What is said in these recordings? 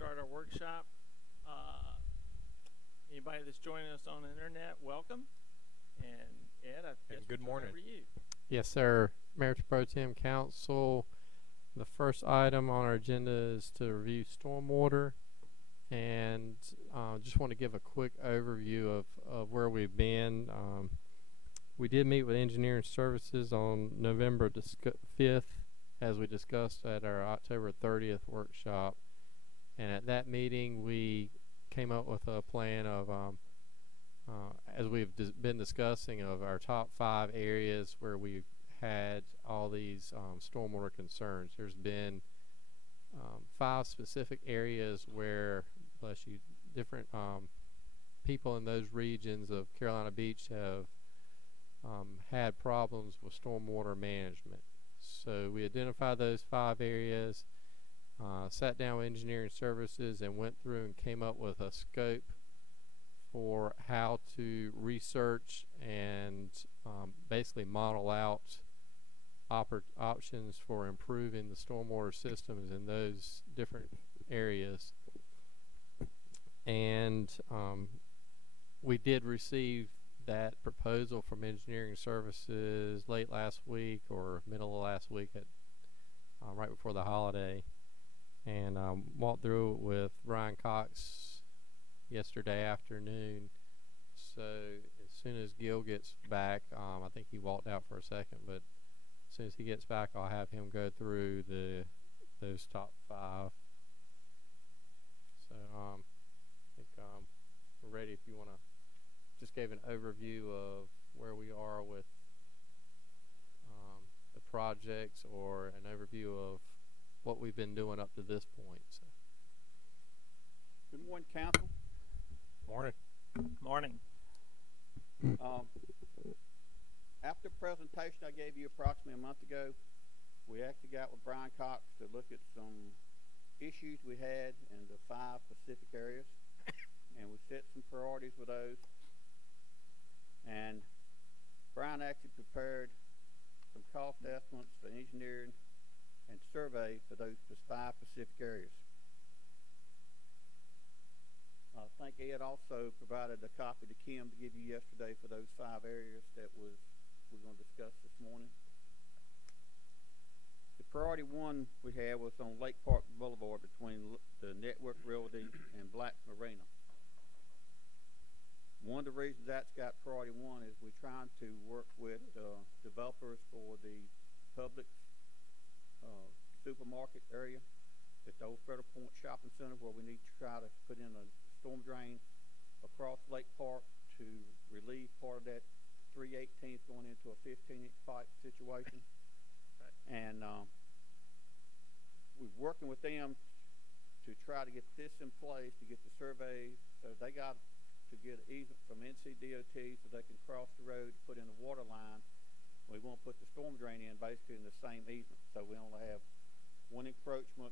start our workshop. Uh, Anybody that's joining us on the internet, welcome. And Ed, I guess good we'll turn morning. over to you. Yes, sir. Mayor Pro Tem Council, the first item on our agenda is to review stormwater, and just want to give a quick overview of where we've been. We did meet with engineering services on November 5th, as we discussed at our October 30th workshop, and at that meeting we came up with a plan of as we've been discussing, of our top 5 areas where we've had all these stormwater concerns. There's been 5 specific areas where, bless you, different people in those regions of Carolina Beach have had problems with stormwater management. So we identified those 5 areas, sat down with engineering services and went through and came up with a scope for how to research and basically model out options for improving the stormwater systems in those different areas. And we did receive that proposal from engineering services late last week or middle of last week, at right before the holiday, and walked through it with Brian Cox yesterday afternoon. So as soon as Gil gets back, I think he walked out for a second, but as soon as he gets back, I'll have him go through those top 5. So I think we're ready if you want to just give an overview of where we are with the projects, or an overview of what we've been doing up to this point. So. Good morning, Council. Morning. Morning. After the presentation I gave you approximately a month ago, we actually got with Brian Cox to look at some issues we had in the 5 specific areas, and we set some priorities with those. And Brian actually prepared some cost estimates for engineering and survey for those 5 specific areas. I think Ed also provided a copy to Kim to give you yesterday for those 5 areas that we're going to discuss this morning. The priority 1 we had was on Lake Park Boulevard between the Network Realty and Black Marina. One of the reasons that's got priority 1 is we're trying to work with developers for the Publix supermarket area at the old Federal Point Shopping Center, where we need to try to put in a storm drain across Lake Park to relieve part of that 3/18 going into a 15-inch pipe situation. Right. And we're working with them to try to get this in place, to get the surveys. So they got to get an easement from NCDOT so they can cross the road, put in a water line. We won't put the storm drain in basically in the same easement. So we only have 1 encroachment,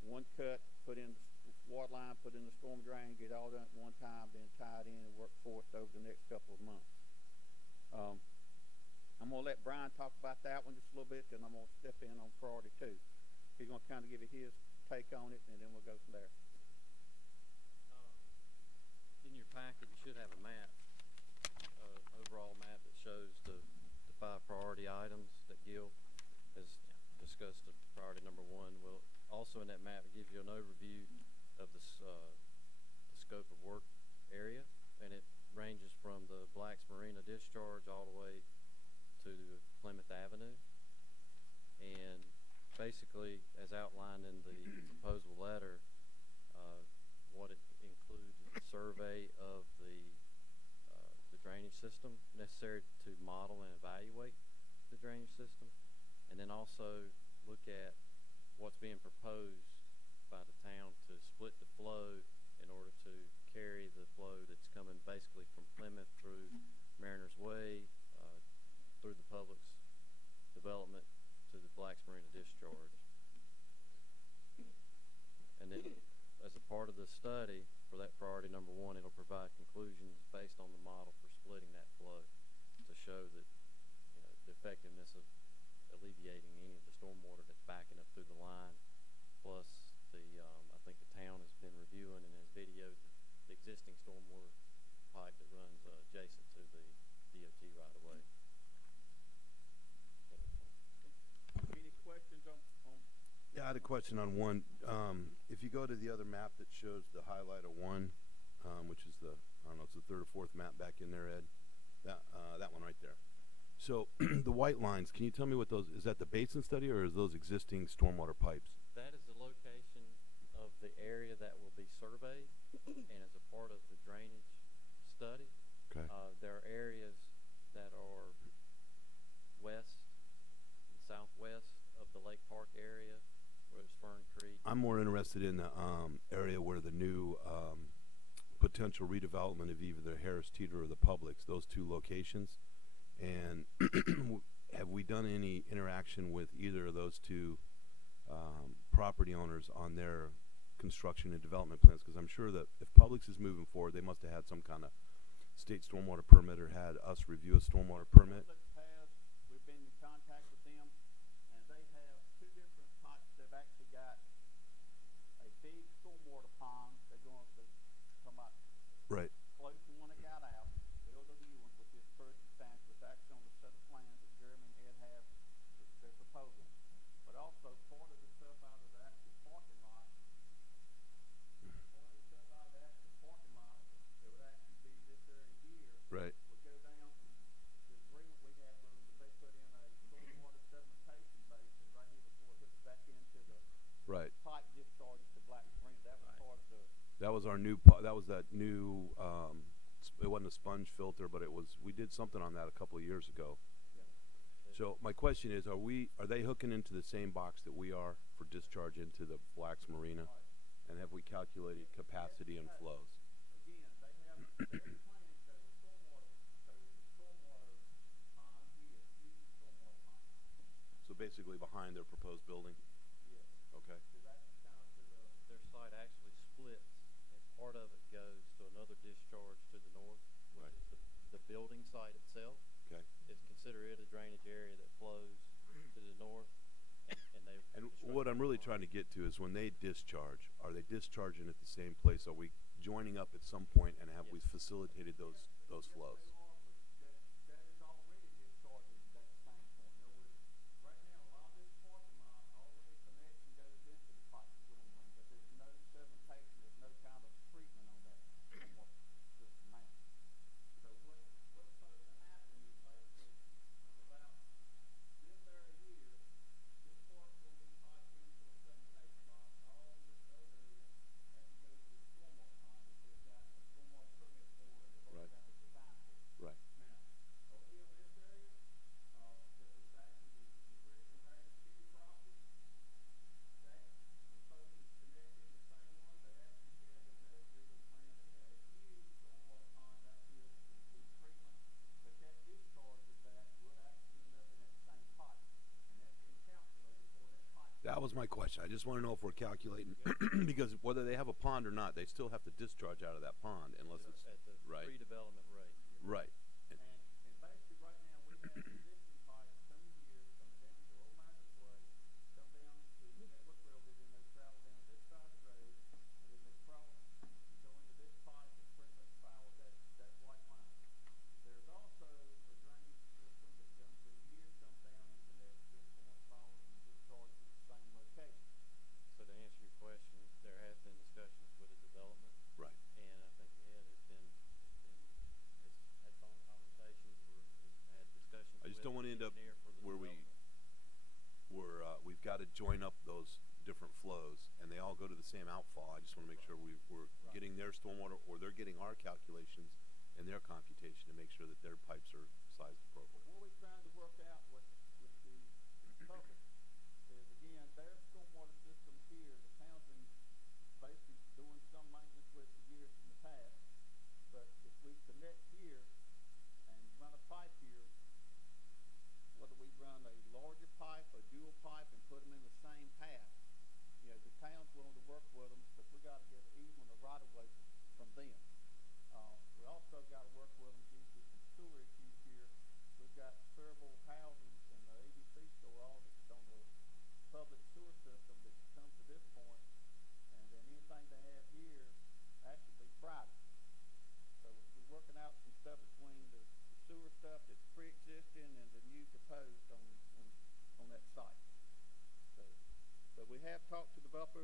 1 cut, put in the water line, put in the storm drain, get all done at one time, then tie it in and work forth over the next couple of months. I'm going to let Brian talk about that one just a little bit, then I'm going to step in on priority 2. He's going to kind of give you his take on it, and then we'll go from there. In your packet, you should have a map, overall map that shows the 5 priority items that Gil has discussed as priority number 1. Well, also in that map, it gives you an overview of the scope of work area, and it ranges from the Blacks Marina discharge all the way to Plymouth Avenue. And basically, as outlined in the proposal letter, what it includes is a survey of the drainage system necessary to model and evaluate the drainage system, and then also look at what's being proposed by the town to split the flow in order to carry the flow that's coming basically from Plymouth through Mariners Way, through the Publix development to the Blacks Marina discharge. And then as a part of the study for that priority number 1, it'll provide conclusions based on the model for splitting that flow to show that, the effectiveness of alleviating any of the stormwater that's backing up through the line. Plus, I think the town has videoed the existing stormwater pipe that runs adjacent to the DOT right of way. Any questions on Yeah, I had a question on one. If you go to the other map that shows the highlight of one, which is I don't know, it's the third or fourth map back in there, Ed. That one right there. So the white lines, can you tell me what those, is that the basin study or is those existing stormwater pipes? That is the location of the area that will be surveyed, and as a part of the drainage study. Okay. There are areas that are west and southwest of the Lake Park area, where it's Fern Creek. I'm more interested in the area where the new potential redevelopment of either the Harris Teeter or the Publix, those two locations. And have we done any interaction with either of those two property owners on their construction and development plans? Because I'm sure that if Publix is moving forward, they must have had some kind of state stormwater permit or had us review a stormwater permit. We've been in contact with them, and they have two different types. They've actually got a big stormwater pond. They're going to come out Right. close to one that got out, build a new one with this first expansion, which actually on the set of plans that Jeremy and Ed have, they're proposing. But also part of the stuff out of the actual parking lot, it would actually be this area here. Right. Would go down to the agreement we have with them, that they put in a stormwater sedimentation basin right here before it hits back into the Right. pipe discharges to Black Marina. That was part of the. That was our new. That was that new. It wasn't a sponge filter, but it was. We did something on that a couple of years ago. So my question is, are they hooking into the same box that we are for discharge into the Blacks Marina? And have we calculated capacity and flows? Again, they have their plan shows the stormwater pond here, huge stormwater pond. So basically behind their proposed building? Yes. Okay. So that's kind of to the. Their site actually splits, and part of it goes to another discharge to the north, which Right. is the building site itself. Okay. Is consider it a drainage area that flows to the north, and they. And what I'm really trying to get to is when they discharge, are they discharging at the same place? Are we joining up at some point, and have we Yes. facilitated those flows? That is already discharging at that same point. In other words, right now, a lot of this parking lot already connects and goes into the pipe going in, but there's no sedimentation, there's no kind of treatment on that stormwater system now. So what's supposed to happen is basically about this area here, this part's gonna be piped into a sedimentation box, all this other area has to go to the stormwater pond, which they've got a stormwater permit for, and they've already Right. got the design for. Right. Now, over here in this area, that was actually the original Harris Teeter property. That was supposed to connect in the same one. They actually said that their original plan, they had a huge stormwater pond out here that would do treatment, but that discharge of that would actually end up in that same pipe. And that's been calculated for that pipe. That was my question. I just want to know if we're calculating, because whether they have a pond or not, they still have to discharge out of that pond unless it's, At the right. redevelopment rate. right. And basically right now, we have existing pipe coming here, coming down to Old Marcus Way, come down to Network Railroad, then they travel down this side of the road, and then they cross and go into this pipe that pretty much follows that white line. There's also a drainage system that comes in here, comes down and connects this point, follows and discharges at the same location. So to answer your question, there have been discussions with the development, Right. and I think Ed has had phone conversations or has had discussions I just with don't want to the end up engineer for the where development. we've got to join up those different flows, and they all go to the same outfall. I just want to make sure we're Right. getting their stormwater, or they're getting our calculations and their computation to make sure that their pipes are sized appropriately. What we're trying to work out with the public is, again, their stormwater system here, the town's been basically doing some maintenance with for years in the past. But if we connect here and run a pipe here, whether we run a larger pipe, a dual pipe, and put them in the same path, you know, the town's willing to work with them, because we gotta get an easement or right of way from them. We also gotta work with them due to some sewer issues here. We've got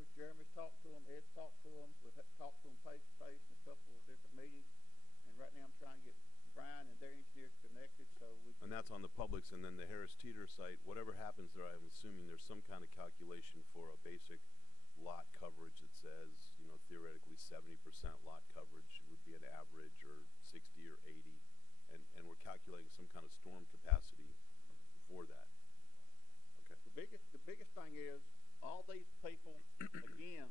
landowners. Jeremy's talked to them, Ed's talked to them, we've talked to them face to face in a couple of different meetings. And right now I'm trying to get Brian and their engineers connected so we can. And that's on the Publix, and then the Harris Teeter site, whatever happens there, I'm assuming there's some kind of calculation for a basic lot coverage that says, you know, theoretically 70% lot coverage would be an average, or 60 or 80, and we're calculating some kind of storm capacity for that. Okay. The biggest thing is all these people again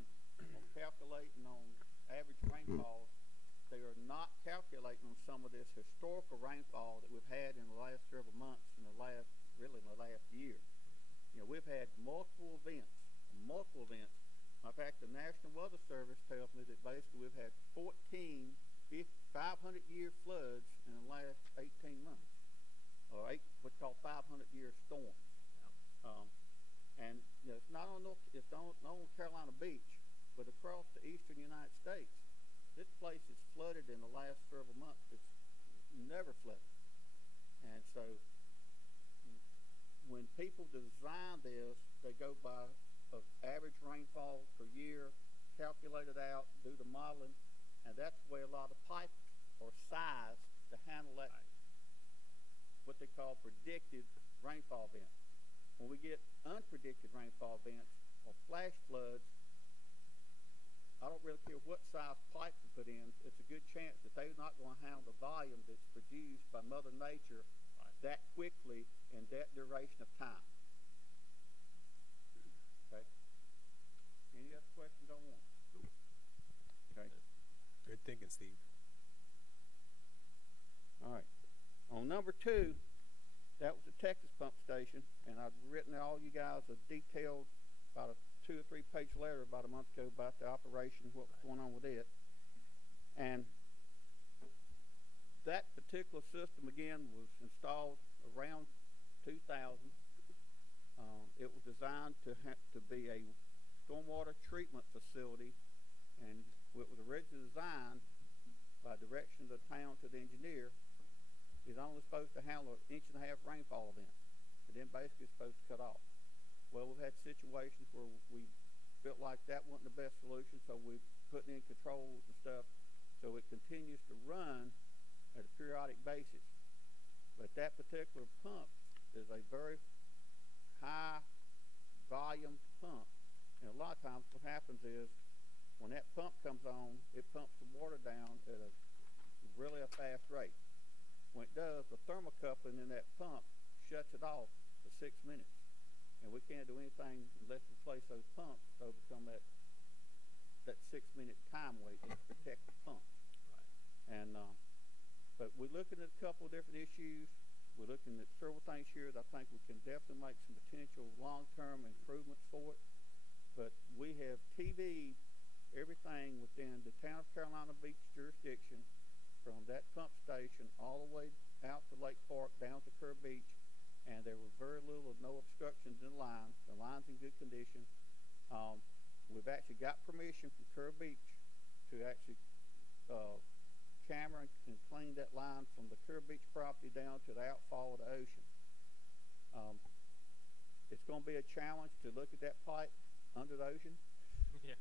are calculating on average rainfall. They are not calculating on some of this historical rainfall that we've had in the last several months, in the last year. You know, we've had multiple events. In fact, the National Weather Service tells me that basically we've had 14 500-year floods in the last 18 months, or what's called 500-year storms. And you know, it's not on Carolina Beach, but across the eastern United States. This place is flooded in the last several months. It's never flooded. And so when people design this, they go by average rainfall per year, calculate it out, do the modeling, and that's the way a lot of pipes are sized to handle that, what they call predicted rainfall events. When we get unpredicted rainfall events or flash floods, I don't really care what size pipe you put in. It's a good chance that they're not going to handle the volume that's produced by Mother Nature that quickly in that duration of time. Okay? Any other questions on one? Okay. Good thinking, Steve. All right. On number 2, that was the Texas pump station, and I've written all you guys a detailed, about a 2 or 3 page letter about a month ago about the operation, what was going on with it. And that particular system, again, was installed around 2000. It was designed to be a stormwater treatment facility, and it was originally designed by direction of the town to the engineer. It's only supposed to handle an 1.5 inch rainfall event, and then basically it's supposed to cut off. Well, we've had situations where we felt like that wasn't the best solution, so we've put in controls and stuff so it continues to run at a periodic basis. But that particular pump is a very high volume pump, and a lot of times what happens is when that pump comes on, it pumps the water down at a really fast rate. When it does, the thermocoupling in that pump shuts it off for 6 minutes. And we can't do anything unless we replace those pumps to overcome that 6-minute time wait to protect the pump. Right. And but we're looking at a couple of different issues. We're looking at several things here that I think we can definitely make some potential long-term improvements for it. But we have TV'd everything within the town of Carolina Beach jurisdiction, from that pump station all the way out to Lake Park, down to Kerr Beach, and there were very little or no obstructions in the line. The line's in good condition. We've actually got permission from Kerr Beach to actually camera and clean that line from the Kerr Beach property down to the outfall of the ocean. It's going to be a challenge to look at that pipe under the ocean. Yeah.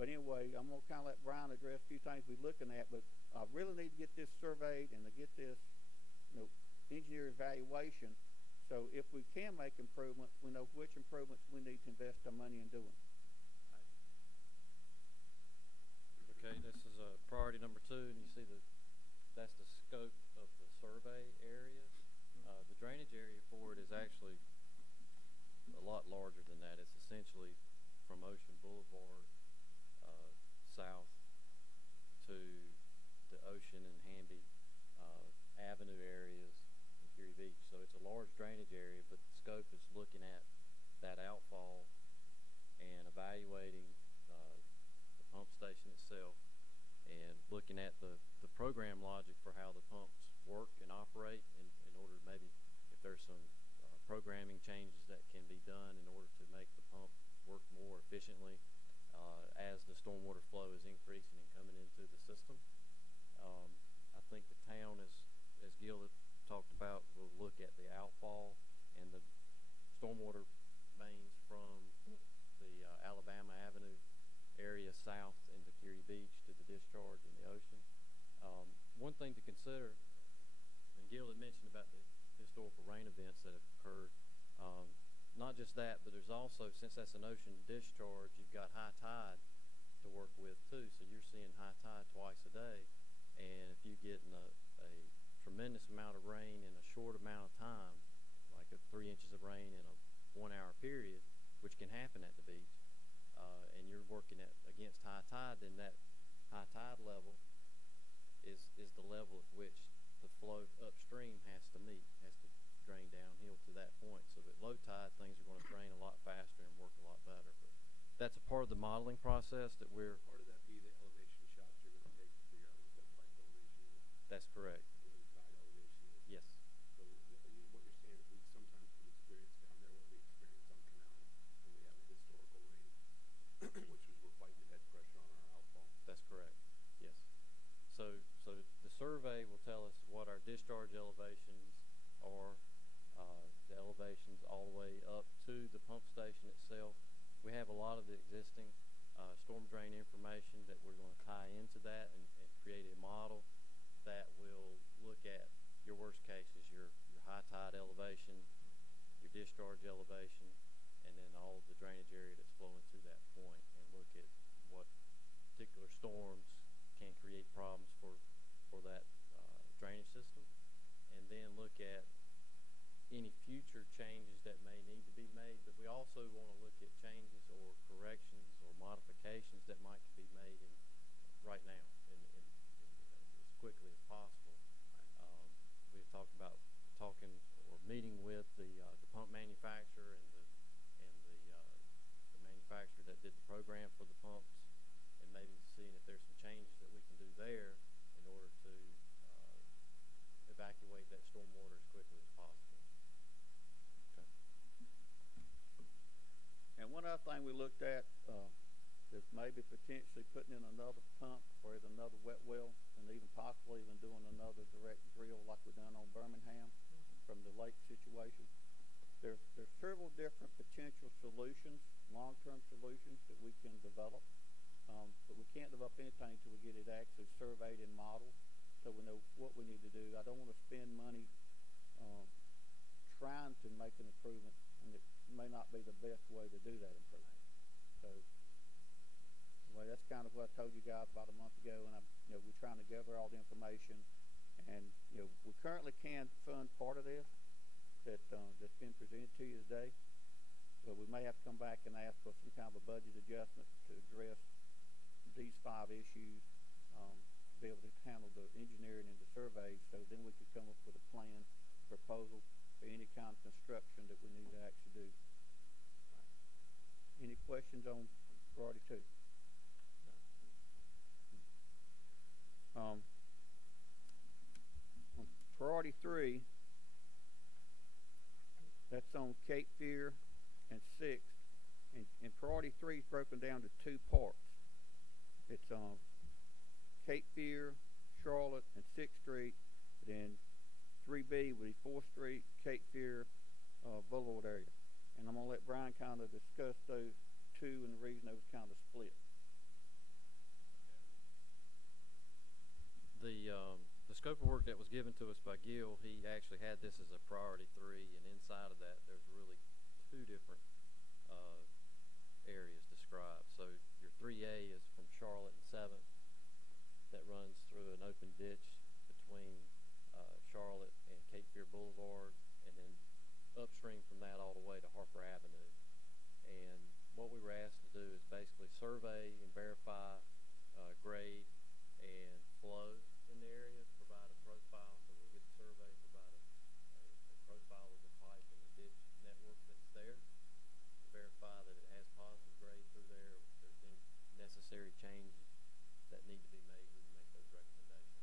But anyway, I'm going to kind of let Brian address a few things we're looking at, but I really need to get this surveyed and to get this, engineer evaluation, so if we can make improvements, we know which improvements we need to invest our money in doing. Okay, this is priority number 2, and you see that's the scope of the survey areas. The drainage area for it is actually a lot larger than that. It's essentially from Ocean Boulevard south to the Ocean and Hamby Avenue areas in Curie Beach. So it's a large drainage area, but the scope is looking at that outfall and evaluating the pump station itself and looking at the program logic for how the pumps work and operate in order to maybe, if there's some programming changes that can be done in order to make the pump work more efficiently as the stormwater flow is increasing and coming into the system. I think the town, as Gil had talked about, will look at the outfall and the stormwater mains from the beach to the discharge in the ocean. One thing to consider, and Gil had mentioned about the historical rain events that have occurred, not just that, but there's also, since that's an ocean discharge, you've got high tide to work with too, so you're seeing high tide twice a day, and if you get a tremendous amount of rain in a short amount of time, like 3 inches of rain in a 1 hour period, which can happen at the beach, and you're working against high tide, then that high tide level is the level at which the flow upstream has to drain downhill to that point. So at low tide, things are going to drain a lot faster and work a lot better. But that's a part of the modeling process that we're. Part of that be the elevation shots you're going to take to figure out what that pipe elevation is. That's correct. What the tide elevation is. Yes. So what you're saying is we sometimes can experience down there what we experience on canal when we have a historical rain, which is we're fighting head pressure on our outfall. That's correct. Yes. So the survey will tell us what our discharge elevations are, the elevations all the way up to the pump station itself. We have a lot of the existing storm drain information that we're going to tie into that and create a model that will look at your worst cases, your high tide elevation, your discharge elevation, and then all of the drainage area that's flowing to that point, and look at what particular storms can create problems for that drainage system, and then look at any future changes that may need to be made. But we also want to look at changes or corrections or modifications that might be made right now and as quickly as possible. We've talked about meeting with the pump manufacturer and the manufacturer that did the program for the pumps, and maybe seeing if there's some changes that we can do there in order to evacuate that stormwater as quickly as possible. Okay. And one other thing we looked at is maybe potentially putting in another pump or even another wet well, and even possibly even doing another direct drill like we done on Birmingham from the lake situation. There's several different potential solutions, long-term solutions that we can develop, but we can't develop anything until we get it actually surveyed and modeled, so we know what we need to do. I don't want to spend money trying to make an improvement, and it may not be the best way to do that improvement. So, well, that's kind of what I told you guys about a month ago, and we're trying to gather all the information, and we currently can fund part of this that's been presented to you today, but we may have to come back and ask for some kind of a budget adjustment to address these 5 issues, be able to handle the engineering and the surveys, so then we could come up with a plan, proposal for any kind of construction that we need to actually do. Any questions on priority 2? On priority 3, that's on Cape Fear and 6th, and priority 3 is broken down to 2 parts. It's Cape Fear, Charlotte, and 6th Street. Then 3B would be 4th Street, Cape Fear, Boulevard area. And I'm going to let Brian kind of discuss those 2 and the reason those kind of split. The scope of work that was given to us by Gil, he actually had this as a priority 3, and inside of that there's really 2 different areas described. So your 3A is from Charlotte and 7th, that runs through an open ditch between Charlotte and Cape Fear Boulevard, and then upstream from that all the way to Harper Avenue. And what we were asked to do is basically survey and verify grade and flow in the area, provide a profile. So we'll get the survey, provide a profile of the pipe and the ditch network that's there, verify that it has positive grade through there. If there's any necessary changes that need to be made, we can make those recommendations.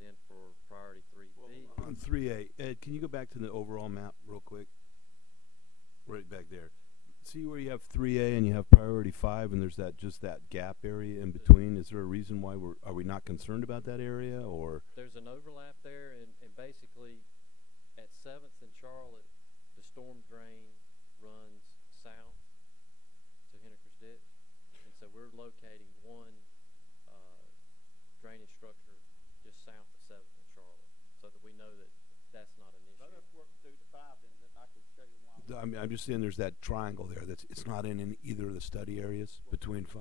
Then for priority 3B. On 3A, Ed, can you go back to the overall map real quick? Right back there. See where you have 3A and you have priority 5, and there's just that gap area in between. Is there a reason why are we not concerned about that area, or? There's an overlap there, and basically at 7th and Charlotte, the storm drain runs south to Henniker's Ditch, and so we're locating one drainage structure just south of 7th and Charlotte, so that we know that that's not an issue. Let us work through the 5, then I can show you why. I mean, I'm just saying there's that triangle there that's, it's not in either of the study areas between 5.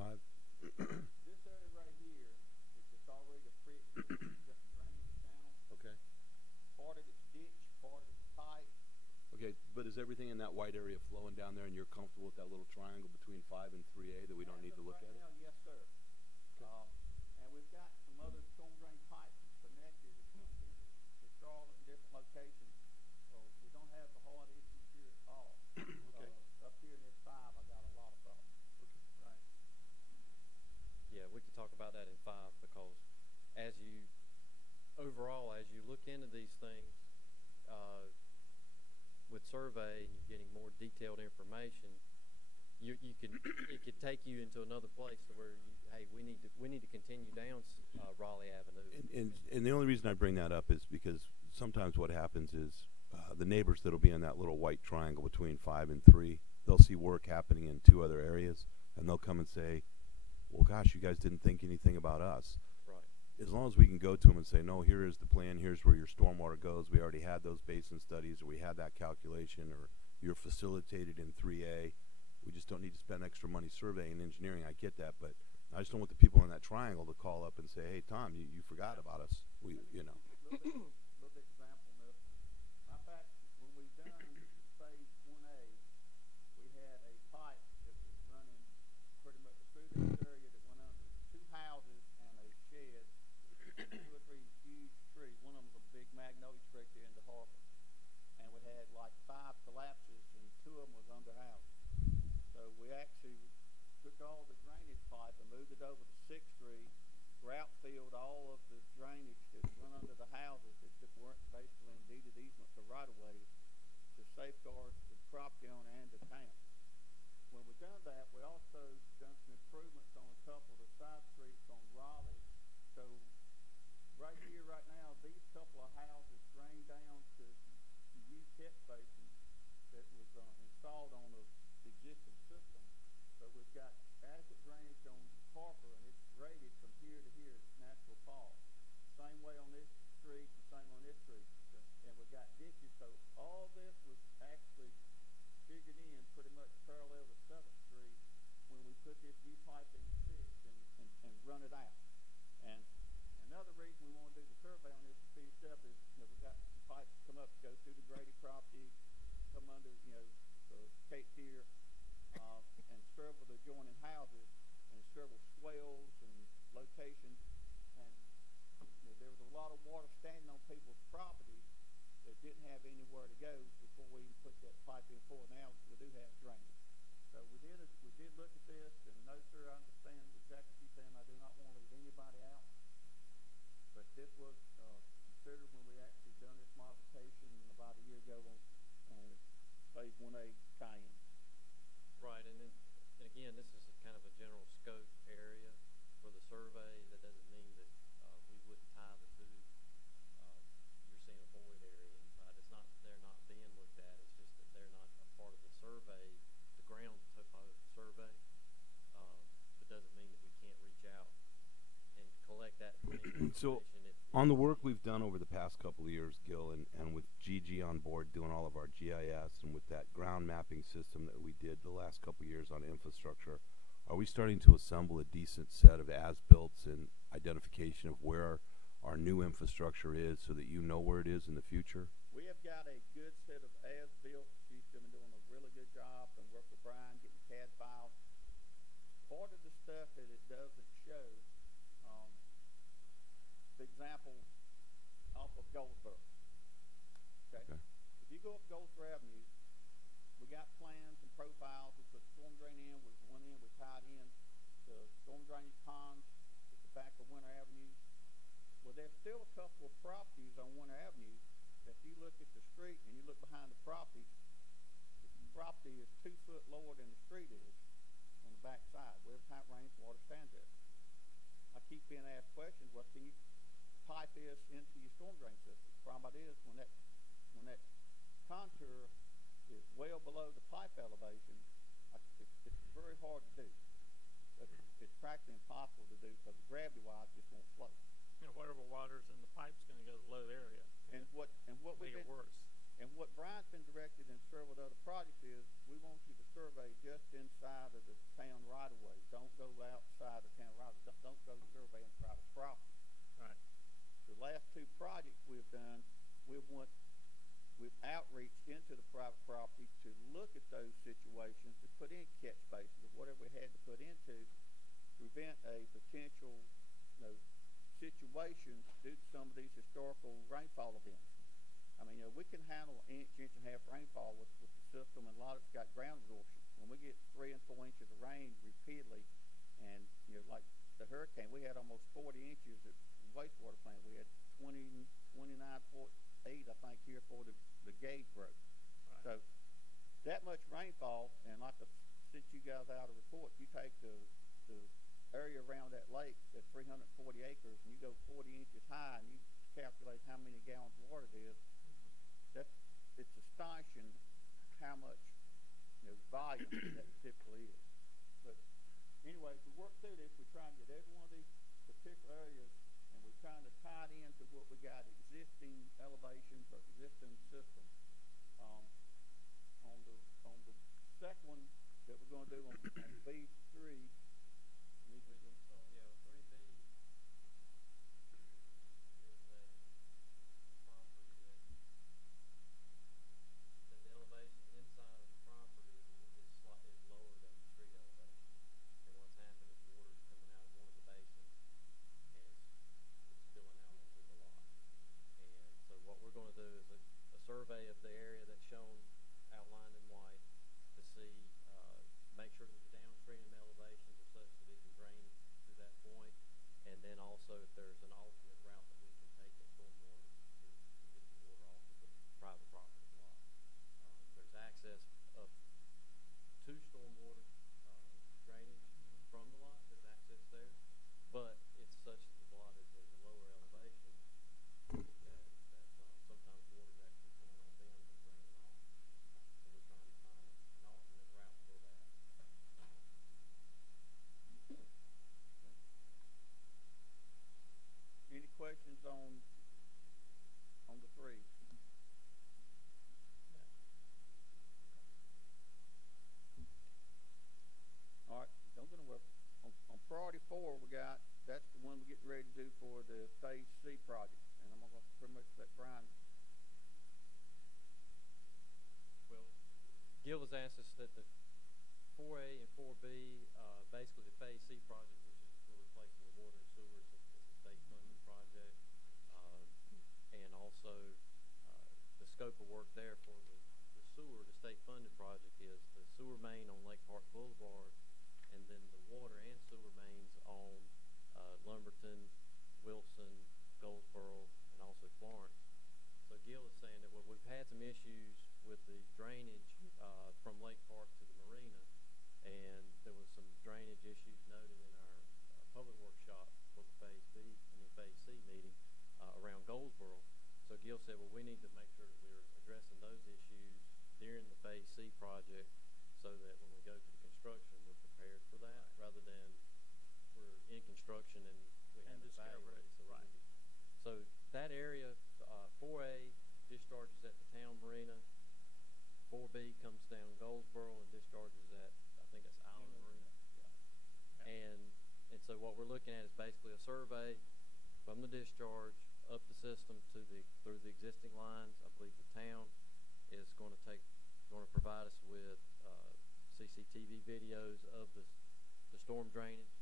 This area right here, it's already a pre-existing drainage channel. Okay. Part of it's ditch, part of it's pipe. Okay, but is everything in that white area flowing down there, and you're comfortable with that little triangle between 5 and 3A that we don't As need to of look right at it? now, yes, sir. And we've got some other storm drain pipes connected that comes into to Charlotte in different locations. So we don't have the hard issues here at all. Okay. Up here in this 5, I got a lot of problems. Right. Yeah, we could talk about that in 5, because as you look into these things, with survey and you're getting more detailed information, you can it could take you into another place to where hey, we need to continue down Raleigh Avenue. And the only reason I bring that up is because sometimes what happens is the neighbors that'll be in that little white triangle between 5 and 3, they'll see work happening in 2 other areas, and they'll come and say, well, gosh, you guys didn't think anything about us. Right. As long as we can go to them and say, no, here is the plan, here's where your stormwater goes, we already had those basin studies, or we had that calculation, or you're facilitated in 3A, we just don't need to spend extra money surveying and engineering. I get that, but I just don't want the people in that triangle to call up and say, hey, Tom, you forgot about us. We, you know. Little bit example on this. Matter of fact, when we done phase 1A, we had a pipe that was running pretty much through this area that went under 2 houses and a shed, 2 or 3 huge trees. One of them was a big magnolia tree there in the harbor. And we had like 5 collapses, and 2 of them was under houses. So we actually took all the drainage pipe and moved it over to 6th Street, grout filled all of the drainage that went under the houses that weren't basically in deeded easement to right-of-ways to safeguard the property owner and the town. When we done that, we also done some improvements on a couple of the side streets on Raleigh. So right here, right now, these couple of houses drain down to the used catch basin that was installed on the existing system. But we've got adequate drainage on Harper, and it's graded from here to here. It's natural fall. Same way on this street, and same on this street. And we got ditches. So all this was actually figured in pretty much parallel to 7th Street when we put this new pipe in 6th and run it out. And another reason we want to do the survey on this to finish up is, you know, we've got some pipes come up, go through the Grady property, come under, you know, the Cape Pier, and several adjoining houses, and several swells and locations. And you know, there was a lot of water standing on people's property that didn't have anywhere to go before we even put that pipe in for. Now we do have drainage. So we did look at this, and no, sir, I understand exactly what you're saying. I do not want to leave anybody out. But this was considered when we actually done this modification about a year ago on phase 1A tie-in. Right, and again, this is kind of a general scope area for the survey. That doesn't mean that we wouldn't tie the 2. You're seeing a void area inside. It's not they're not being looked at. It's just that they're not a part of the survey, the ground topo survey. But doesn't mean that we can't reach out and collect that information. So, on the work we've done over the past couple of years, Gil, and with Gigi on board doing all of our GIS, and with that ground mapping system that we did the last couple of years on infrastructure, are we starting to assemble a decent set of as-builts and identification of where our new infrastructure is so that you know where it is in the future? We have got a good set of as-built. She's been doing a really good job and work with Brian getting CAD files. Part of the stuff that it doesn't show, for example, off of Goldsboro. Okay? If you go up Goldsboro Avenue, we got plans and profiles. We put storm drain in. We went in. We tied in the storm drainage ponds at the back of Winter Avenue. Well, there's still a couple of properties on Winter Avenue that if you look at the street and you look behind the property is 2 foot lower than the street is on the back side. Where every time it rains, water stands there. I keep being asked questions. Well, can you pipe this into your storm drain system? The problem is when that contour is well below the pipe elevation, it's very hard to do. It's practically impossible to do because gravity-wise, it just won't flow. you know, whatever water's in the pipe's going to go to the low area. And what we've Make it been, worse. and what Brian's been directed in several other projects is, we want you to survey just inside of the town right of way. Don't go outside the town right of way. Don't go surveying private property. Right. The last two projects we've done, we've outreached into the private property to look at those situations, to put in catch basins or whatever we had to put into, prevent a potential, situation due to some of these historical rainfall events. I mean, we can handle an inch, inch and a half rainfall with the system, and a lot of it's got ground absorption. When we get 3 and 4 inches of rain repeatedly, and like the hurricane, we had almost 40 inches at the wastewater plant. We had 29.8, I think, here before the gauge broke. Right. So that much rainfall, and like I sent you guys out a report, you take the area around that lake at 340 acres, and you go 40 inches high, and you calculate how many gallons of water it is. It's astonishing how much volume that typically is. But anyway, as we work through this, we try and get every one of these particular areas, and we're trying to tie it into what we got existing elevations or existing systems. On the second one that we're going to do on B3. Survey of the area that's shown outlined in white to see, make sure that the downstream elevations are such that it can drain to that point, and then also if there's an alternate route that we can take in stormwater to get the water off of the private property lot. There's access up to stormwater drainage from the lot. There's access there, but it's such that the lot is at a lower elevation that sometimes water is actually coming on them and draining off. So we're trying to find an alternate route for that. Any questions on the three? All right, don't go nowhere. On priority 4, that's the one we're getting ready to do for the Phase C project, and I'm going to pretty much let Brian. Well, Gil has asked us that the 4A and 4B, basically the Phase C project, which is for replacing the water and sewer, is a state-funded project, and also the scope of work there for the sewer, the state-funded project, is the sewer main on Lake Park Boulevard, and then the water and sewer mains on Lumberton, Wilson, Goldsboro, and also Florence. So Gil is saying that we've had some issues with the drainage from Lake Park to the marina, and there was some drainage issues noted in our public workshop for the Phase B and the Phase C meeting around Goldsboro. So Gil said, well, we need to make sure that we're addressing those issues during the Phase C project, so that when we go to the construction, we're prepared for that, rather than we're in construction and we haven't evaluated. So that area, 4A discharges at the town marina, 4B comes down Goldsboro and discharges at, I think that's Island Marina. Yeah. And so what we're looking at is basically a survey from the discharge up the system through the existing lines. I believe the town is going to provide us with CCTV videos of the storm drainage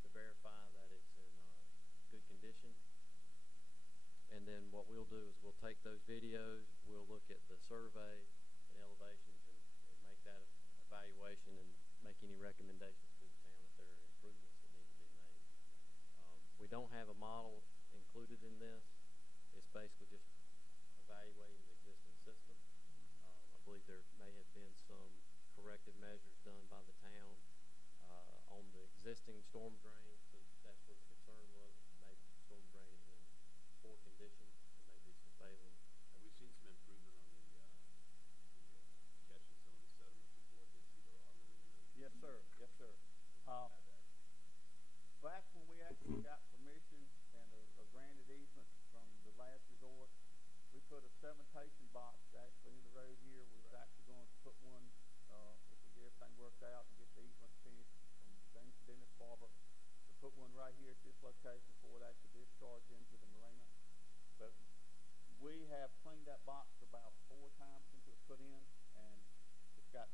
to verify that it's in good condition. And then what we'll do is we'll take those videos, we'll look at the survey and elevations, and make that evaluation and make any recommendations to the town if there are improvements that need to be made. We don't have a model included in this. It's basically just evaluating the existing system. I believe there may have been some corrective measures done by the town on the existing storm drain, so that's where the concern was. Maybe the storm drain is in poor condition, and maybe some failing. Have we seen some improvement on catching some of the sediment before it hits either our marina? Yes, sir. Yes, sir. Back when we actually got permission and a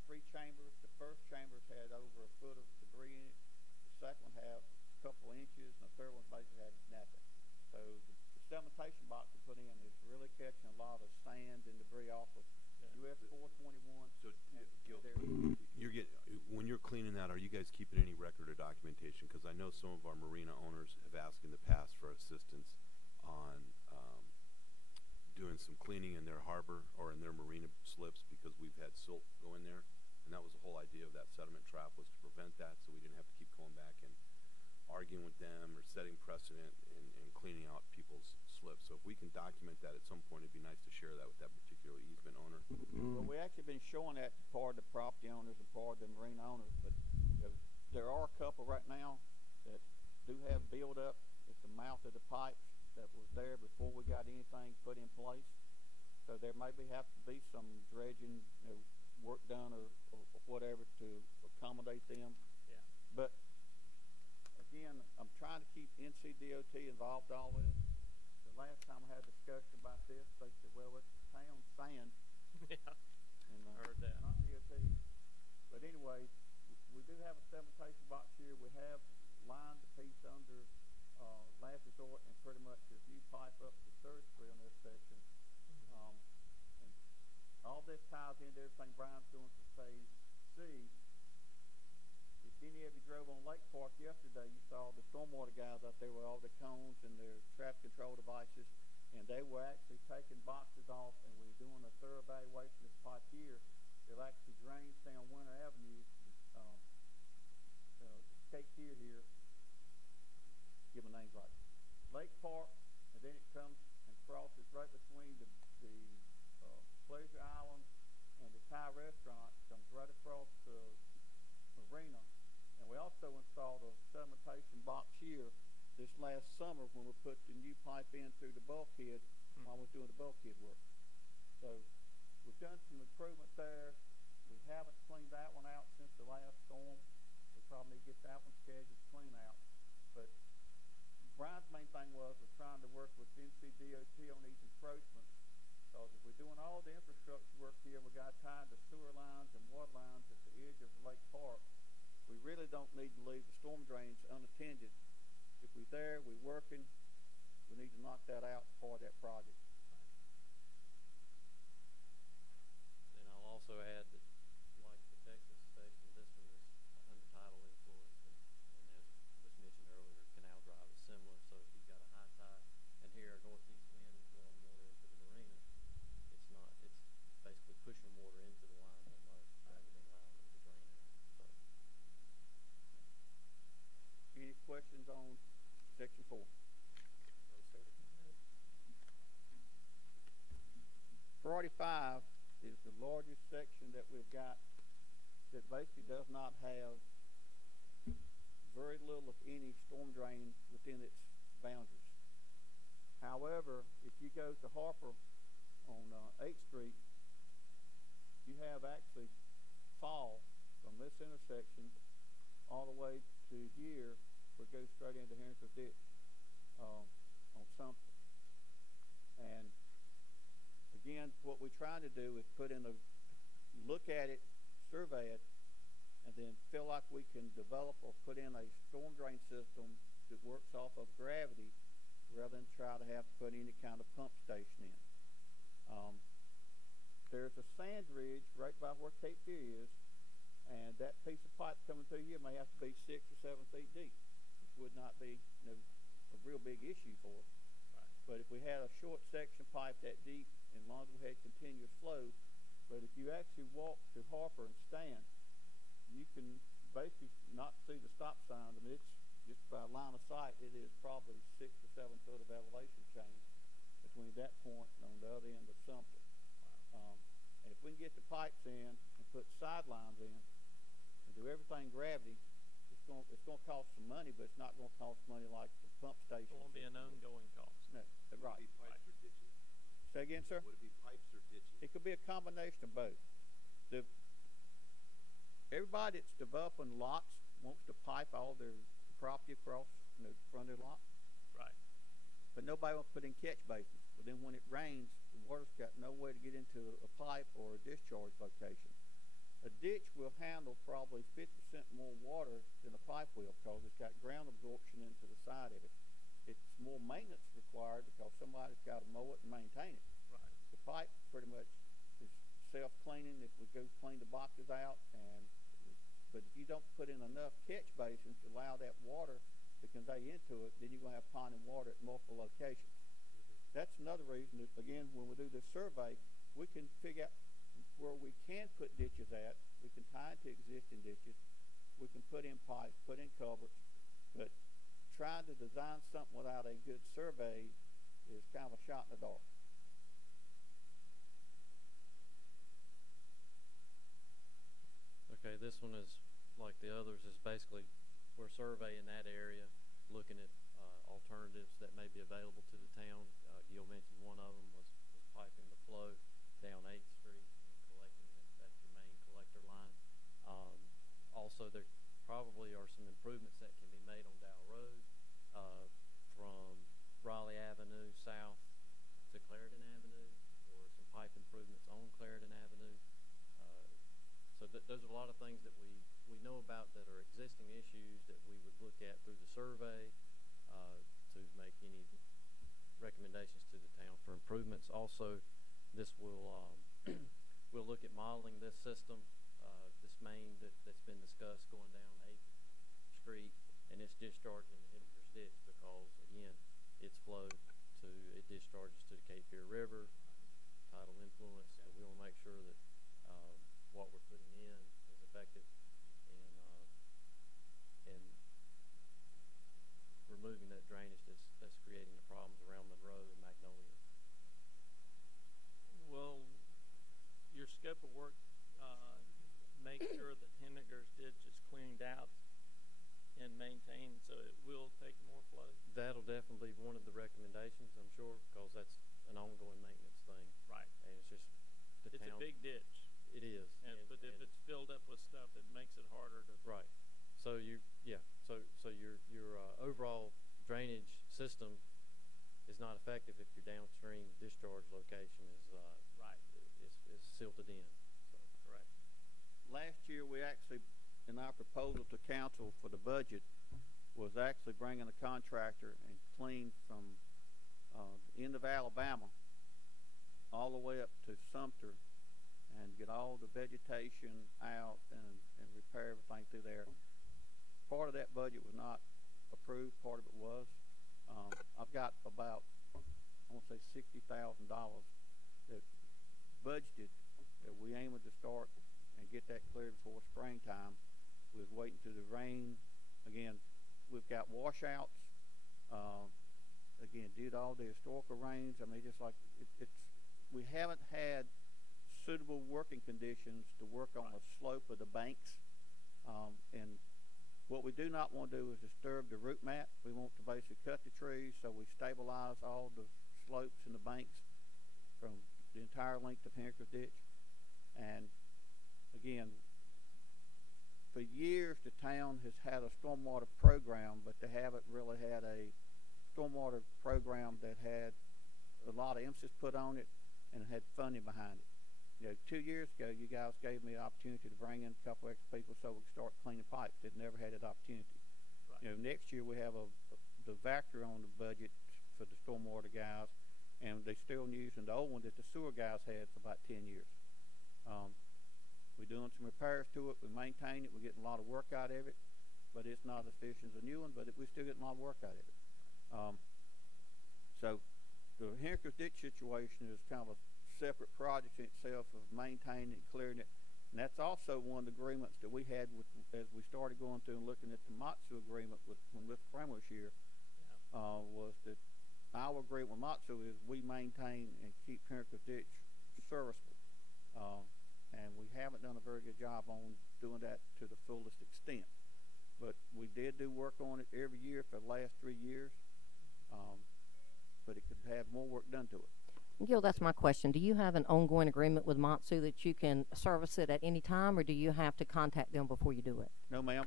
3 chambers. The first chamber's had over a foot of debris in it. The second one had a couple inches, and the third one basically had nothing. So the cementation box we put in is really catching a lot of sand and debris off of US 421. So, Gil, there. you're when you're cleaning that, are you guys keeping any record or documentation? Because I know some of our marina owners have asked in the past for assistance on doing some cleaning in their harbor or in their marina slips because we've had silt go in there, and that was the whole idea of that sediment trap, was to prevent that, so we didn't have to keep going back and arguing with them or setting precedent and cleaning out people's slips. So if we can document that at some point, it'd be nice to share that with that particular easement owner. Well, we actually been showing that to part of the property owners and part of the marina owners, but there are a couple right now that do have build up at the mouth of the pipes that was there before we got anything put in place. So there maybe have to be some dredging, work done or whatever to accommodate them. Yeah. But again, I'm trying to keep NCDOT involved in all this. The last time I had a discussion about this, they said, well, it's town sand. Yeah. And, I heard that. Not DOT. But anyway, we do have a cementation box here. We have lined the piece under last resort, and pretty much there's new pipe up to 3rd Street on this section. And all this ties into everything Brian's doing for Phase C. If any of you drove on Lake Park yesterday, you saw the stormwater guys out there with all the cones and their traffic control devices, and they were actually taking boxes off, and we're doing a thorough evaluation of this pipe here. It actually drains down Winter Avenue, Cape Pier here, give my names right, Lake Park, and then it comes and crosses right between the Pleasure Island and the Thai restaurant, comes right across the marina. And we also installed a sedimentation box here this last summer when we put the new pipe in through the bulkhead while we're doing the bulkhead work. So we've done some improvement there. We haven't cleaned that one out since the last storm. We probably need to get that one scheduled to clean out. But Brian's main thing was we're trying to work with NCDOT on these encroachments, because if we're doing all the infrastructure work here, we got tied to sewer lines and water lines at the edge of Lake Park. We really don't need to leave the storm drains unattended. If we're there, we're working, we need to knock that out as part of that project. And I'll also add that, like the Texas station, this one is under tidal influence, and as was mentioned earlier, Canal Drive is similar. So if you've got a high tide, and here a northeast wind is blowing water into the marina, it's basically pushing water into the lines almost, rather than allowing them to drain out. So. Any questions on section 4? No, sir. Priority 5 is the largest section that we've got that basically does not have very little, if any, storm drain within its boundaries. However, if you go to Harper on 8th Street, you have actually fall from this intersection all the way to here, where it goes straight into Harrison's Ditch on Sumter. And again, what we're trying to do is put in look at it, survey it, and then feel like we can develop or put in a storm drain system that works off of gravity rather than try to have to put any kind of pump station in. There's a sand ridge right by where Cape Fear is, and that piece of pipe coming through here may have to be 6 or 7 feet deep, which would not be a real big issue for us. Right. But if we had a short section pipe that deep, and long as we had continuous flow, but if you actually walk to Harper and stand, you can basically not see the stop sign. I mean, it's just by line of sight, it is probably 6 or 7 foot of elevation change between that point and on the other end of Sumter. And if we can get the pipes in and put sidelines in and do everything gravity, it's going to cost some money, but it's not going to cost money like the pump station. It won't be an ongoing cost. No, right. Would it be pipes or ditches? Say again, sir? Would it be pipes or ditches? It could be a combination of both. Everybody that's developing lots wants to pipe all their property across the front of their lot. Right. But nobody wants to put in catch basins. But then when it rains, the water's got no way to get into a pipe or a discharge location. A ditch will handle probably 50% more water than a pipe will because it's got ground absorption into the side of it. It's more maintenance required because somebody's got to mow it and maintain it. Right. The pipe pretty much is self-cleaning. It would go clean the boxes out, but if you don't put in enough catch basins to allow that water to convey into it, then you're going to have ponding water at multiple locations. That's another reason that, again, when we do this survey, we can figure out where we can put ditches at. We can tie into existing ditches. We can put in pipes, put in culverts, but trying to design something without a good survey is kind of a shot in the dark. Okay, this one is like the others, is basically we're surveying that area, looking at alternatives that may be available to the town. Gil mentioned one of them was piping the flow down 8th Street and collecting it. That's your main collector line. Also, there probably are some improvements that can be made on Dow Road from Raleigh Avenue south to Clarendon Avenue, or some pipe improvements on Clarendon Avenue. So those are a lot of things that we know about that are existing issues that we would look at through the survey to make any recommendations to the town for improvements. Also, this will we'll look at modeling this system, this main that's been discussed going down 8th Street, and it's discharging the Henniker's Ditch because, again, its flow it discharges to the Cape Fear River, tidal influence. So we want to make sure that what we're putting in is effective and removing that drainage that's creating the problems around Monroe and Magnolia. Will your scope of work make sure that Henniker's Ditch is cleaned out and maintained so it will take more flow? That'll definitely be one of the recommendations, I'm sure, because that's an ongoing maintenance thing. Right. And it's just the It's town. a big ditch. It is. But if it's filled up with stuff, it makes it harder to. Right. So so your overall drainage system is not effective if your downstream discharge location is is silted in. So Correct. Last year, we actually, in our proposal to council for the budget, was actually bringing a contractor and clean from the end of Alabama all the way up to Sumter and get all the vegetation out and repair everything through there. Part of that budget was not approved. Part of it was. I've got about, I want to say $60,000 that budgeted that we aimed to start and get that cleared before springtime. We was waiting to the rain. Again, we've got washouts. Again, due to all the historical rains, I mean, just like we haven't had suitable working conditions to work on the slope of the banks. And what we do not want to do is disturb the root mat. We want to basically cut the trees so we stabilize all the slopes and the banks from the entire length of Henniker's Ditch. And again, for years the town has had a stormwater program, but they haven't really had a stormwater program that had a lot of emphasis put on it and had funding behind it. You know, 2 years ago, you guys gave me the opportunity to bring in a couple extra people so we could start cleaning pipes. They'd never had that opportunity. Right. You know, next year we have the Vector on the budget for the stormwater guys, and they're still using the old one that the sewer guys had for about 10 years. We're doing some repairs to it. We maintain it. We're getting a lot of work out of it, but it's not as efficient as a new one, but we're still getting a lot of work out of it. So the Henniker's Ditch situation is kind of a separate project in itself of maintaining and clearing it. And that's also one of the agreements that we had with, as we started going through and looking at the Matsu agreement with when Mr. Kramer was here, was that our agreement with Matsu is we maintain and keep Henniker's Ditch serviceable. And we haven't done a very good job on doing that to the fullest extent. But we did do work on it every year for the last 3 years. But it could have more work done to it. Gil, that's my question. Do you have an ongoing agreement with Matsu that you can service it at any time, or do you have to contact them before you do it? No, ma'am.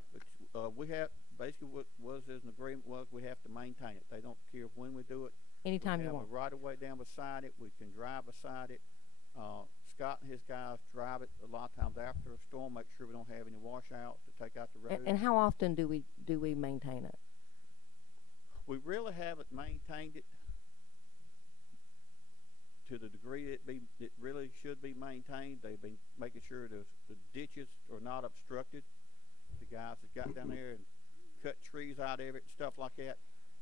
We have, basically what was as an agreement was we have to maintain it. They don't care when we do it. Anytime you want. We have a right of way down beside it. We can drive beside it. Scott and his guys drive it a lot of times after a storm, make sure we don't have any washouts to take out the road. And how often do we maintain it? We really haven't maintained it to the degree it really should be maintained. They've been making sure the ditches are not obstructed. The guys have got down there and cut trees out of it and stuff like that.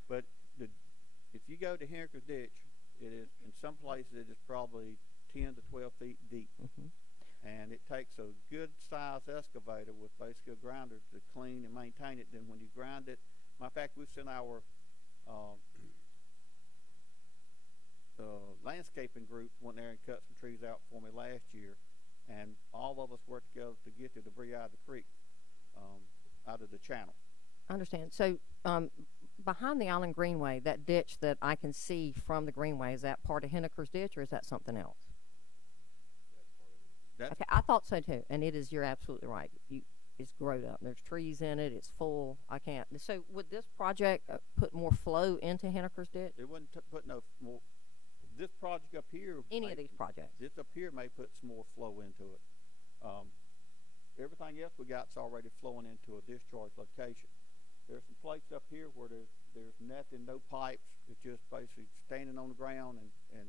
But if you go to Henniker's Ditch, it is in some places it is probably 10 to 12 feet deep. Mm-hmm. And it takes a good sized excavator with basically a grinder to clean and maintain it. Then when you grind it, matter of fact, we've sent our landscaping group went there and cut some trees out for me last year, and all of us worked together to get the debris out of the creek, out of the channel. I understand. So behind the Island Greenway, that ditch that I can see from the Greenway, is that part of Henniker's Ditch or is that something else? Okay, I thought so too, and it is. You're absolutely right. It's grown up. There's trees in it. It's full. I can't. So would this project put more flow into Henniker's Ditch? It wouldn't put no more. This project up here. Any of these projects? This up here may put some more flow into it. Everything else we got's already flowing into a discharge location. There's some places up here where there's nothing, no pipes. It's just basically standing on the ground and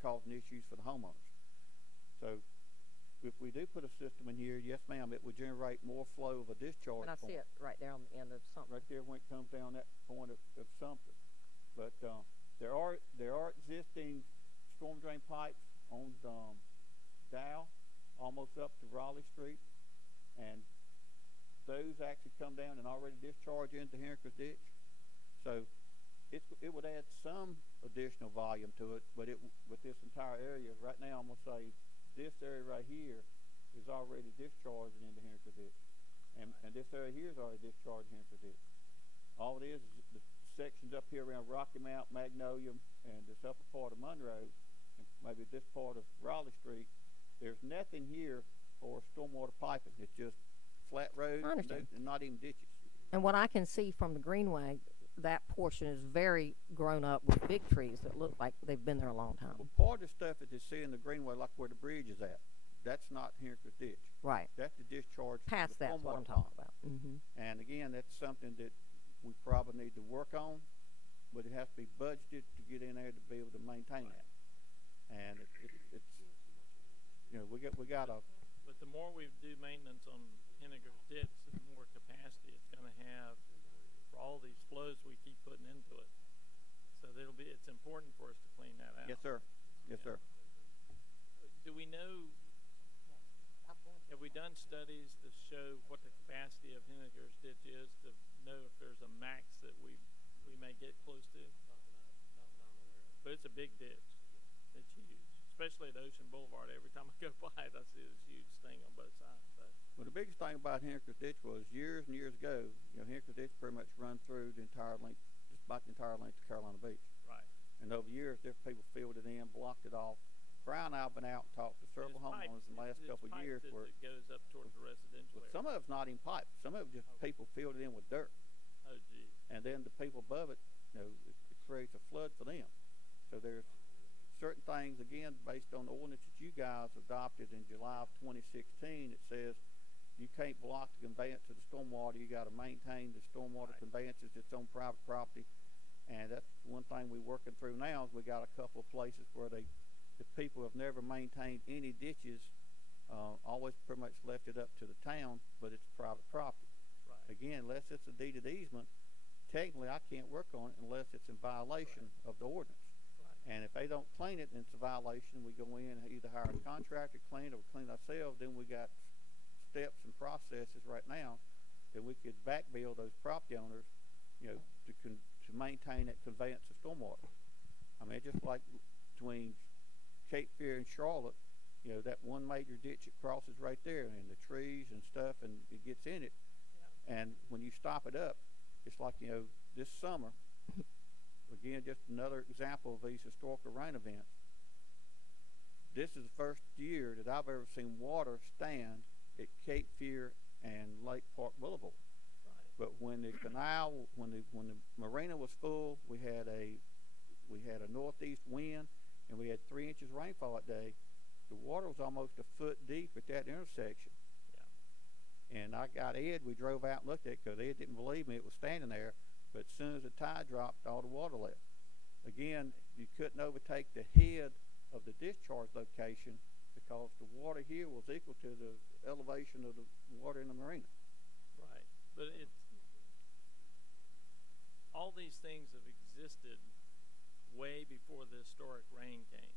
causing issues for the homeowners. So if we do put a system in here, yes, ma'am, it would generate more flow of a discharge. And I see it right there on the end of something. Right there when it comes down that point of something. But there are existing storm drain pipes on Dow, almost up to Raleigh Street, and those actually come down and already discharge into Henniker's Ditch. So it would add some additional volume to it, but with this entire area right now, I'm gonna say this area right here is already discharging into Henniker's Ditch, and this area here is already discharging Henniker's Ditch. All it is the sections up here around Rocky Mount, Magnolia, and this upper part of Monroe, and maybe this part of Raleigh Street. There's nothing here for stormwater piping. It's just flat roads and not even ditches. And what I can see from the Greenway, that portion is very grown up with big trees that look like they've been there a long time. Well, part of the stuff that you see in the Greenway, like where the bridge is at, that's not Henniker's Ditch. Right. That's the discharge. Past that's what I'm talking about. Mm-hmm. And again, that's something that we probably need to work on, but it has to be budgeted to get in there to be able to maintain that. And it's we got a. But the more we do maintenance on Henniker's Ditch, the more capacity it's going to have for all these flows we keep putting into it. So it's important for us to clean that out. Yes, sir. Yes, sir. Do we know? Have we done studies to show what the capacity of Henniker's Ditch is to know if there's a max that we may get close to? But it's a big ditch. It's huge, especially at Ocean Boulevard. Every time I go by it, I see this huge thing on both sides. So. Well, the biggest thing about Henniker's Ditch was years and years ago, Henniker's Ditch pretty much run through the entire length, just about the entire length of Carolina Beach. Right. And over years, different people filled it in, blocked it off. Brian and I have been out and talked to several homeowners in the last couple of years where it goes up towards the residential area. Some of it's not even piped. Some of it just people filled it in with dirt. Oh, gee. And then the people above it, it creates a flood for them. So there's certain things, again, based on the ordinance that you guys adopted in July of 2016. It says you can't block the conveyance of the stormwater. You got to maintain the stormwater conveyances that's on private property. And that's one thing we're working through now is we got a couple of places where the people have never maintained any ditches, always pretty much left it up to the town, but it's private property. Right. Again, unless it's a deeded easement, technically I can't work on it unless it's in violation of the ordinance. Right. And if they don't clean it and it's a violation, we go in and either hire a contractor to clean it or clean it ourselves. Then we got steps and processes right now that we could back bill those property owners, to maintain that conveyance of stormwater. I mean, just like between Cape Fear and Charlotte, that one major ditch that crosses right there, and the trees and stuff, and it gets in it. Yeah. And when you stop it up, it's like, this summer, again, just another example of these historical rain events. This is the first year that I've ever seen water stand at Cape Fear and Lake Park Boulevard. Right. But when the canal, when the marina was full, we had a northeast wind, and we had 3 inches rainfall that day. the water was almost a foot deep at that intersection. Yeah. And I got Ed, we drove out and looked at it, because Ed didn't believe me, it was standing there, but as soon as the tide dropped, all the water left. Again, you couldn't overtake the head of the discharge location, because the water here was equal to the elevation of the water in the marina. Right, but it's, all these things have existed way before the historic rain came.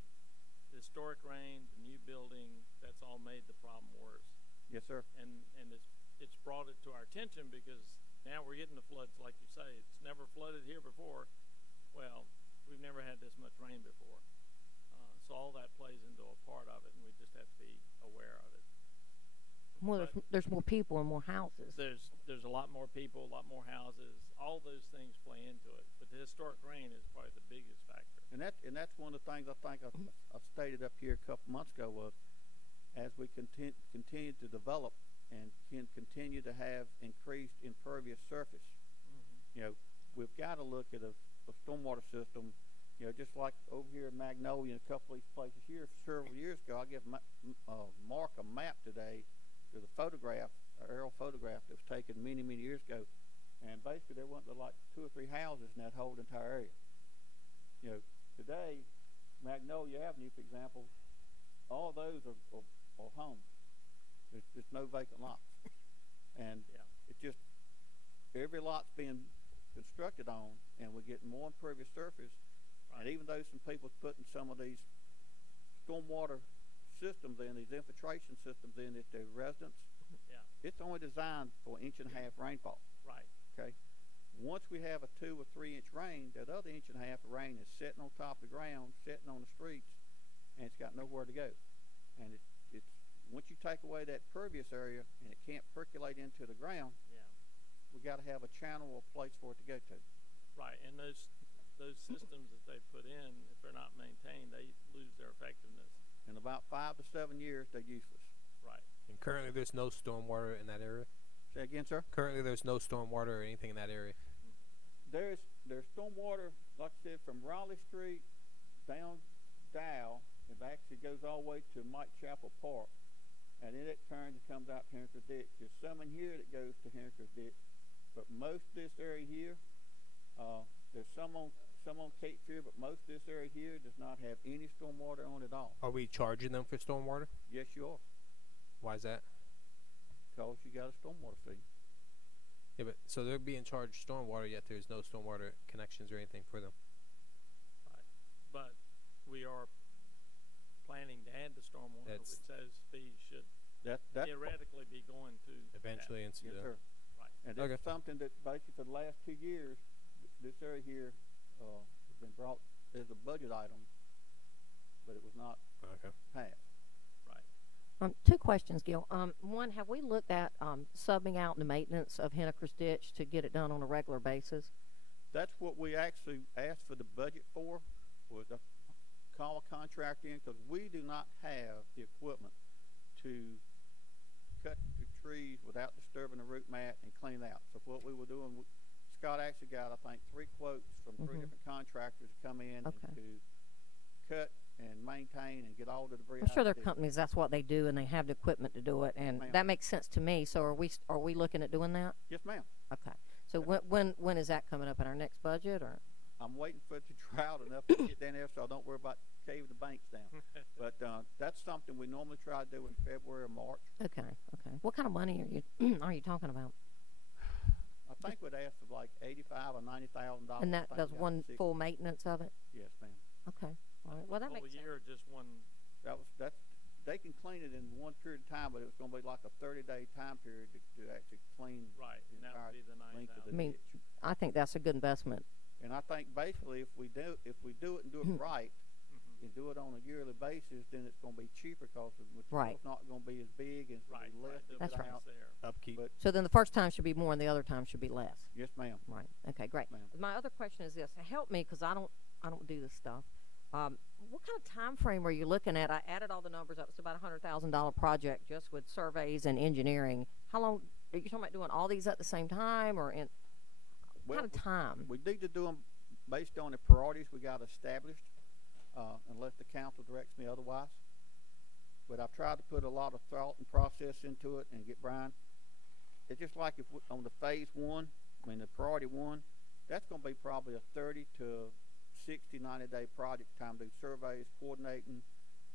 The historic rain, the new building, that's all made the problem worse. Yes, sir. And it's brought it to our attention, because now we're getting the floods, like you say. It's never flooded here before. Well, we've never had this much rain before. So all that plays into a part of it, and we just have to be aware of it. Well, But there's more people and more houses. there's a lot more people, a lot more houses. All those things play into it. But the historic rain is probably the biggest factor. And that's one of the things I think I stated up here a couple months ago was, as we continue to develop and can continue to have increased impervious surface, Mm-hmm. you know, we've got to look at a stormwater system, you know, just like over here in Magnolia and a couple of these places here several years ago. I give Mark a map today to the photograph, aerial photograph that was taken many, many years ago. And basically there wasn't like 2 or 3 houses in that whole entire area. You know, today, Magnolia Avenue, for example, all those are homes. There's no vacant lots. And Yeah. it's just, every lot's being constructed on, and we're getting more impervious surface. Right. And even though some people's putting some of these stormwater systems in, these infiltration systems in at their residents, Yeah. it's only designed for 1.5 inch rainfall. Right. Okay. Once we have a 2 or 3 inch rain, that other 1.5 inch of rain is sitting on top of the ground, sitting on the streets, and it's got nowhere to go. And it's once you take away that pervious area and it can't percolate into the ground, Yeah. we got to have a channel or place for it to go to. Right. And those systems that they put in, if they're not maintained, they lose their effectiveness. In about 5 to 7 years, they're useless. Right. And currently, there's no stormwater in that area. Say again, sir. Currently, there's no stormwater or anything in that area. There's stormwater, like I said, from Raleigh Street down Dow. It actually goes all the way to Mike Chapel Park, and then it turns and comes out to Henniker's Ditch. There's some in here that goes to Henniker's Ditch, but most of this area here, there's some on Cape Fear, but most of this area here does not have any stormwater on it at all. Are we charging them for stormwater? Yes, you are, Why is that? because you got a stormwater fee. Yeah, but so they're being charged stormwater, yet there's no stormwater connections or anything for them. Right. But we are planning to add the stormwater, That's- which those fees should That's theoretically be going to that. Eventually, yes, sir. Right. And this Okay. is something that basically for the last 2 years, this area here has been brought as a budget item, but it was not Okay. passed. Right. 2 questions, Gil. One, have we looked at subbing out the maintenance of Henniker's Ditch to get it done on a regular basis? That's what we actually asked for the budget for, was to call a contractor in, because we do not have the equipment to cut the trees without disturbing the root mat and clean out. So what we were doing, Scott actually got, I think, 3 quotes from 3 Mhm. different contractors to come in Okay. and to cut and maintain and get all the debris I'm out sure of there the are ditch. companies that's what they do, and they have the equipment to do it, and ma'am. that makes sense to me. So are we looking at doing that? Yes, ma'am. Okay. So when is that coming up in our next budget, or? I'm waiting for it to dry out enough to get down there so I don't worry about caving the banks down. But that's something we normally try to do in February or March. Okay. What kind of money are you talking about? I think we'd ask for like $85,000 or $90,000. And I that think does we got one 60. full maintenance of it? Yes, ma'am. Okay. All right. Well, that Whole makes sense. year, just one. They can clean it in one period of time, but it was going to be like a 30-day time period to actually clean Right. the And that entire would be the length of the 9,000. I mean, ditch. I think that's a good investment. And I think basically if we do it and do it right Mhm. and do it on a yearly basis, then it's going to be cheaper because the material's Right. not going to be as big and it's going Right. to be less Right. to There'll That's be put right. out. less there. Upkeep. But So then the first time should be more, and the other time should be less. yes, ma'am. Right. Okay. Great. Ma'am. My other question is this: help me, because I don't do this stuff. What kind of time frame are you looking at? I added all the numbers up. It's about $100,000 project just with surveys and engineering. How long are you talking about doing all these at the same time, or in what Well, kind of time? we need to do them based on the priorities we got established, unless the council directs me otherwise. but I've tried to put a lot of thought and process into it and get Brian. It's just like if on the phase 1, I mean the priority 1, that's going to be probably a 30 to 60, 90-day project time to do surveys, coordinating,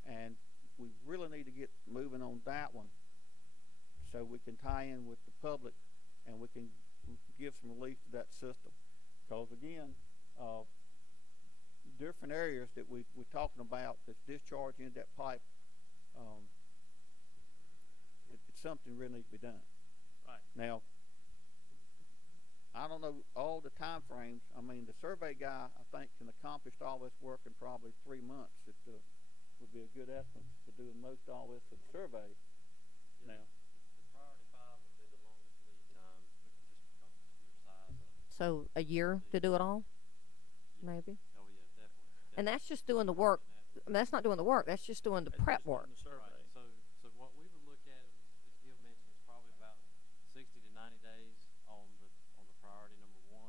and we really need to get moving on that one so we can tie in with the public and we can give some relief to that system. Because again, different areas that we're talking about that's discharging into that pipe, it's something really needs to be done. Right. Now, I don't know all the time frames. I mean, the survey guy, I think, can accomplish all this work in probably 3 months. It would be a good estimate for doing most all this for the survey. Yeah, Now, the priority 5 would be the longest lead time, just because of the sheer size of it. So a year to do it all, maybe. Oh yeah, definitely. And that's just doing the work. I mean, that's not doing the work. That's just doing the That's prep just work. on the survey. Right. So what we would look at, as Gil mentioned, is probably about 60 to 90 days on the priority number 1,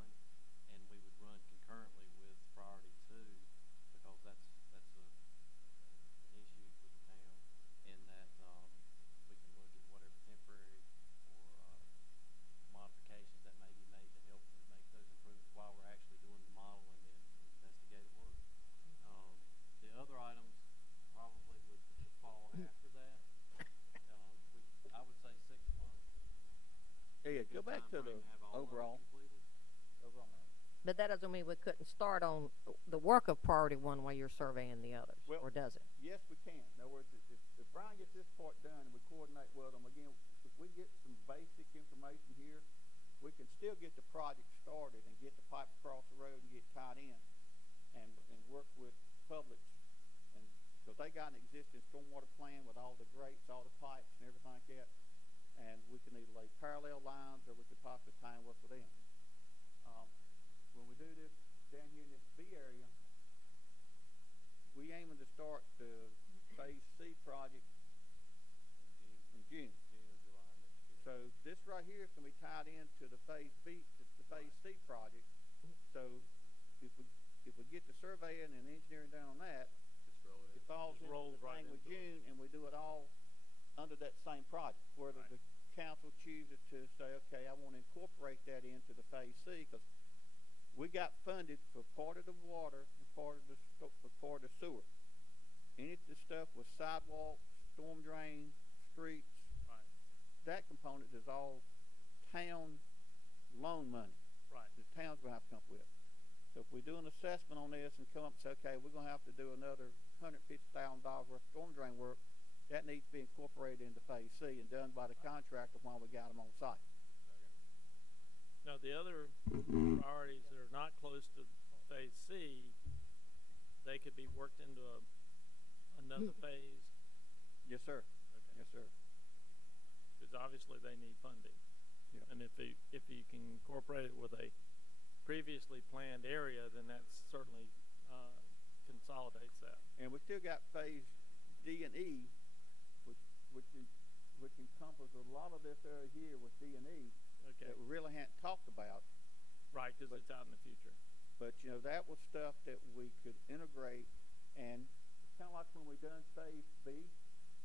and we would run concurrently with priority 2 because that's an issue with the town in that we can look at whatever temporary or modifications that may be made to help make those improvements while we're actually doing the model and then investigative work. The other items probably would fall after that. I would say 6 months. yeah, go Good back to time the frame have all of it overall. completed. But that doesn't mean we couldn't start on the work of priority 1 while you're surveying the others, Well, or does it? Yes, we can. In other words, if Brian gets this part done and we coordinate with him, again, if we get some basic information here, we can still get the project started and get the pipe across the road and get tied in and work with Publix. And because they got an existing stormwater plan with all the grates, all the pipes and everything like that. And we can either lay parallel lines or we could possibly tie and work with them. When we do this down here in this B area, we aiming to start the phase C project in June. June or July next year. So this right here is going to be tied into the phase B, to the phase C project. So if we get the surveying and engineering done on that, Just roll it it in. falls Just into rolls the right thing with into it. June, and we do it all under that same project. Whether Right. the council chooses to say, okay, I want to incorporate that into the phase C, because we got funded for part of the water and part of the sewer. Any of the stuff with sidewalks, storm drain, streets, Right. that component is all town loan money. Right. The town's going to have to come up with. So if we do an assessment on this and come up and say, okay, we're going to have to do another $150,000 worth of storm drain work, that needs to be incorporated into phase C and done by the contractor while we got them on site. Now, the other priorities that are not close to phase C, they could be worked into another phase. Yes, sir. Okay. Yes, sir. Because obviously they need funding. Yeah. And if you can incorporate it with a previously planned area, then that certainly consolidates that. And we still got phase D and E, which encompasses a lot of this area here with D and E Okay. that we really hadn't talked about. Right, because it's out in the future. But you know, that was stuff that we could integrate, and it's kind of like when we done phase B,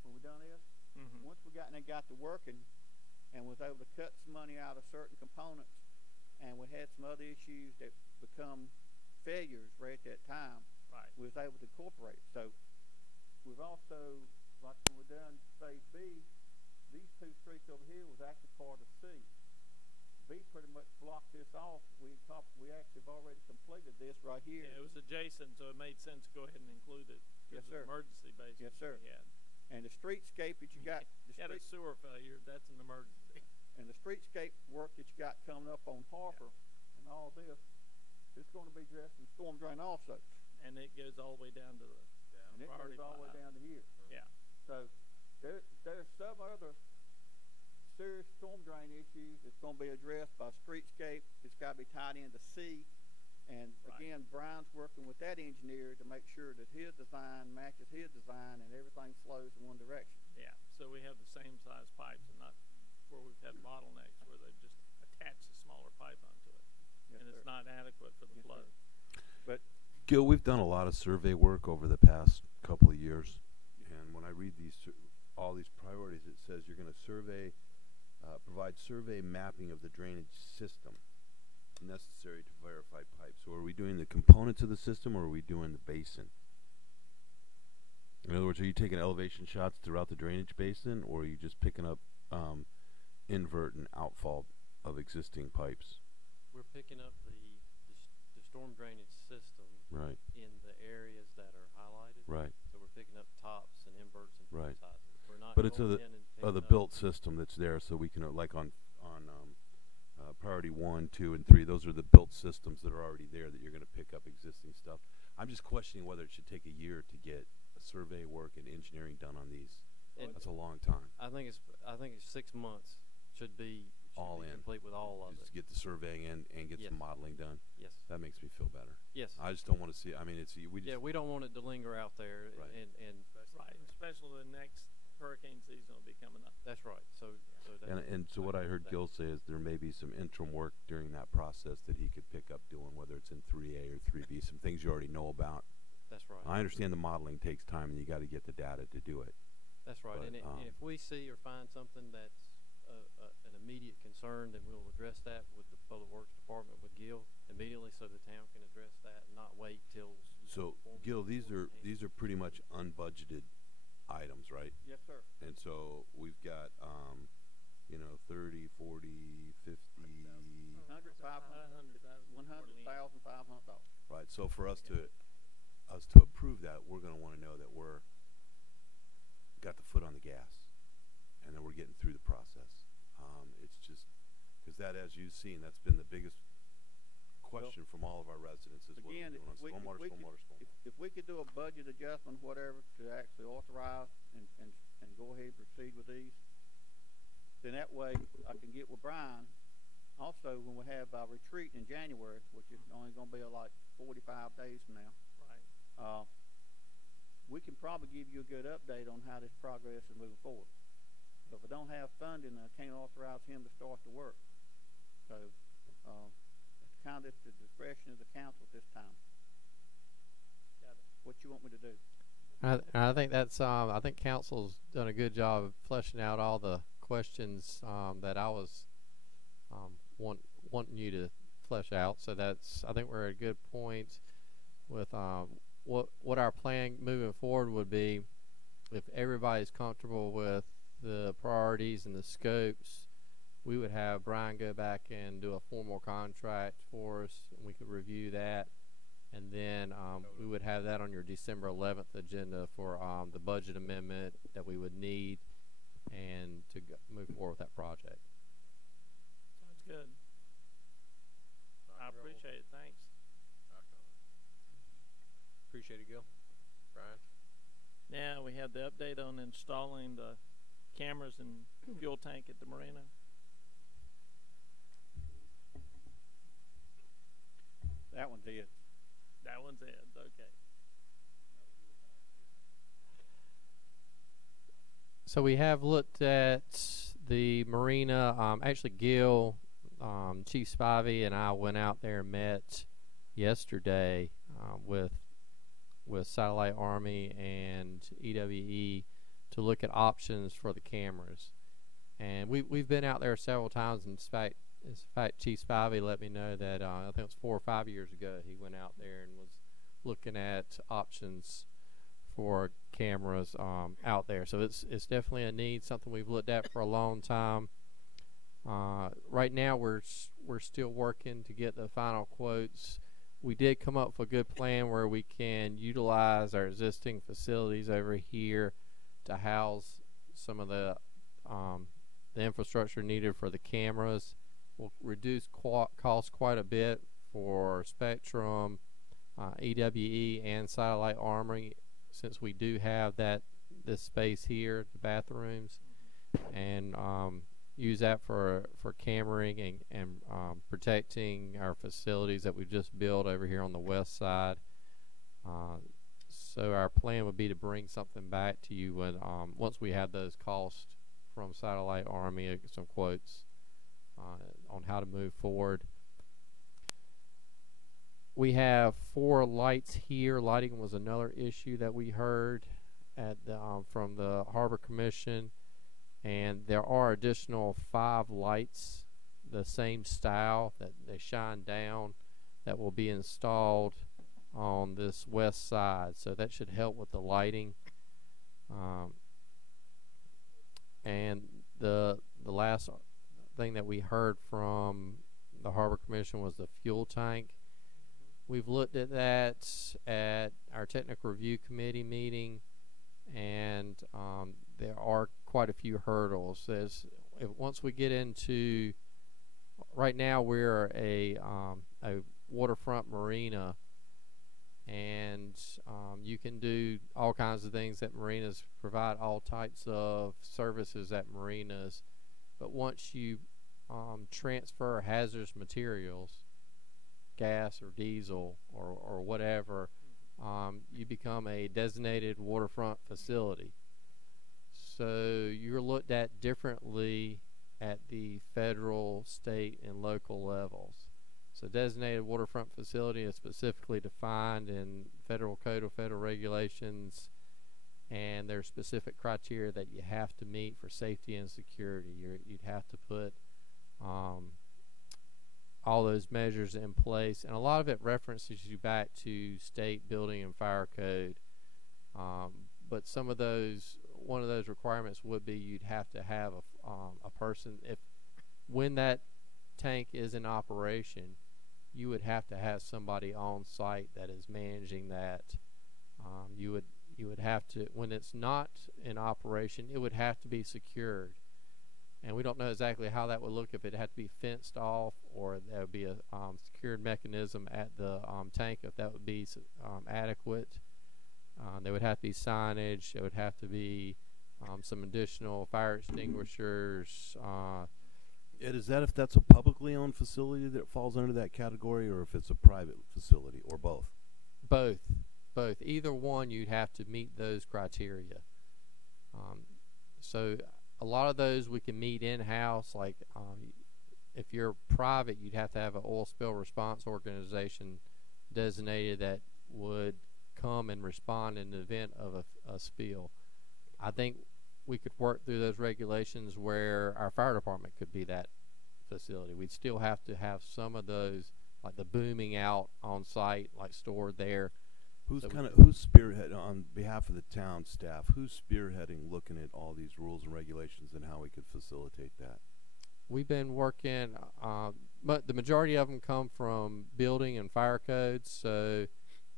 when we done this. Mm-hmm. Once we got to working, and was able to cut some money out of certain components, and we had some other issues that become failures right at that time. Right. We was able to incorporate. So we've also, like when we done phase B, these two streets over here was actually part of C. B pretty much blocked this off. We actually have already completed this right here. Yeah, it was adjacent, so it made sense to go ahead and include it. Yes, because of sir. the emergency basis. Yes, sir. We had. And the streetscape that you got, Yeah, the sewer failure, that's an emergency. and the streetscape work that you got coming up on Harper and all this, it's going to be addressed in storm drain also. And it goes all the way down to the And it priority goes all the way 5. down to here. Yeah. So there's some other serious storm drain issues that's going to be addressed by streetscape. It's got to be tied into C. And Right. again, Brian's working with that engineer to make sure that his design matches his design and everything flows in one direction. Yeah. So we have the same size pipes and not where we've had bottlenecks where they've just attached a smaller pipe onto it. Yes, And sir. it's not adequate for the Yes, flow. sir. But Gil, we've done a lot of survey work over the past couple of years, and when I read these all these priorities, it says you're going to survey, provide survey mapping of the drainage system necessary to verify pipes. So are we doing the components of the system, or are we doing the basin? In other words, are you taking elevation shots throughout the drainage basin, or are you just picking up invert and outfall of existing pipes? We're picking up the storm drainage system Right. in the areas that are highlighted. Right. So we're picking up tops and inverts and Right. sizes. We're not But it's going of in and the picking up- built system that's there, so we can like on priority 1, 2, and 3. Those are the built systems that are already there that you're going to pick up existing stuff. I'm just questioning whether it should take a year to get a survey work and engineering done on these. And That's a long time. I think it's 6 months should be All in. complete with all of Just it. to get the surveying and get Yes. some modeling done. Yes. That makes me feel better. Yes. I just don't want to see. I mean, we just. Yeah, we don't want it to linger out there, Right. and Right, especially the next hurricane season will be coming up. that's right. So And so what I heard Gil say is there may be some interim work during that process that he could pick up doing, whether it's in 3A or 3B, some things you already know about. that's right. I understand the modeling takes time and you got to get the data to do it. That's right. But, And if we see or find something that's an immediate concern, then we'll address that with the Public Works Department, with Gil, immediately, so the town can address that and not wait till. So Gil, these are pretty much unbudgeted items, right? Yes, sir. And so we've got 30, 40, 50. 100,500. Right. So for us to approve that, we're going to want to know that we're got the foot on the gas, and that we're getting through the process. It's just because that, as you've seen, that's been the biggest question from all of our residents is what Again, we're doing on if we stormwater. if we could do a budget adjustment, whatever, to actually authorize and go ahead and proceed with these, then that way I can get with Brian. Also, when we have our retreat in January, which is only going to be like 45 days from now, Right. we can probably give you a good update on how this progress is moving forward. But if I don't have funding, I can't authorize him to start the work. So it's kind of at the discretion of the council at this time. Got it. What you want me to do? I think that's I think council's done a good job of fleshing out all the questions that I was wanting you to flesh out. So I think we're at a good point with what our plan moving forward would be. If everybody's comfortable with the priorities and the scopes, we would have Brian go back and do a formal contract for us, and we could review that. And then we would have that on your December 11th agenda for the budget amendment that we would need and to move forward with that project. Sounds good. I appreciate it. Thanks. Appreciate it, Gil. Brian. Now we have the update on installing the cameras and fuel tank at the marina. That one's it. That one's it. Okay. So we have looked at the marina. Actually, Gil, Chief Spivey, and I went out there and met yesterday with Satellite Army and EWE to look at options for the cameras. And we've been out there several times. In fact, Chief Spivey let me know that I think it was 4 or 5 years ago he went out there and was looking at options for cameras out there. So it's definitely a need, something we've looked at for a long time. Right now we're still working to get the final quotes. We did come up with a good plan where we can utilize our existing facilities over here to house some of the infrastructure needed for the cameras. Will reduce cost quite a bit for Spectrum, EWE, and Satellite Armory, since we do have this space here, the bathrooms, and use that for cameraing and protecting our facilities that we've just built over here on the west side. So our plan would be to bring something back to you when once we have those costs from Satellite Army, some quotes on how to move forward. We have 4 lights here. Lighting was another issue that we heard, at the from the Harbor Commission, and there are additional 5 lights, the same style that they shine down, that will be installed on this west side. So that should help with the lighting. And the last thing that we heard from the Harbor Commission was the fuel tank. We've looked at that at our technical review committee meeting, and there are quite a few hurdles. Once we get into, right now we're a waterfront marina, and you can do all kinds of things at marinas, provide all types of services at marinas, but once you transfer hazardous materials, gas or diesel or whatever, you become a designated waterfront facility. So you're looked at differently at the federal, state, and local levels. So designated waterfront facility is specifically defined in federal code or federal regulations, and there's specific criteria that you have to meet for safety and security. You'd have to put all those measures in place, and a lot of it references you back to state building and fire code. But some of those, one of those requirements would be you'd have to have a person, when that tank is in operation, you would have to have somebody on site that is managing that. You would have to, when it's not in operation, it would have to be secured. And we don't know exactly how that would look, if it had to be fenced off or there would be a secured mechanism at the tank, if that would be adequate. There would have to be signage. There would have to be some additional fire extinguishers. Ed, is that if that's a publicly owned facility that falls under that category, or if it's a private facility, or both? Both. Either one, you'd have to meet those criteria. So a lot of those we can meet in-house. Like if you're private, you'd have to have an oil spill response organization designated that would come and respond in the event of a spill. I think we could work through those regulations where our fire department could be that facility. We'd still have to have some of those, like the booming out on site, like stored there. Who's So who's spearheading on behalf of the town staff? Who's spearheading looking at all these rules and regulations and how we could facilitate that? We've been working, but the majority of them come from building and fire codes. So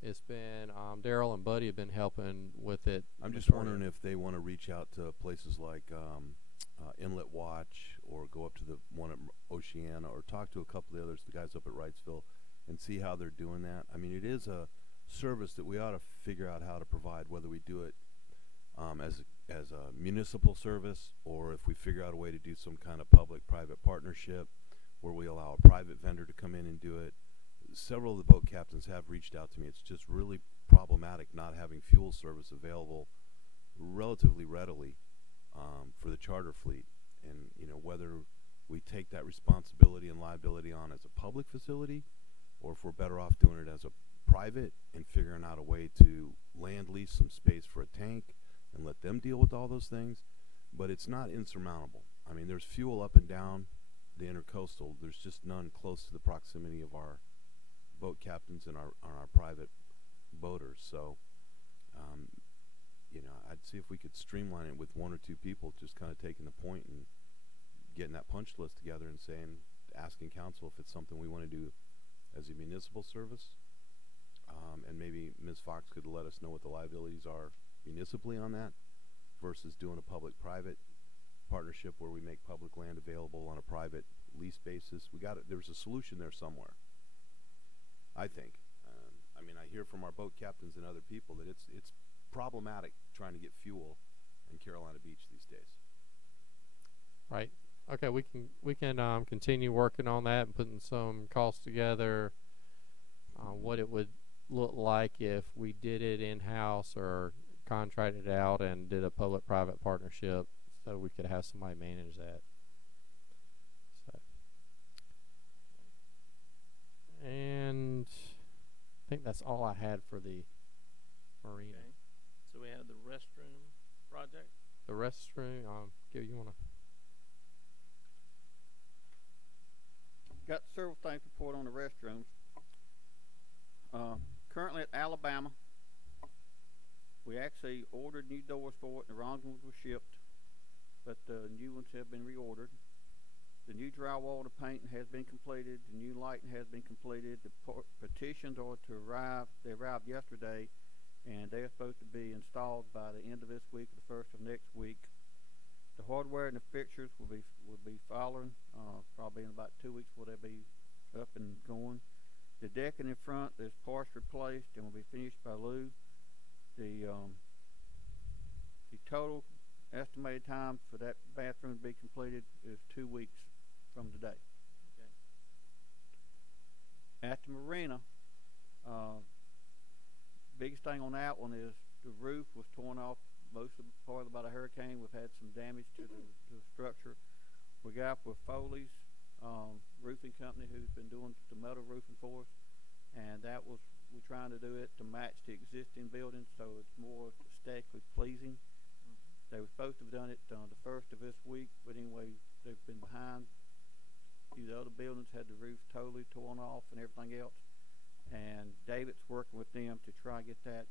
it's been Daryl and Buddy have been helping with it. I'm just wondering if they want to reach out to places like Inlet Watch, or go up to the one at Oceana, or talk to a couple of the others, the guys up at Wrightsville, and see how they're doing that. I mean, it is a service that we ought to figure out how to provide, whether we do it as a municipal service, or if we figure out a way to do some kind of public-private partnership where we allow a private vendor to come in and do it. Several of the boat captains have reached out to me. It's just really problematic not having fuel service available relatively readily for the charter fleet, and whether we take that responsibility and liability on as a public facility, or if we're better off doing it as a private and figuring out a way to land lease some space for a tank and let them deal with all those things. But it's not insurmountable. I mean, there's fuel up and down the intercoastal. There's just none close to the proximity of our boat captains and our private boaters. So I'd see if we could streamline it with 1 or 2 people, just kind of taking the point and getting that punch list together and asking council if it's something we want to do as a municipal service. And maybe Ms. Fox could let us know what the liabilities are municipally on that, versus doing a public-private partnership where we make public land available on a private lease basis. There's a solution there somewhere, I think. I mean, I hear from our boat captains and other people that it's problematic trying to get fuel in Carolina Beach these days. Right. Okay, we can continue working on that and putting some costs together. What it would look like if we did it in-house or contracted out and did a public-private partnership, so we could have somebody manage that. So, and I think that's all I had for the marina. Okay. So Do we have the restroom project? The restroom, Gil, you wanna? Got several things to report on the restrooms. Currently at Alabama, we actually ordered new doors for it, and the wrong ones were shipped, but the new ones have been reordered. The new drywall to painting has been completed. The new lighting has been completed. The petitions are to arrive. They arrived yesterday, and they're supposed to be installed by the end of this week or the first of next week. The hardware and the fixtures will be following, probably in about 2 weeks will they be up and going. The decking in front is partially replaced and will be finished by Lou. The total estimated time for that bathroom to be completed is 2 weeks from today. Okay. At the marina, biggest thing on that one is the roof was torn off most of part by the hurricane. We've had some damage to the structure. We got with Foley's roofing company, who's been doing the metal roofing for us, and that was, we're trying to do it to match the existing building so it's more aesthetically pleasing. They were supposed to have done it the first of this week, but anyway, they've been behind. A few of the other buildings had the roofs totally torn off and everything else, and David's working with them to try and get that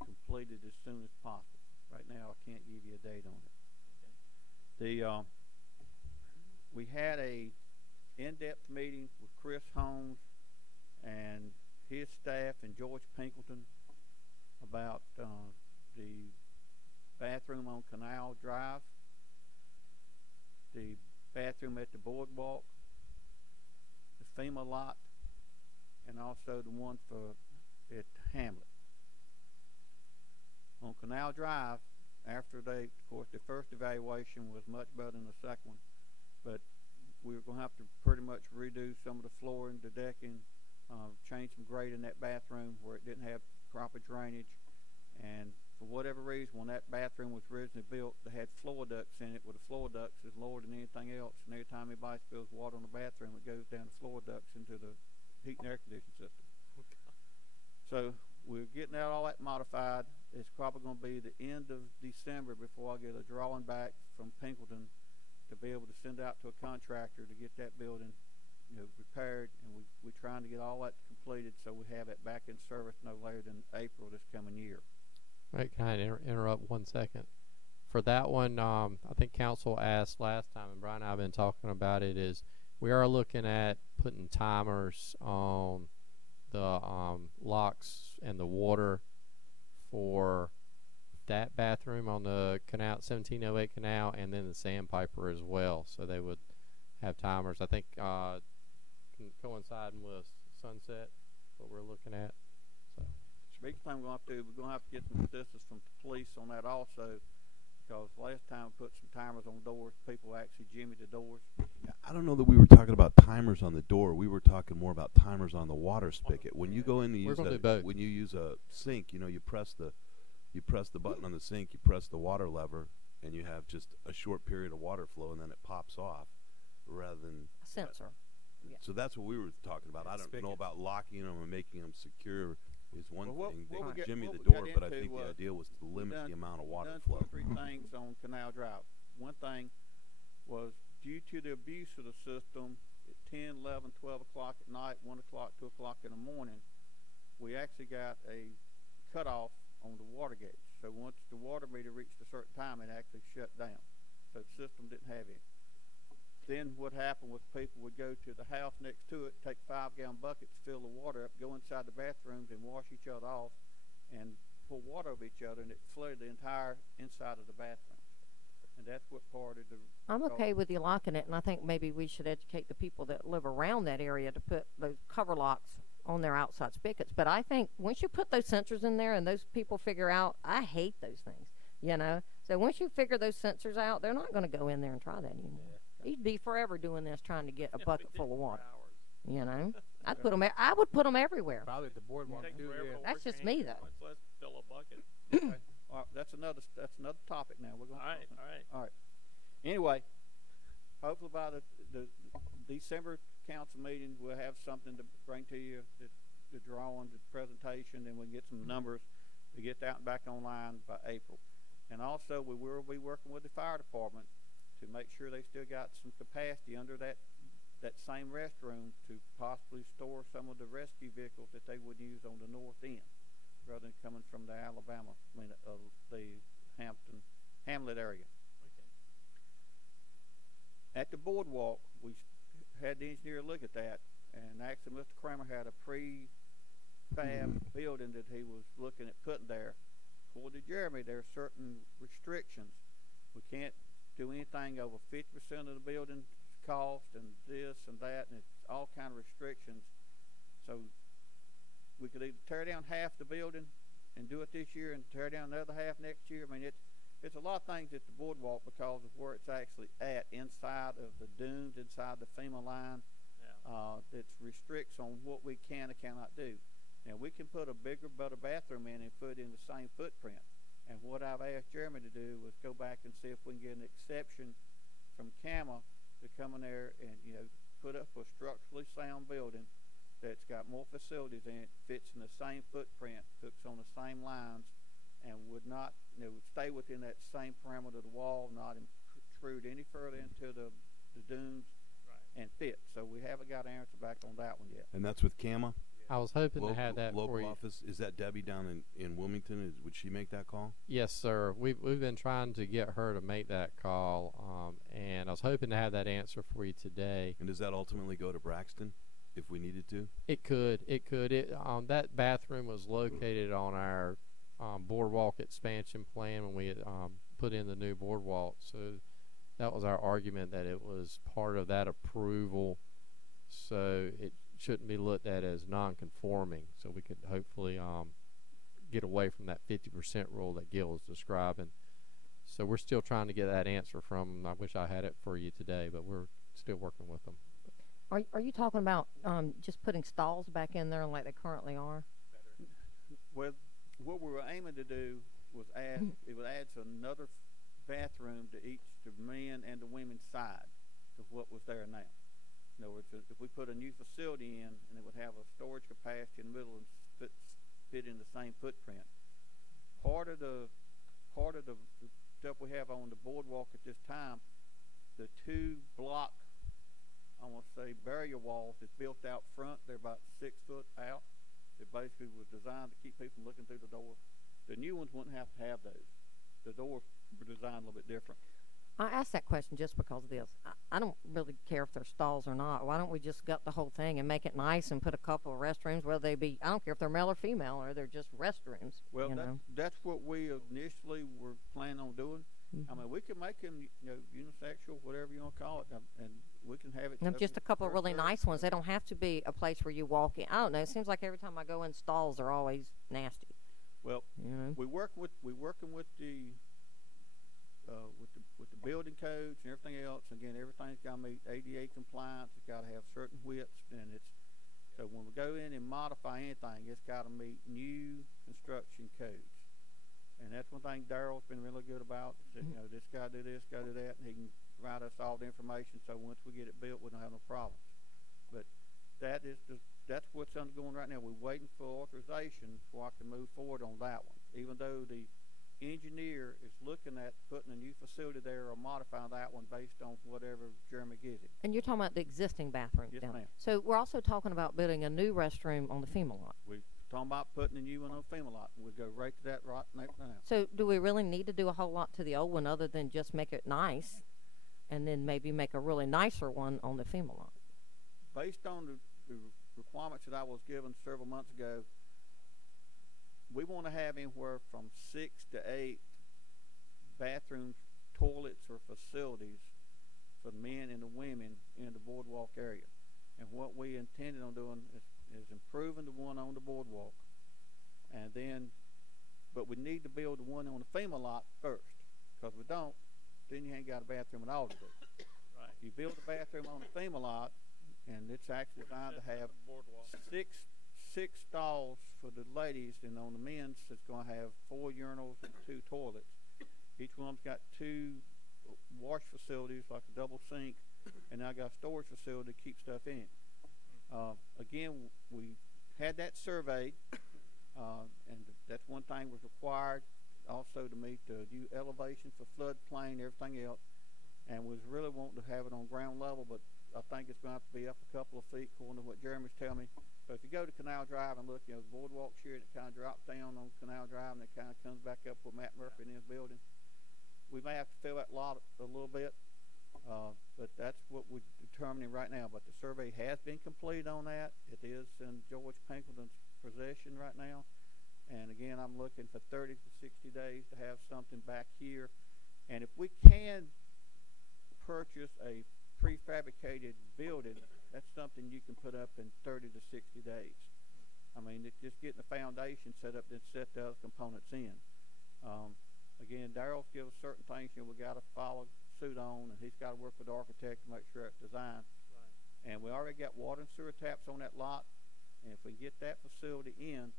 completed as soon as possible. Right now, I can't give you a date on it. Okay. We had a in-depth meeting with Chris Holmes and his staff and George Pinkleton about the bathroom on Canal Drive, the bathroom at the boardwalk, the FEMA lot, and also the one at Hamlet. On Canal Drive, after of course, the first evaluation was much better than the second one, but we were going to have to pretty much redo some of the flooring, the decking, change some grade in that bathroom where it didn't have proper drainage, and for whatever reason, when that bathroom was originally built, they had floor ducts in it, where the floor ducts is lower than anything else, and every time anybody spills water on the bathroom, it goes down the floor ducts into the heat and air conditioning system. So we're getting all that modified. It's probably going to be the end of December before I get a drawing back from Pinkleton to be able to send out to a contractor to get that building, repaired, and we're trying to get all that completed so we have it back in service no later than April this coming year. Right, can I interrupt 1 second? For that one, I think council asked last time, and Brian and I have been talking about it, is we are looking at putting timers on the locks and the water for that bathroom on the canal, 1708 canal, and then the Sandpiper as well. So they would have timers. I think coinciding with sunset, what we're looking at. So. Big thing we're going to have to get some assistance from the police on that also, because last time we put some timers on doors, people actually jimmied the doors. I don't know that we were talking about timers on the door. We were talking more about timers on the water spigot. When you go in to use when you use a sink, you press the button on the sink, you press the water lever, and you have just a short period of water flow, and then it pops off, rather than A sensor. Yeah. So that's what we were talking about. I don't know about locking them and making them secure. Is one thing. They jimmy the door, but I think the idea was to limit the amount of water flow. We've done 2 or 3 things on Canal Drive. One thing was due to the abuse of the system at 10, 11, 12 o'clock at night, 1 o'clock, 2 o'clock in the morning, we actually got a cutoff on the water gauge. So once the water meter reached a certain time, it actually shut down. So the system didn't have any. Then what happened was people would go to the house next to it, take 5-gallon buckets, fill the water up, go inside the bathrooms and wash each other off and pour water over each other, and it flooded the entire inside of the bathroom. And that's what part of the... I'm okay with you locking it, and I think maybe we should educate the people that live around that area to put those cover locks on their outside spigots. But I think once you put those sensors in there and those people figure out, I hate those things, So once you figure those sensors out, they're not going to go in there and try that anymore. Yeah. You'd be forever doing this, trying to get a bucket full of water. I'd put them. I would put them everywhere. Probably the boardwalk too. Yeah. That's just me, though. Let's fill a bucket. Okay. All right, that's another topic now. We're going. All right. Anyway, hopefully by the December council meeting, we'll have something to bring to you, the drawing, the presentation, and we can get some numbers. to get that back online by April. And also, we will be working with the fire department to make sure they still got some capacity under that same restroom to possibly store some of the rescue vehicles that they would use on the north end, rather than coming from the the Hamlet area. Okay. At the boardwalk, we had the engineer look at that, and actually Mr. Kramer had a prefab building that he was looking at putting there. According to Jeremy, there are certain restrictions. We can't do anything over 50% of the building cost, and this and that, and it's all kind of restrictions. So we could either tear down half the building and do it this year, and tear down the other half next year. I mean, it's a lot of things at the boardwalk because of where it's actually at, inside of the dunes, inside the FEMA line. Yeah. That restricts on what we can and cannot do. Now, we can put a bigger, better bathroom in and put in the same footprint. And what I've asked Jeremy to do was go back and see if we can get an exception from CAMA to come in there and, put up a structurally sound building that's got more facilities in it, fits in the same footprint, hooks on the same lines, and would not, stay within that same parameter of the wall, not intrude any further into the dunes, Right. and fit. So we haven't got an answer back on that one yet. And that's with CAMA? I was hoping to have that local for you. office. Is that Debbie down in Wilmington? Would she make that call? Yes, sir. We've been trying to get her to make that call, and I was hoping to have that answer for you today. And does that ultimately go to Braxton if we needed to? It could. That bathroom was located on our boardwalk expansion plan when we had put in the new boardwalk. So that was our argument, that it was part of that approval. So it shouldn't be looked at as non-conforming. So we could hopefully get away from that 50% rule that Gil was describing. So we're still trying to get that answer from. I wish I had it for you today, but we're still working with them. Are you talking about just putting stalls back in there like they currently are? Well, what we were aiming to do was add another bathroom to each the men and the women's side of what was there now. In other words, if we put a new facility in and it would have a storage capacity in the middle and fit in the same footprint. Part of the stuff we have on the boardwalk at this time, the 2 block, I want to say, barrier walls that's built out front. They're about 6 foot out. It basically was designed to keep people from looking through the door. The new ones wouldn't have to have those. The doors were designed a little bit different. I asked that question just because of this. I don't really care if they're stalls or not. Why don't we just gut the whole thing and make it nice and put a couple of restrooms, whether they be, I don't care if they're male or female, or they're just restrooms. Well, that's what we initially were planning on doing. I mean, we can make them, unisexual, whatever you want to call it, and we can have it. Just a couple of really nice ones. They don't have to be a place where you walk in. I don't know. It seems like every time I go in, stalls are always nasty. Well, we're working with the building codes and everything else. Again, everything's got to meet ADA compliance. It's got to have certain widths, and so when we go in and modify anything, it's got to meet new construction codes. And that's one thing Daryl's been really good about. Said, this got to do this, got to do that, and he can provide us all the information. So once we get it built, we don't have no problems. But that's what's undergoing right now. We're waiting for authorization before I can move forward on that one. Even though the engineer is looking at putting a new facility there or modifying that one based on whatever Jeremy gives him. And you're talking about the existing bathroom Yes, down ma'am. there. So we're also talking about building a new restroom on the FEMA lot. We're talking about putting a new one on FEMA lot. We'll go right to that right now. So do we really need to do a whole lot to the old one other than just make it nice and then maybe make a really nicer one on the FEMA lot? Based on the requirements that I was given several months ago, we want to have anywhere from 6 to 8 bathrooms, toilets, or facilities for the men and the women in the boardwalk area. And what we intended on doing is improving the one on the boardwalk, and but we need to build the one on the FEMA lot first, because we don't, then you ain't got a bathroom at all to do. Right. You build a bathroom on the FEMA lot, and it's actually designed to have Boardwalk. six stalls for the ladies, and on the men's it's going to have 4 urinals and 2 toilets. Each one's got 2 wash facilities, like a double sink, and I got a storage facility to keep stuff in it. Again, we had that surveyed, And that's one thing was required also to meet the new elevation for floodplain, everything else. And was really wanting to have it on ground level, but I think it's going to have to be up a couple of feet according to what Jeremy's telling me. So if you go to Canal Drive and look, the boardwalk's here, and it kind of drops down on Canal Drive, and it kind of comes back up with Matt Murphy in his building. We may have to fill that lot a little bit, but that's what we're determining right now. But the survey has been completed on that. It is in George Pinkerton's possession right now. And again, I'm looking for 30 to 60 days to have something back here. And if we can purchase a prefabricated building, that's something you can put up in 30 to 60 days. I mean, it's just getting the foundation set up, then set the other components in. Again, Daryl's given us certain things we got to follow suit on, and he's got to work with the architect to make sure it's designed. Right. And we already got water and sewer taps on that lot, and if we get that facility in,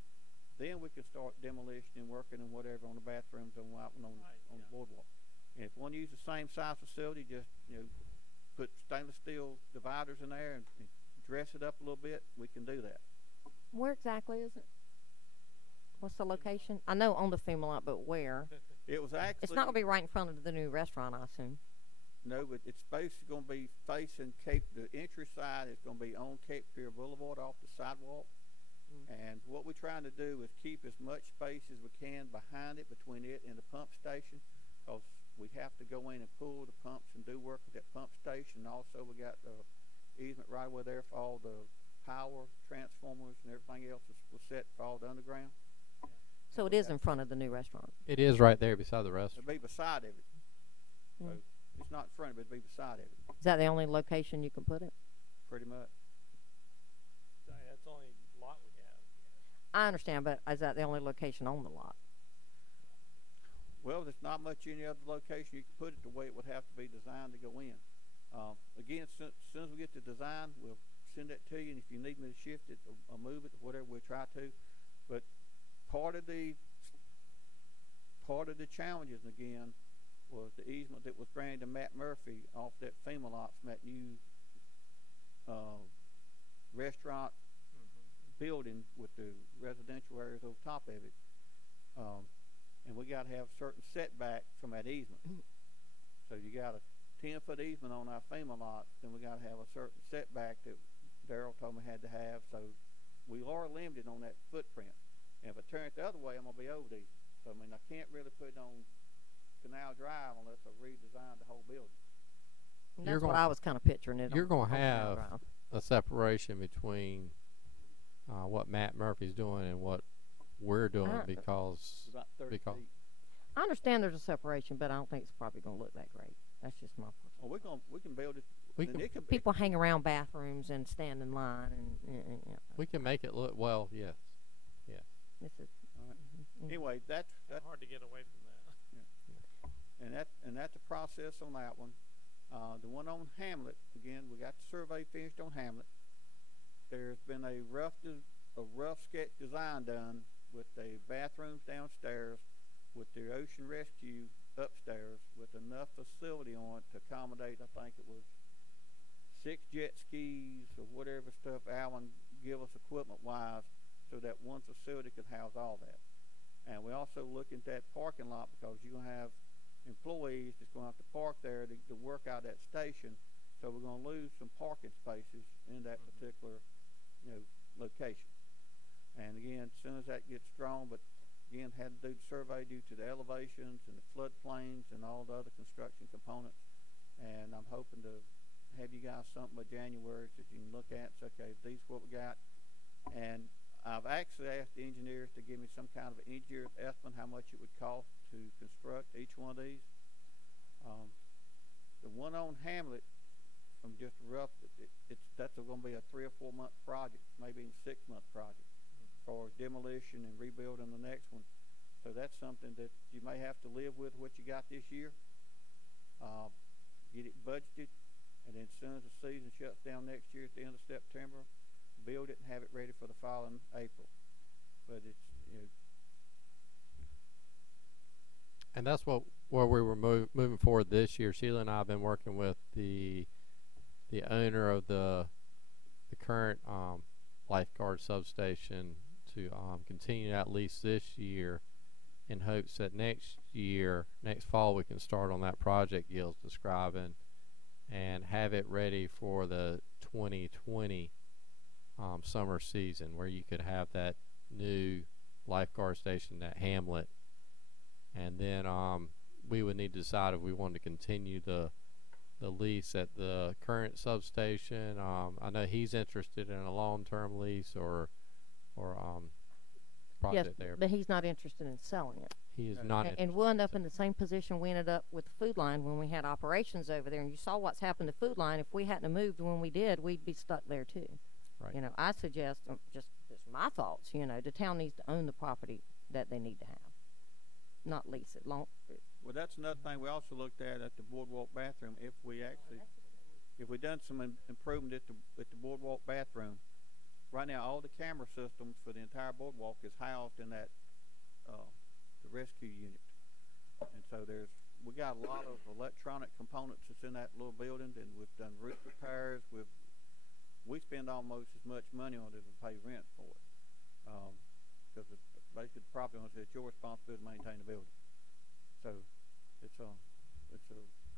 then we can start demolition and working and whatever on the bathrooms and on the boardwalk. And if we want to use the same size facility, just put stainless steel dividers in there and dress it up a little bit, we can do that. Where exactly is it? What's the location? I know on the FEMA lot, but where? It was actually. It's not going to be right in front of the new restaurant, I assume. No, but it's basically going to be facing Cape. The entry side is going to be on Cape Fear Boulevard off the sidewalk. And what we're trying to do is keep as much space as we can behind it, between it and the pump station, because we have to go in and pull the pumps and do work at that pump station. Also, we got the easement right away there for all the power transformers and everything else was set for all the underground. So it is in front of the new restaurant. It is right there beside the restaurant. It'll be beside of it. So it's not in front of it, it'll be beside of it, Is that the only location you can put it? pretty much. That's the only lot we have. I understand, but is that the only location on the lot? Well, there's not much any other location you can put it the way it would have to be designed to go in. Again, as soon as we get the design, we'll send that to you, and if you need me to shift it or move it or whatever, we'll try to. But part of the challenges, again, was the easement that was granted to Matt Murphy off that FEMA lot from that new restaurant building with the residential areas over top of it. And we got to have certain setback from that easement. So you got a 10-foot easement on our FEMA lot, then we got to have a certain setback that Daryl told me had to have. So we are limited on that footprint. And if I turn it the other way, I'm going to be over these. So, I mean, I can't really put it on Canal Drive unless I redesign the whole building. And that's what I was kind of picturing it. You're going to on have Canal Drive. a separation between what Matt Murphy's doing and what we're doing It's about 30 because feet. I understand there's a separation, but I don't think it's probably going to look that great. That's just my personal. Well, we can build it. We and can- it could be, People hang around bathrooms and stand in line, and we can make it look well. Yes. this is. all right. Mm. Anyway, that's Hard to get away from that. and that's the process on that one. The one on Hamlet, again, we got the survey finished on Hamlet. There's been a rough sketch design done with the bathrooms downstairs, with the ocean rescue upstairs, with enough facility on it to accommodate, I think it was 6 jet skis or whatever stuff Alan give us equipment-wise, so that one facility could house all that. And we also look at that parking lot, because you're going to have employees that's going to have to park there to work out that station. So we're going to lose some parking spaces in that particular, location. And again, as soon as that gets strong, but again, had to do the survey due to the elevations and the floodplains and all the other construction components. And I'm hoping to have you guys something by January that you can look at and say, okay, these are what we got. And I've actually asked the engineers to give me some kind of an engineer's estimate how much it would cost to construct each one of these. The one on Hamlet, from just rough, that's going to be a 3 or 4 month project, maybe even 6 month project for demolition and rebuilding the next one. So that's something that you may have to live with what you got this year. Get it budgeted, and then as soon as the season shuts down next year at the end of September, build it and have it ready for the following April. But it's, And that's where we were moving forward this year. Sheila and I have been working with the owner of the current lifeguard substation to continue that lease this year in hopes that next fall, we can start on that project Gil's describing and have it ready for the 2020 summer season, where you could have that new lifeguard station at Hamlet. And then we would need to decide if we wanted to continue the lease at the current substation. I know he's interested in a long-term lease or project Yes, there. but he's not interested in selling it. He is And- not. And we'll end up in the same position we ended up with the Food Line when we had operations over there. And you saw what's happened to Food Line. If we hadn't have moved when we did, we'd be stuck there too. Right. You know, I suggest, just my thoughts, you know, the town needs to own the property that they need to have, not lease it. Well, that's another thing we also looked at the boardwalk bathroom. If we done some improvement at the boardwalk bathroom, right now all the camera systems for the entire boardwalk is housed in that the rescue unit, and so we got a lot of electronic components that's in that little building, and we've done roof repairs. We spend almost as much money on it as we pay rent for it, because basically the property owner says it's your responsibility to maintain the building. So it's a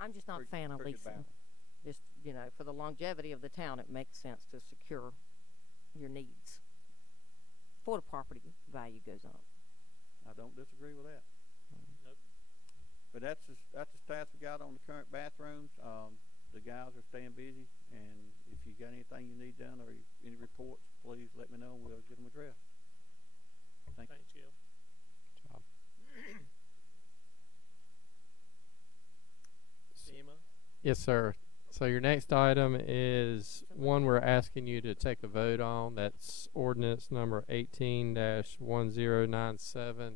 I'm just not a fan of pretty good leasing. balance. Just, you know, for the longevity of the town, it makes sense to secure your needs before the property value goes up. I don't disagree with that. Nope. But that's the stats we got on the current bathrooms. The guys are staying busy, and if you got anything you need done or any reports, please let me know. We'll get them addressed. Thank you. Thanks, Gil. Good job. FEMA. Yes, sir. So your next item is one we're asking you to take a vote on. That's ordinance number 18-1097.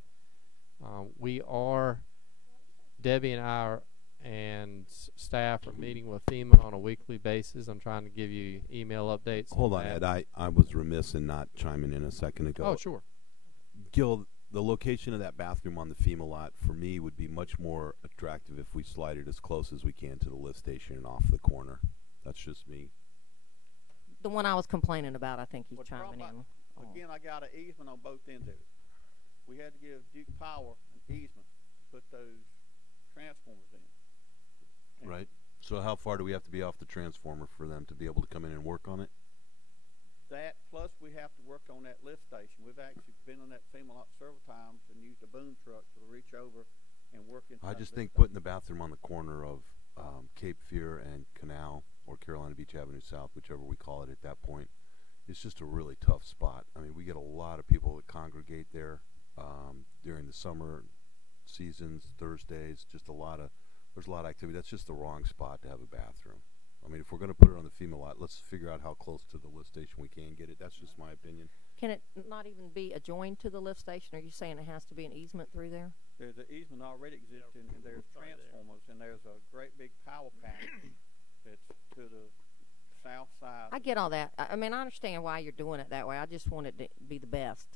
Debbie and I and staff are meeting with FEMA on a weekly basis. I'm trying to give you email updates. Hold on, that. Ed. I was remiss in not chiming in a second ago. Oh, sure. Gil, the location of that bathroom on the FEMA lot for me would be much more attractive if we slide it as close as we can to the lift station and off the corner. That's just me. The one I was complaining about, I think he's Well, chiming in. on. Again, I got an easement on both ends of it. We had to give Duke Power an easement to put those transformers in. And Right. So how far do we have to be off the transformer for them to be able to come in and work on it? That, plus we have to work on that lift station. We've actually been on that FEMA lot several times and used a boom truck to reach over and work into I that just lift think station. putting the bathroom on the corner of Cape Fear and Canal, or Carolina Beach Avenue South, whichever we call it at that point, is just a really tough spot. I mean, we get a lot of people that congregate there during the summer seasons, Thursdays, there's a lot of activity. That's just the wrong spot to have a bathroom. I mean, if we're going to put it on the FEMA lot, let's figure out how close to the lift station we can get it. That's just my opinion. Can it not even be adjoined to the lift station? Are you saying it has to be an easement through there? There's an easement already existing, and there's Right there. transformers, and there's a great big power panel that's to the south side. I get all that. I mean, I understand why you're doing it that way. I just want it to be the best,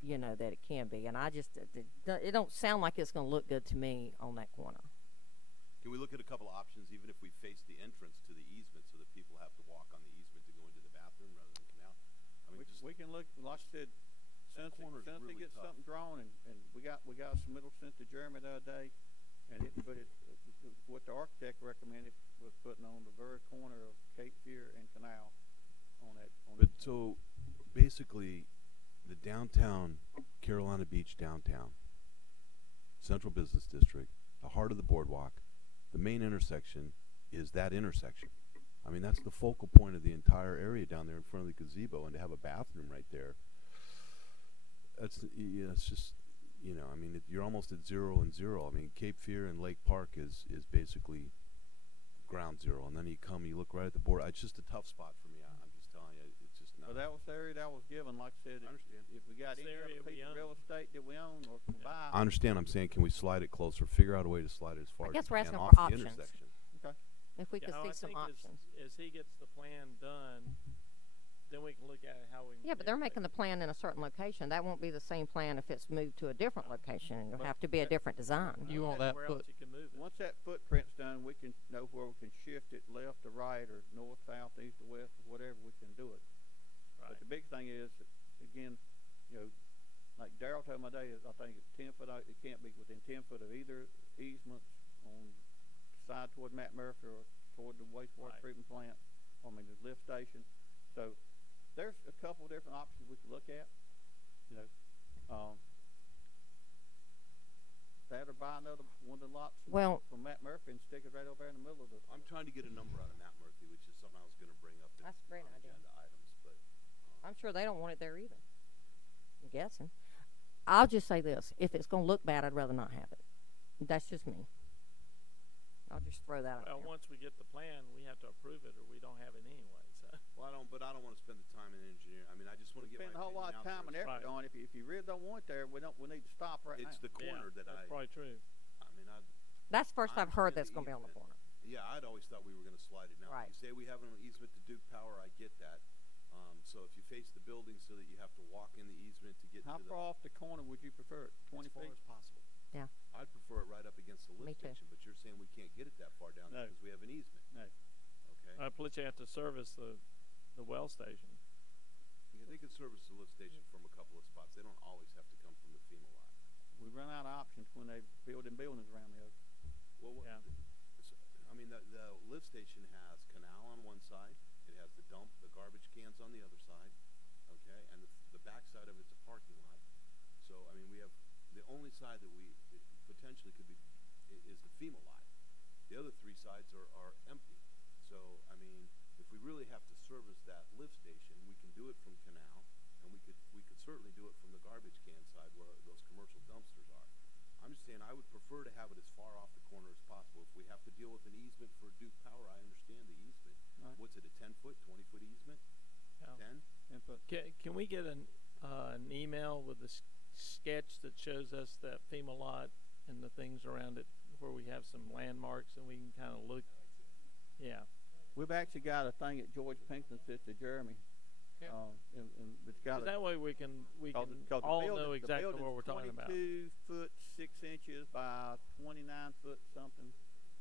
you know, that it can be. And I just, it don't sound like it's going to look good to me on that corner. Can we look at a couple of options, even if we face the entrance to the easement, so that people have to walk on the easement to go into the bathroom rather than Canal? I mean, We can look, like I said, That since corner's they really get tough. something drawn, and we got a submittal sent to Jeremy the other day, and what the architect recommended was putting on the very corner of Cape Fear and Canal on that. But so basically, the downtown, Carolina Beach downtown, Central Business District, the heart of the boardwalk, the main intersection is that intersection. I mean, that's the focal point of the entire area down there in front of the gazebo, and to have a bathroom right there, it's just, you know, I mean, you're almost at 0 and 0. I mean, Cape Fear and Lake Park is basically ground zero, and then you look right at the board. It's just a tough spot for me. I'm just telling you, it's just not. But that was the area that was given, like I said. I understand. If we got It's any the area other we piece of own. real estate that we own or can buy. I understand. I'm saying, can we slide it closer? Figure out a way to slide it as far as guess we we're can asking off for the options. intersection. If we could Yeah, see I some think options. as he gets the plan done, then we can look at it how we. Yeah, but they're making the plan in a certain location. That won't be the same plan if it's moved to a different location. It'll But have to be a that- different design. You want that where foot? else you can move it. Once that footprint's done, we can know where we can shift it left or right or north, south, east or west or whatever. We can do it. Right. But the big thing is, again, you know, like Darryl told me today, I think it's 10 foot out, it can't be within 10 foot of either easements on the side toward Matt Murphy or toward the wastewater Right. treatment plant, the lift station. So there's a couple different options we could look at, you know. That or buy another one of the lots Well, from Matt Murphy and stick it right over there in the middle of the. I'm trying to get a number out of Matt Murphy, which is something I was gonna bring up in That's a great idea. agenda items, but, I'm sure they don't want it there either. I'm guessing. I'll just say this: if it's going to look bad, I'd rather not have it. That's just me. I'll just throw that out Well, there. once we get the plan, we have to approve it, or we don't have it anyway. So well, I don't wanna spend the time in engineering. I mean, I just wanna get my Spend a whole lot opinion of out time and there. effort Right. on it. If you really don't want it there, we need to stop right It's now. the corner that that's I probably true. mean, That's the first I I've heard understand that's the going to be on the easement. corner. Yeah, I'd always thought we were going to slide it. Now, Right. if you say we have an easement to Duke Power, I get that. So if you face the building so that you have to walk in the easement to get How to the far off the corner would you prefer it? 20 as far feet? as possible. Yeah. I'd prefer it right up against the Me lift too. station, but you're saying we can't get it that far down No. because we have an easement. No. Okay. Plus, you have to service the well station. Yeah, they could service the lift station from a couple of spots. They don't always have to come from the FEMA lot. We run out of options when they building buildings around the oak. Well, Yeah. I mean, the lift station has canal on one side. It has the garbage cans on the other side. Okay, and the back side of it's a parking lot. So, I mean, we have the only side that it potentially could be is the FEMA lot. The other three sides are empty. So, I mean, if we really have to service that lift station, we can do it from canal, and we could certainly do it from the garbage can side where those commercial dumpsters are. I'm just saying I would prefer to have it as far off the corner as possible. If we have to deal with an easement for Duke Power, I understand the easement. Right. What's it, a 10-foot, 20-foot easement? Yeah. 10? 10 foot. Can we get an email with a sketch that shows us that FEMA lot and the things around it, where we have some landmarks and we can kind of look? Yeah. We've actually got a thing at George Pinkston's at the Jeremy. Yeah. And it's got 'Cause a. that way we can Cause the all building- know the exactly building's what we're talking about. 22 foot 6 inches by 29 foot something.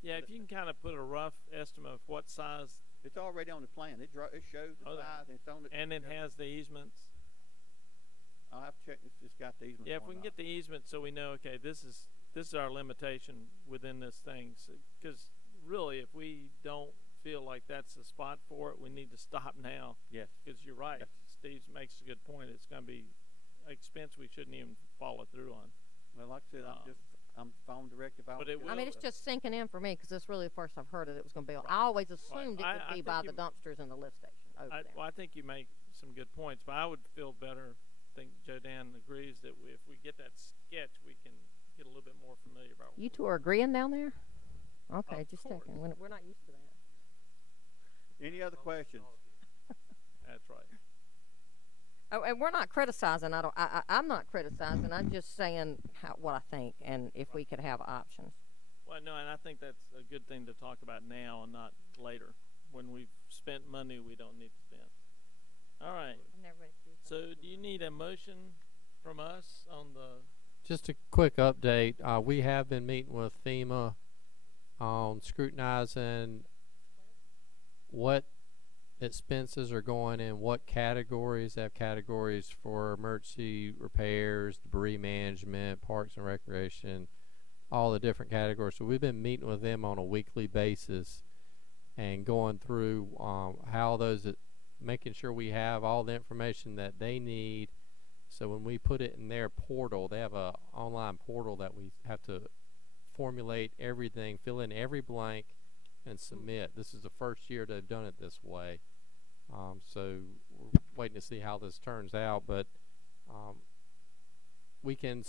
Yeah, if you can kind of put a rough estimate of what size, It's already on the plan. It shows the Oh, that- size and it's on the. and it has the easements. I'll have to check if it's got the easement. Yeah, if we can get the easement, so we know, okay, this is our limitation within this thing. Because really, if we don't feel like that's the spot for it, we need to stop now. Yes. Because you're right, Yes. Steve makes a good point. It's going to be an expense we shouldn't even follow through on. Well, like I said, I'm phone directive out. But it I mean, it's just sinking in for me because it's really the first I've heard it was going to be. I always assumed it I would be think by you- the dumpsters and the lift station over there. Well, I think you make some good points, but I would feel better. I think Joe Dan agrees that if we get that sketch, we can get a little bit more familiar about. You two are agreeing down there? Okay, Of just course. checking. We're not used to that. Any other questions? That's right. Oh, and we're not criticizing. I'm not criticizing. I'm just saying what I think, and if we could have options. Well, no, and I think that's a good thing to talk about now and not later when we've spent money we don't need to spend. All right. So, do you need a motion from us on the? Just a quick update. We have been meeting with FEMA on scrutinizing what expenses are going in what categories. They have categories for emergency repairs, debris management, parks and recreation, all the different categories. So we've been meeting with them on a weekly basis and going through how those, making sure we have all the information that they need. So when we put it in their portal, they have a online portal that we have to formulate everything, fill in every blank, and submit. This is the first year they've done it this way. So we're waiting to see how this turns out, but we can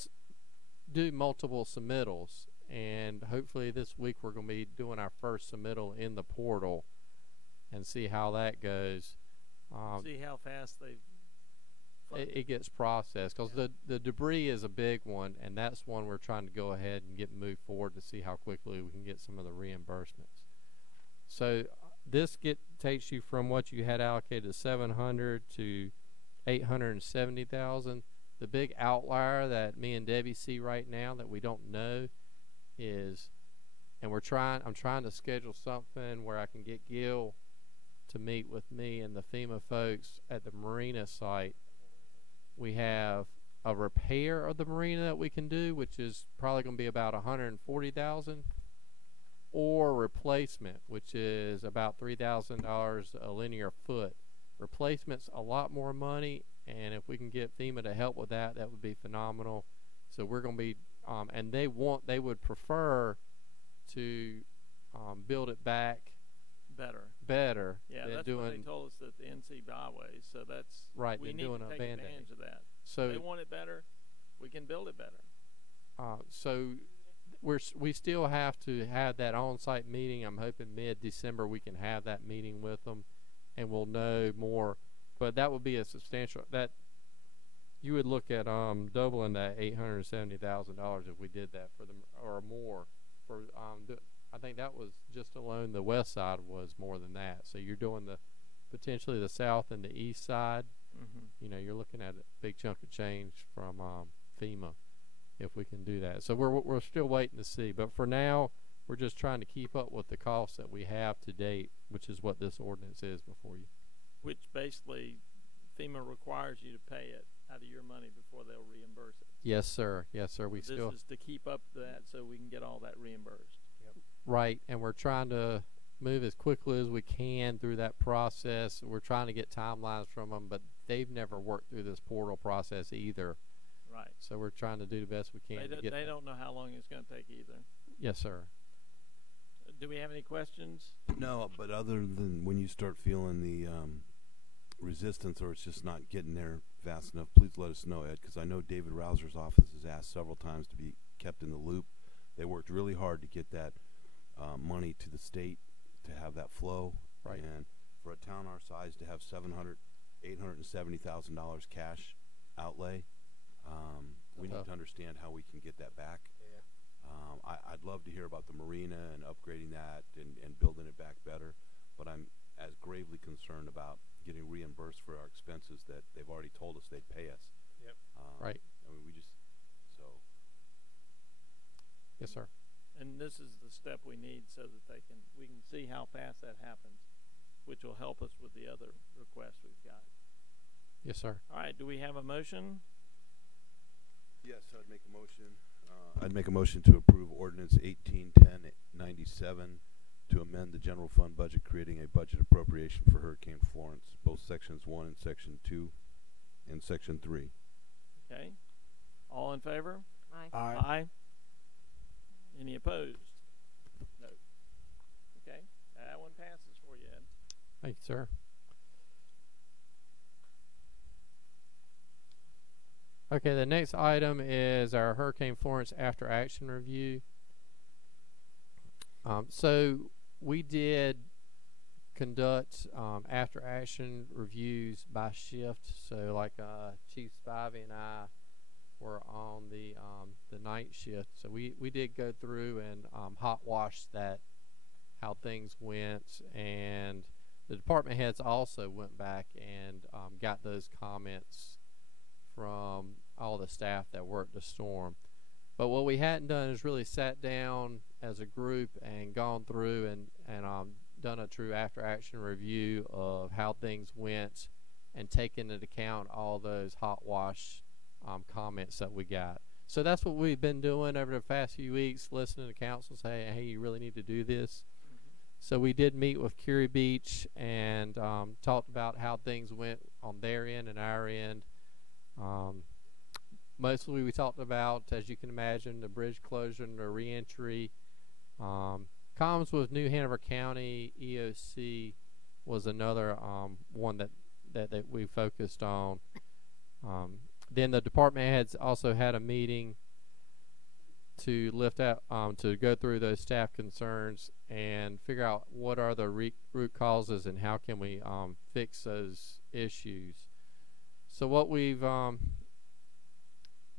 do multiple submittals, and hopefully this week we're going to be doing our first submittal in the portal and see how that goes. See how fast they've. It gets processed because the debris is a big one, and that's one we're trying to go ahead and get moved forward to see how quickly we can get some of the reimbursements. So this takes you from what you had allocated 700 to 870,000. The big outlier that me and Debbie see right now that we don't know is, and I'm trying to schedule something where I can get Gil to meet with me and the FEMA folks at the marina site We have a repair of the marina that we can do, which is probably going to be about $140,000, or replacement, which is about $3,000 a linear foot. Replacement's a lot more money, and if we can get FEMA to help with that, that would be phenomenal. So we're going to be, and they would prefer to build it back better Yeah, than that's doing what they told us at the NC byways. So that's right. we Than need doing to a take Band-Aid. advantage of that. So If they want it better, we can build it better. So we still have to have that on-site meeting. I'm hoping mid-December we can have that meeting with them, and we'll know more. But that would be a substantial that you would look at doubling that $870,000 if we did that for them or more for I think that was just alone the west side was more than that. So you're doing the potentially the south and the east side. Mm-hmm. You know, you're looking at a big chunk of change from FEMA if we can do that. So we're still waiting to see. But for now, we're just trying to keep up with the costs that we have to date, which is what this ordinance is before you. Which basically FEMA requires you to pay it out of your money before they'll reimburse it. Yes, sir. Yes, sir. This is to keep up to that so we can get all that reimbursed. Right, and we're trying to move as quickly as we can through that process. We're trying to get timelines from them, but they've never worked through this portal process either. Right. So we're trying to do the best we can to get They that. don't know how long it's going to take either. Yes, sir. Do we have any questions? No, but other than when you start feeling the resistance or it's just not getting there fast enough, please let us know, Ed, because I know David Rouser's office has asked several times to be kept in the loop. They worked really hard to get that money to the state to have that flow. Right. And for a town our size to have $870,000 cash outlay, we need Tough. to understand how we can get that back. Yeah. I'd love to hear about the marina and upgrading that and building it back better, but I'm as gravely concerned about getting reimbursed for our expenses that they've already told us they'd pay us. Yep. Right. I mean, so. Yes, sir. And this is the step we need so that we can see how fast that happens, which will help us with the other requests we've got. Yes, sir. All right, do we have a motion? Yes, I'd make a motion. I'd make a motion to approve ordinance 181097 to amend the general fund budget, creating a budget appropriation for Hurricane Florence, both sections 1 and section 2 and section 3. Okay. All in favor? Aye. Aye. Any opposed? No. Okay. That one passes for you, Ed. Thank you, sir. Okay, the next item is our Hurricane Florence after action review. So we did conduct after action reviews by shift. So like Chief Spivey and I were on the night shift. So we did go through and hot wash that, how things went, and the department heads also went back and got those comments from all the staff that worked the storm. But what we hadn't done is really sat down as a group and gone through and done a true after action review of how things went and taken into account all those hot wash comments that we got. So that's what we've been doing over the past few weeks, listening to council say, hey, you really need to do this. So we did meet with Curie Beach and talked about how things went on their end and our end. Mostly we talked about, as you can imagine, the bridge closure and the reentry. Comms with New Hanover County EOC was another one that we focused on. Then the department heads also had a meeting to lift out, to go through those staff concerns and figure out what are the root causes and how can we fix those issues. So what we've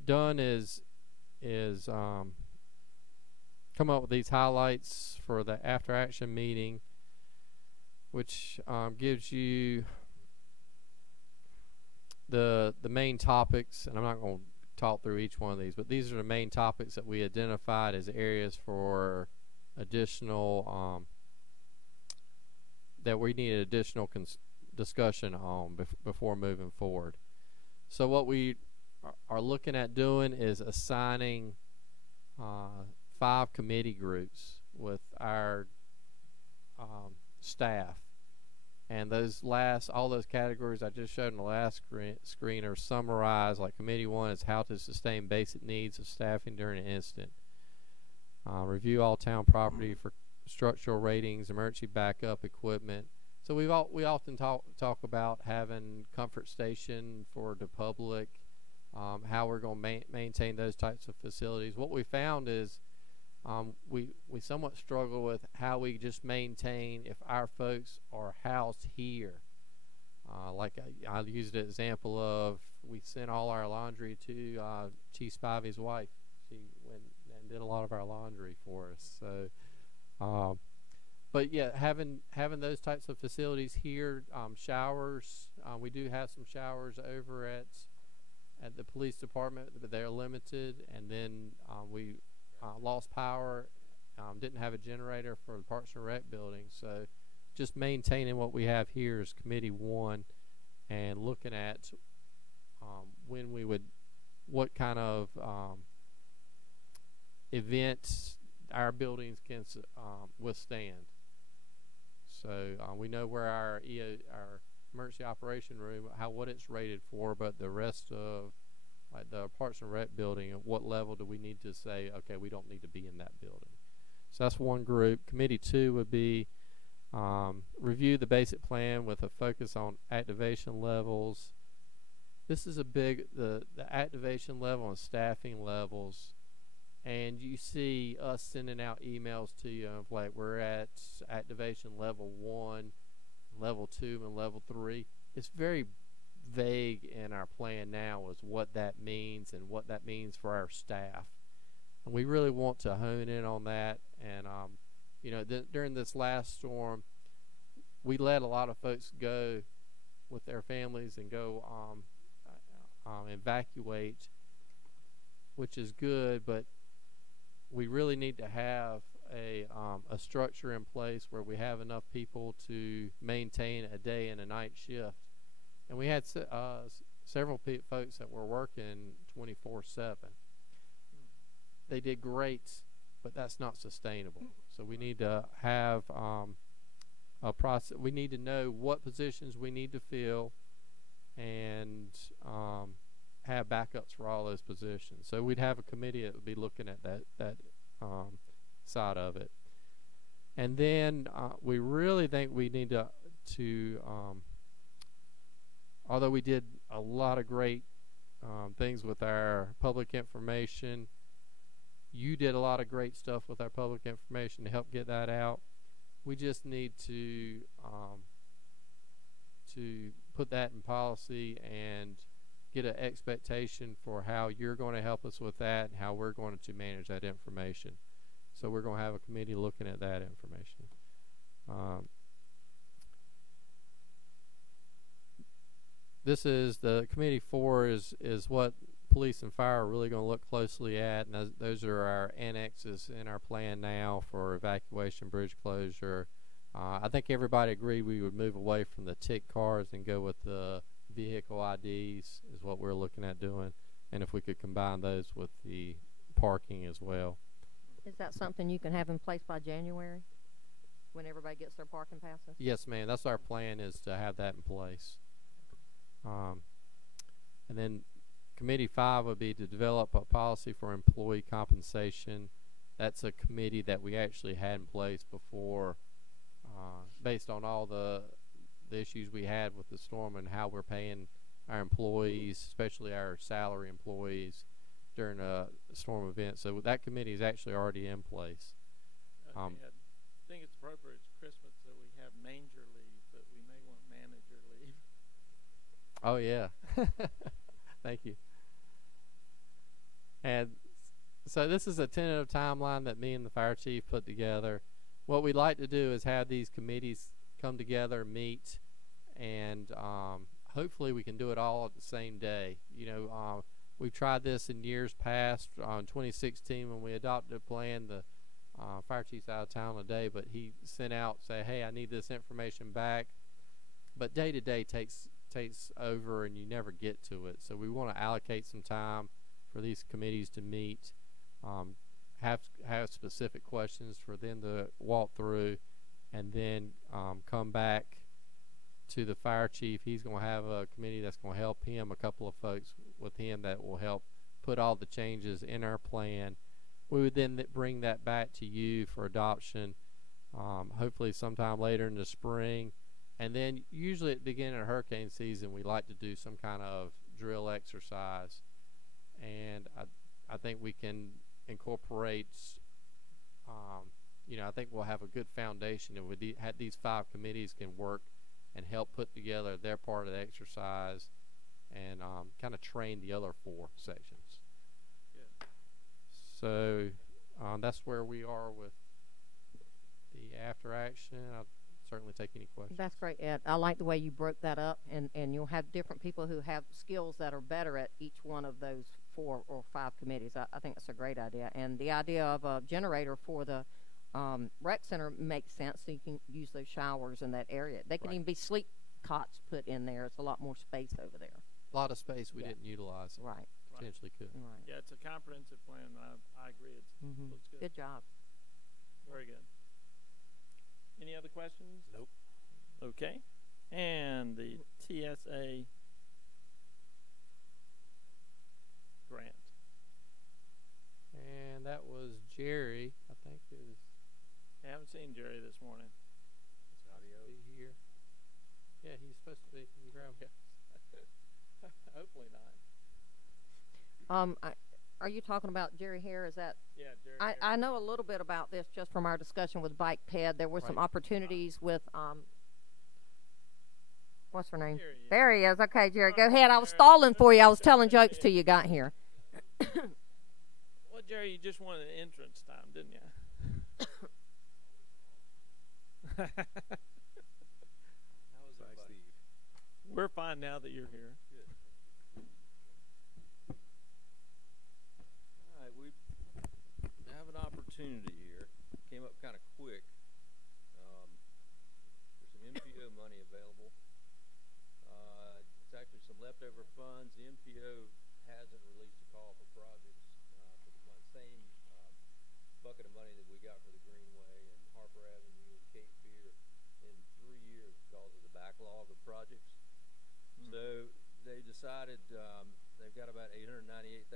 done is come up with these highlights for the after action meeting, which gives you the main topics, and I'm not going to talk through each one of these, but these are the main topics that we identified as areas for additional that we need additional discussion on before moving forward. So what we are looking at doing is assigning 5 committee groups with our staff, and all those categories I just showed in the last screen are summarized. Like committee 1 is how to sustain basic needs of staffing during an incident. Review all town property for structural ratings, emergency backup equipment. So we often talk about having comfort station for the public, how we're going to maintain those types of facilities. What we found is we somewhat struggle with how we just maintain if our folks are housed here. Like I used an example of we sent all our laundry to Chief Spivey's wife. She went and did a lot of our laundry for us. So, but yeah, having those types of facilities here, showers. We do have some showers over at the police department, but they're limited. And then we lost power, didn't have a generator for the Parks and Rec building. So just maintaining what we have here is committee 1, and looking at what kind of events our buildings can withstand. So we know where our emergency operation room, what it's rated for, but the rest of like the Parks and Rec building, at what level do we need to say, okay, we don't need to be in that building. So that's one group. Committee 2 would be review the basic plan with a focus on activation levels. This is the activation level and staffing levels. And you see us sending out emails to you of like we're at activation level 1, level 2, and level 3. It's very vague in our plan now as what that means and what that means for our staff. And we really want to hone in on that. And you know, during this last storm, we let a lot of folks go with their families and go evacuate, which is good, but we really need to have a structure in place where we have enough people to maintain a day and a night shift. And we had several folks that were working 24/7. They did great, but that's not sustainable. So we need to have a process. We need to know what positions we need to fill, and have backups for all those positions. So we'd have a committee that would be looking at that side of it. And then we really think we need to although we did a lot of great things with our public information, you did a lot of great stuff with our public information to help get that out. We just need to put that in policy and get an expectation for how you're going to help us with that and how we're going to manage that information. So we're going to have a committee looking at that information. This is the committee 4 is what police and fire are really going to look closely at, and those are our annexes in our plan now for evacuation, bridge closure. I think everybody agreed we would move away from the tick cars and go with the vehicle IDs is what we're looking at doing, and if we could combine those with the parking as well. Is that something you can have in place by January when everybody gets their parking passes? Yes, ma'am. That's our plan, is to have that in place. And then committee 5 would be to develop a policy for employee compensation. That's a committee that we actually had in place before, based on all the issues we had with the storm and how we're paying our employees, especially our salary employees, during a storm event. So that committee is actually already in place. I think it's appropriate. It's Christmas, so we have manger leave, but we may want manager leave. Oh yeah. Thank you. And so this is a tentative timeline that me and the fire chief put together. What we'd like to do is have these committees come together, meet, and hopefully we can do it all at the same day. You know, we've tried this in years past. In 2016, when we adopted a plan, the fire chief's out of town today, but he sent out, say, hey, I need this information back. But day to day takes takes over and you never get to it. So we want to allocate some time for these committees to meet, have specific questions for them to walk through, and then come back to the fire chief. He's going to have a committee that's going to help him, a couple of folks with him that will help put all the changes in our plan. We would then bring that back to you for adoption, hopefully sometime later in the spring. And then usually at the beginning of hurricane season, we like to do some kind of drill exercise. And I think we can incorporate, I think we'll have a good foundation. And these 5 committees can work and help put together their part of the exercise and kind of train the other 4 sections. Good. So that's where we are with the after action. I'll certainly take any questions. That's great, Ed. I like the way you broke that up, and you'll have different people who have skills that are better at each one of those 4 or 5 committees. I think that's a great idea. And the idea of a generator for the rec center makes sense, so you can use those showers in that area. They can even be sleep cots put in there. It's a lot more space over there. A lot of space we didn't utilize. Right. Potentially could. Right. Yeah, it's a comprehensive plan. I agree. It looks good. Good job. Very good. Any other questions? Nope. Okay. And the TSA grant. And that was Jerry. I think it was. I haven't seen Jerry this morning. Be here. Yeah, he's supposed to be. Can you grab him? Hopefully not. Are you talking about Jerry Hare? Is that? Yeah, Jerry. I know a little bit about this just from our discussion with Bike Ped. There were some opportunities with what's her name? Here he is. There he is. Okay, Jerry, go ahead. I was stalling for you. I was telling jokes till you got here. Well, Jerry, you just wanted an entrance time, didn't you? How was that, Steve? We're fine now that you're here. Good. All right, we have an opportunity here. Came up kind of quick. There's some MPO money available. It's actually some leftover funds. The MPO hasn't released a call for projects for the same bucket of money that we got for the Greenway and Harper Avenue and Cape Fear in 3 years because of the backlog of projects. So they decided they've got about $898,000.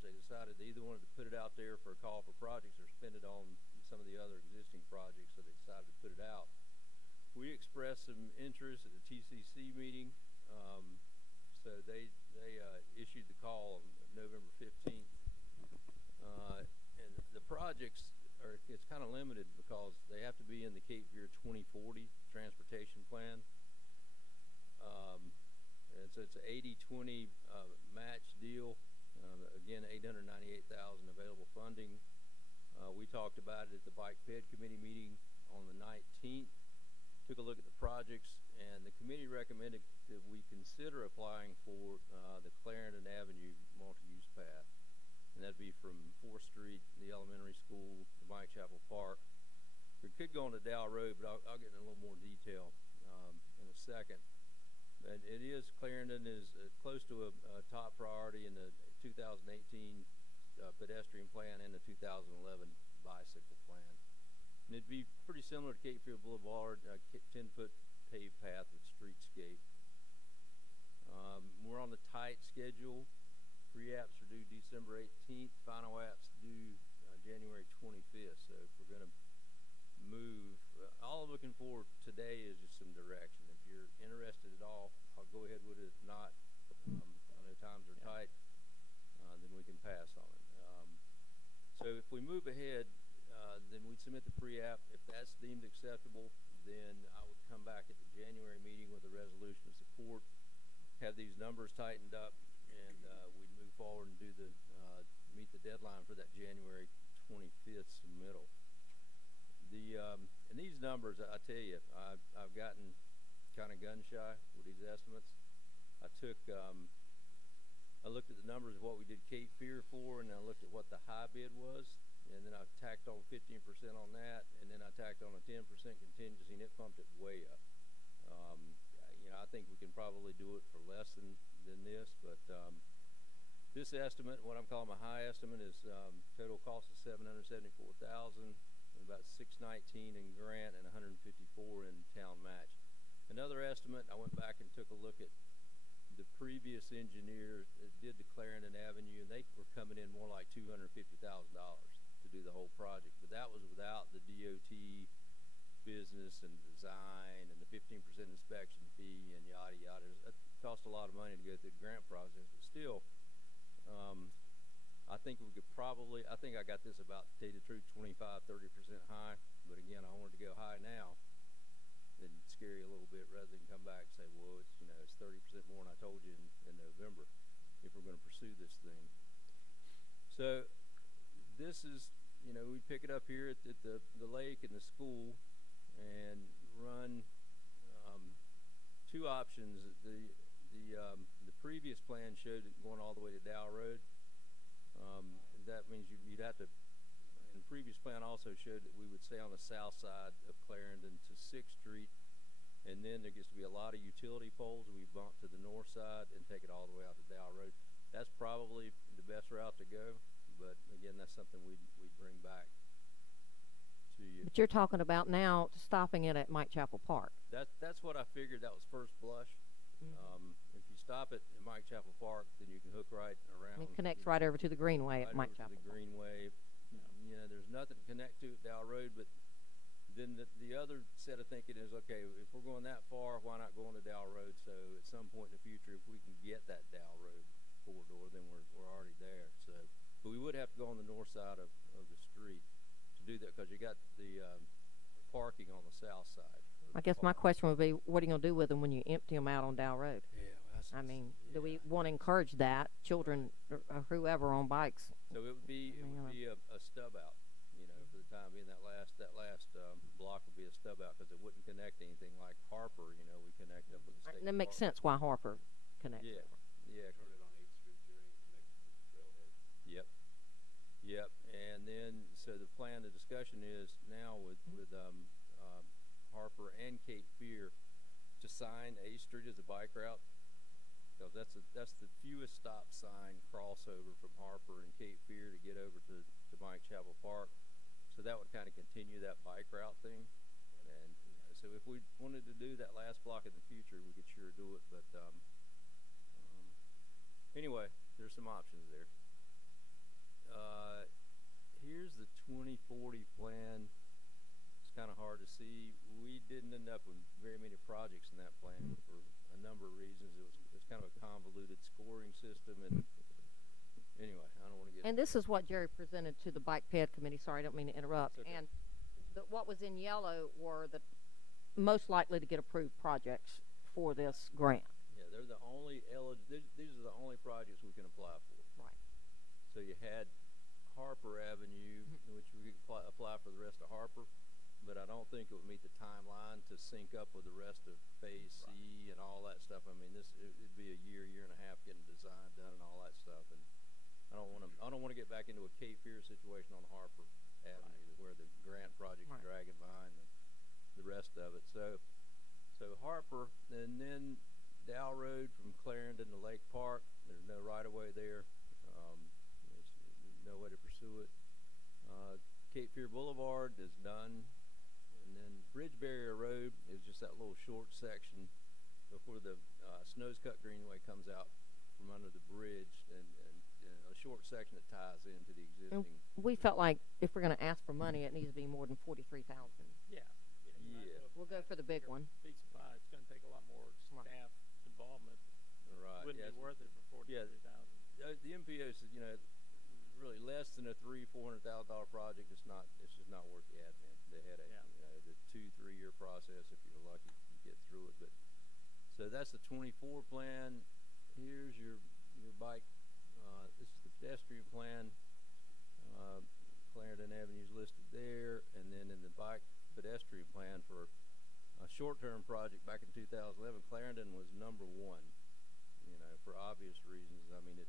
They decided they either wanted to put it out there for a call for projects or spend it on some of the other existing projects, so they decided to put it out. We expressed some interest at the TCC meeting, so they issued the call on November 15th. And the projects it's kind of limited because they have to be in the Cape Fear 2040 transportation plan. And so it's an 80-20 match deal. Again, $898,000 available funding. We talked about it at the Bike Ped committee meeting on the 19th. Took a look at the projects, and the committee recommended that we consider applying for the Clarendon Avenue multi-use path. And that'd be from 4th Street, the elementary school, to Mike Chapel Park. We could go on to Dow Road, but I'll get in a little more detail in a second. And it is, Clarendon is close to a top priority in the 2018 pedestrian plan and the 2011 bicycle plan. And it'd be pretty similar to Cape Fear Boulevard, 10-foot paved path with streetscape. We're on the tight schedule. Pre-apps are due December 18th. Final apps due January 25th. So if we're going to move, all I'm looking for today is just some direction. If you're interested at all, I'll go ahead with it. If not, I know times are tight, then we can pass on it. So if we move ahead, then we'd submit the pre-app. If that's deemed acceptable, then I would come back at the January meeting with a resolution of support, have these numbers tightened up, and we'd move forward and do the meet the deadline for that January 25th submittal. And these numbers, I tell you, I've gotten kind of gun shy with these estimates. I looked at the numbers of what we did Cape Fear for, and I looked at what the high bid was, and then I tacked on 15% on that, and then I tacked on a 10% contingency, and it pumped it way up. you know, I think we can probably do it for less than this, but, this estimate, what I'm calling my high estimate, is, total cost of $774,000, about $619 in grant and $154 in town match. Another estimate, I went back and took a look at the previous engineers that did the Clarendon Avenue, and they were coming in more like $250,000 to do the whole project, but that was without the DOT business and design and the 15% inspection fee and yada yada. That cost a lot of money to go through the grant process, but still, I think we could probably, I think I got this about, to tell you the truth, 25–30% high, but again, I wanted to go high now, then scare you a little bit rather than come back and say, well, it's, you know, it's 30% more than I told you in November if we're going to pursue this thing. So this is, you know, we pick it up here at the lake and the school and run two options. The previous plan showed it going all the way to Dow Road. That means you'd have to, and the previous plan also showed that we would stay on the south side of Clarendon to 6th Street, and then there gets to be a lot of utility poles, and we bump to the north side and take it all the way out to Dow Road. That's probably the best route to go, but again, that's something we'd bring back to you. But you're talking about now stopping it at Mike Chapel Park. That's what I figured. That was first blush. Mm-hmm. If you stop it at Mike Chapel Park, then you can hook right around. It connects right over to the Greenway at Mike Chapel Right over to the Greenway. You know, there's nothing to connect to at Dow Road, but then the other set of thinking is, okay, if we're going that far, why not go on to Dow Road? So at some point in the future, if we can get that Dow Road corridor, then we're already there. So, but we would have to go on the north side of the street to do that, because you got the parking on the south side. I guess my question would be, what are you going to do with them when you empty them out on Dow Road? Yeah, I mean, do we want to encourage that, children or whoever on bikes? So it would be a stub out, you know, for the time being. That last block would be a stub out, because it wouldn't connect to anything like Harper. You know, we connect up with the state. That makes sense why Harper connects. Yeah, yeah. Turn it on 8th Street, Jerry, and connect it to the trailhead. Yep. And then, so the plan, the discussion is now with Harper and Cape Fear to sign 8th Street as a bike route, because that's the fewest stop sign crossover from Harper and Cape Fear to get over to Mike Chapel Park. So that would kind of continue that bike route thing. And, you know, so if we wanted to do that last block in the future, we could sure do it. But anyway, there's some options there. Here's the 2040 plan. It's kind of hard to see. We didn't end up with very many projects in that plan for a number of reasons. It was kind of a convoluted scoring system, and anyway, I don't want to get. And this is what Jerry presented to the Bike Ped Committee. Sorry, I don't mean to interrupt. Okay. And what was in yellow were the most likely to get approved projects for this grant. Yeah, they're the only these are the only projects we can apply for. Right. So you had Harper Avenue, which we could apply for the rest of Harper, but I don't think it would meet the timeline to sync up with the rest of Phase C and all that stuff. I mean, it'd be a year and a half getting design done and all that stuff, and I don't want to get back into a Cape Fear situation on Harper Avenue, where the grant project's dragging behind the rest of it. So Harper, and then Dow Road from Clarendon to Lake Park. There's no right of way there. There's no way to pursue it. Cape Fear Boulevard is done, and then Bridge Barrier Road is just that little short section before the Snows Cut Greenway comes out from under the bridge, and a short section that ties into the existing. And we felt like if we're going to ask for money, it needs to be more than $43,000. Yeah. We'll go for the big one. Piece of pie. It's going to take a lot more staff involvement. Right. Wouldn't be worth it for $43,000. The MPO said, you know, really less than a $400,000 project. It's just not worth the admin, the headache. Yeah. You know, the 2-3 year process. If you're lucky, you get through it. But so that's the 24 plan. Here's your bike. This is the pedestrian plan. Clarendon Avenue is listed there, and then in the bike pedestrian plan for a short-term project back in 2011, Clarendon was number 1. You know, for obvious reasons. I mean, it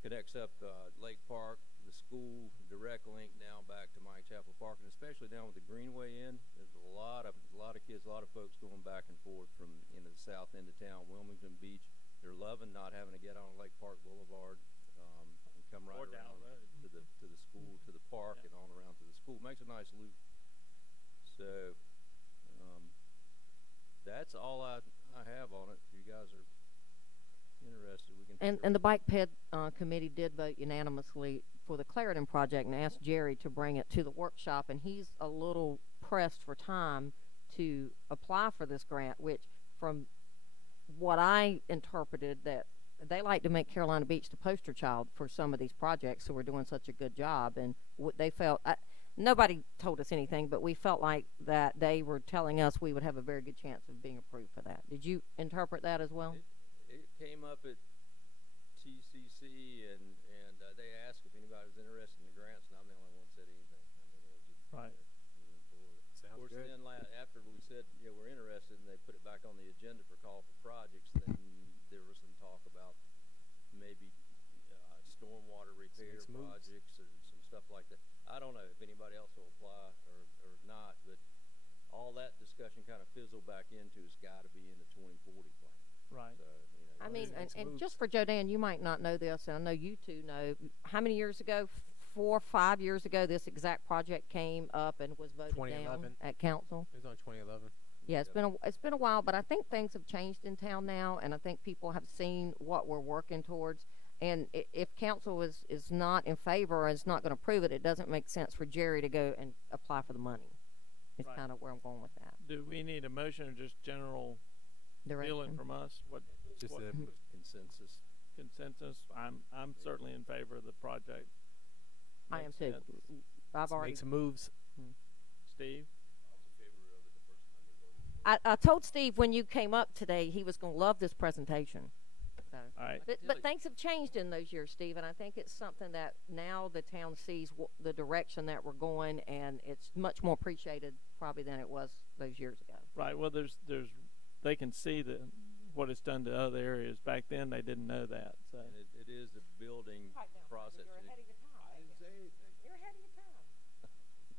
connects up Lake Park, the school direct link down back to Mike Chapel Park, and especially down with the Greenway in. There's a lot of kids, a lot of folks going back and forth from the south end of town, Wilmington Beach. They're loving not having to get on Lake Park Boulevard and come right Or down around the road. to the school, to the park, Yeah. and on around to the school. Makes a nice loop. So that's all I have on it. If you guys are interested, we can. And the Bike Ped committee did vote unanimously for the Clarendon project and asked Jerry to bring it to the workshop, and he's a little pressed for time to apply for this grant, which from what I interpreted, that they like to make Carolina Beach the poster child for some of these projects, so we're doing such a good job. And they felt, nobody told us anything, but we felt like that they were telling us we would have a very good chance of being approved for that. Did you interpret that as well? It came up at TCC, and they asked if anybody was interested in the grants, and I'm the only one that said anything. I mean, it was just Right. Moving forward. Sounds Of course, good. then after we said, yeah, we're interested, and they put it back on the agenda for call for projects, then there was some talk about maybe stormwater repair Some moves. projects or some stuff like that. I don't know if anybody else will apply or not, but all that discussion kind of fizzled back into it's got to be in the 2040 plan. Right. So, I mean, Make some and moves. just for Jodan, you might not know this, and I know you two know. How many years ago? 4 or 5 years ago, this exact project came up and was voted down 2011. at council. It was on 2011. Yeah, it's been a while, but I think things have changed in town now, and I think people have seen what we're working towards. And if council is not in favor or is not going to approve it, it doesn't make sense for Jerry to go and apply for the money. It's Right. kind of where I'm going with that. Do we need a motion or just general feeling Direction. from us? Just what a consensus. consensus? I'm certainly in favor of the project. I am Makes too. sense. I've already. make some moves. Steve? I told Steve when you came up today he was going to love this presentation. So. All right. But things have changed in those years, Steve, and I think it's something that now the town sees the direction that we're going, and it's much more appreciated probably than it was those years ago. Right. Well, they can see what it's done to other areas. Back then, they didn't know that. So. And it is a building process. You're ahead of your time. I didn't say anything. You're ahead of your time.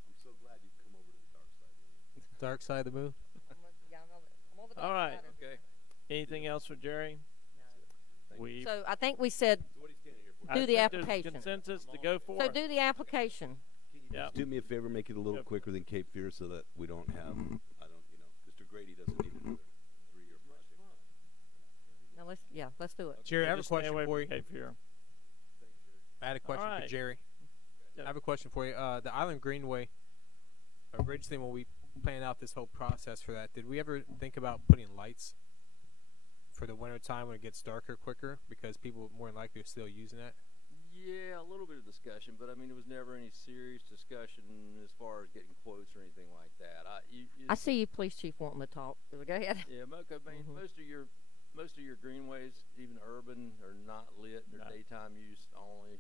I'm so glad you've come over to the dark side. Dark side of the moon. I'm on the All dark right. side. Okay. Anything else for Jerry? Thank We So I think we said So what are you standing here for? I do the think there's application. Consensus to go for so. it. Do the application. Yeah. Do me a favor, make it a little Yep. quicker than Cape Fear so that we don't have, Mr. Grady doesn't need another 3-year project. Now let's do it. Jerry, I have a Just stay question away for from you. Cape Fear. I had a question right. for Jerry. Yep. I have a question for you. The Island Greenway, originally when we planned out this whole process for that, did we ever think about putting lights for the winter time when it gets darker quicker because people more than likely are still using that? Yeah, a little bit of discussion, but I mean, it was never any serious discussion as far as getting quotes or anything like that. I see you, police chief, wanting to talk. Go ahead. Yeah, I mean, Mhm. most of your greenways, even urban, are not lit. They're No. daytime use only.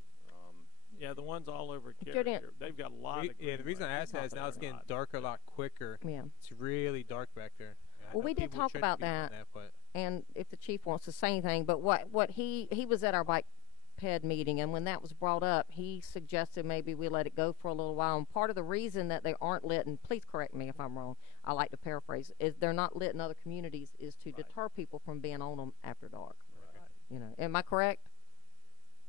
Yeah, the ones all over Jordan- Carrier, they've got a lot of. Yeah, the reason I greenways. asked that is now it's They're getting not. darker a lot quicker. Yeah. It's really dark back there. And I Well, know we did people talk shouldn't about be doing that. but And if the chief wants to say anything, but what he was at our bike ped meeting, and when that was brought up, he suggested maybe we let it go for a little while. And part of the reason that they aren't lit, and please correct me if I'm wrong, I like to paraphrase, is they're not lit in other communities, is to Right. deter people from being on them after dark. Right. You know, am I correct?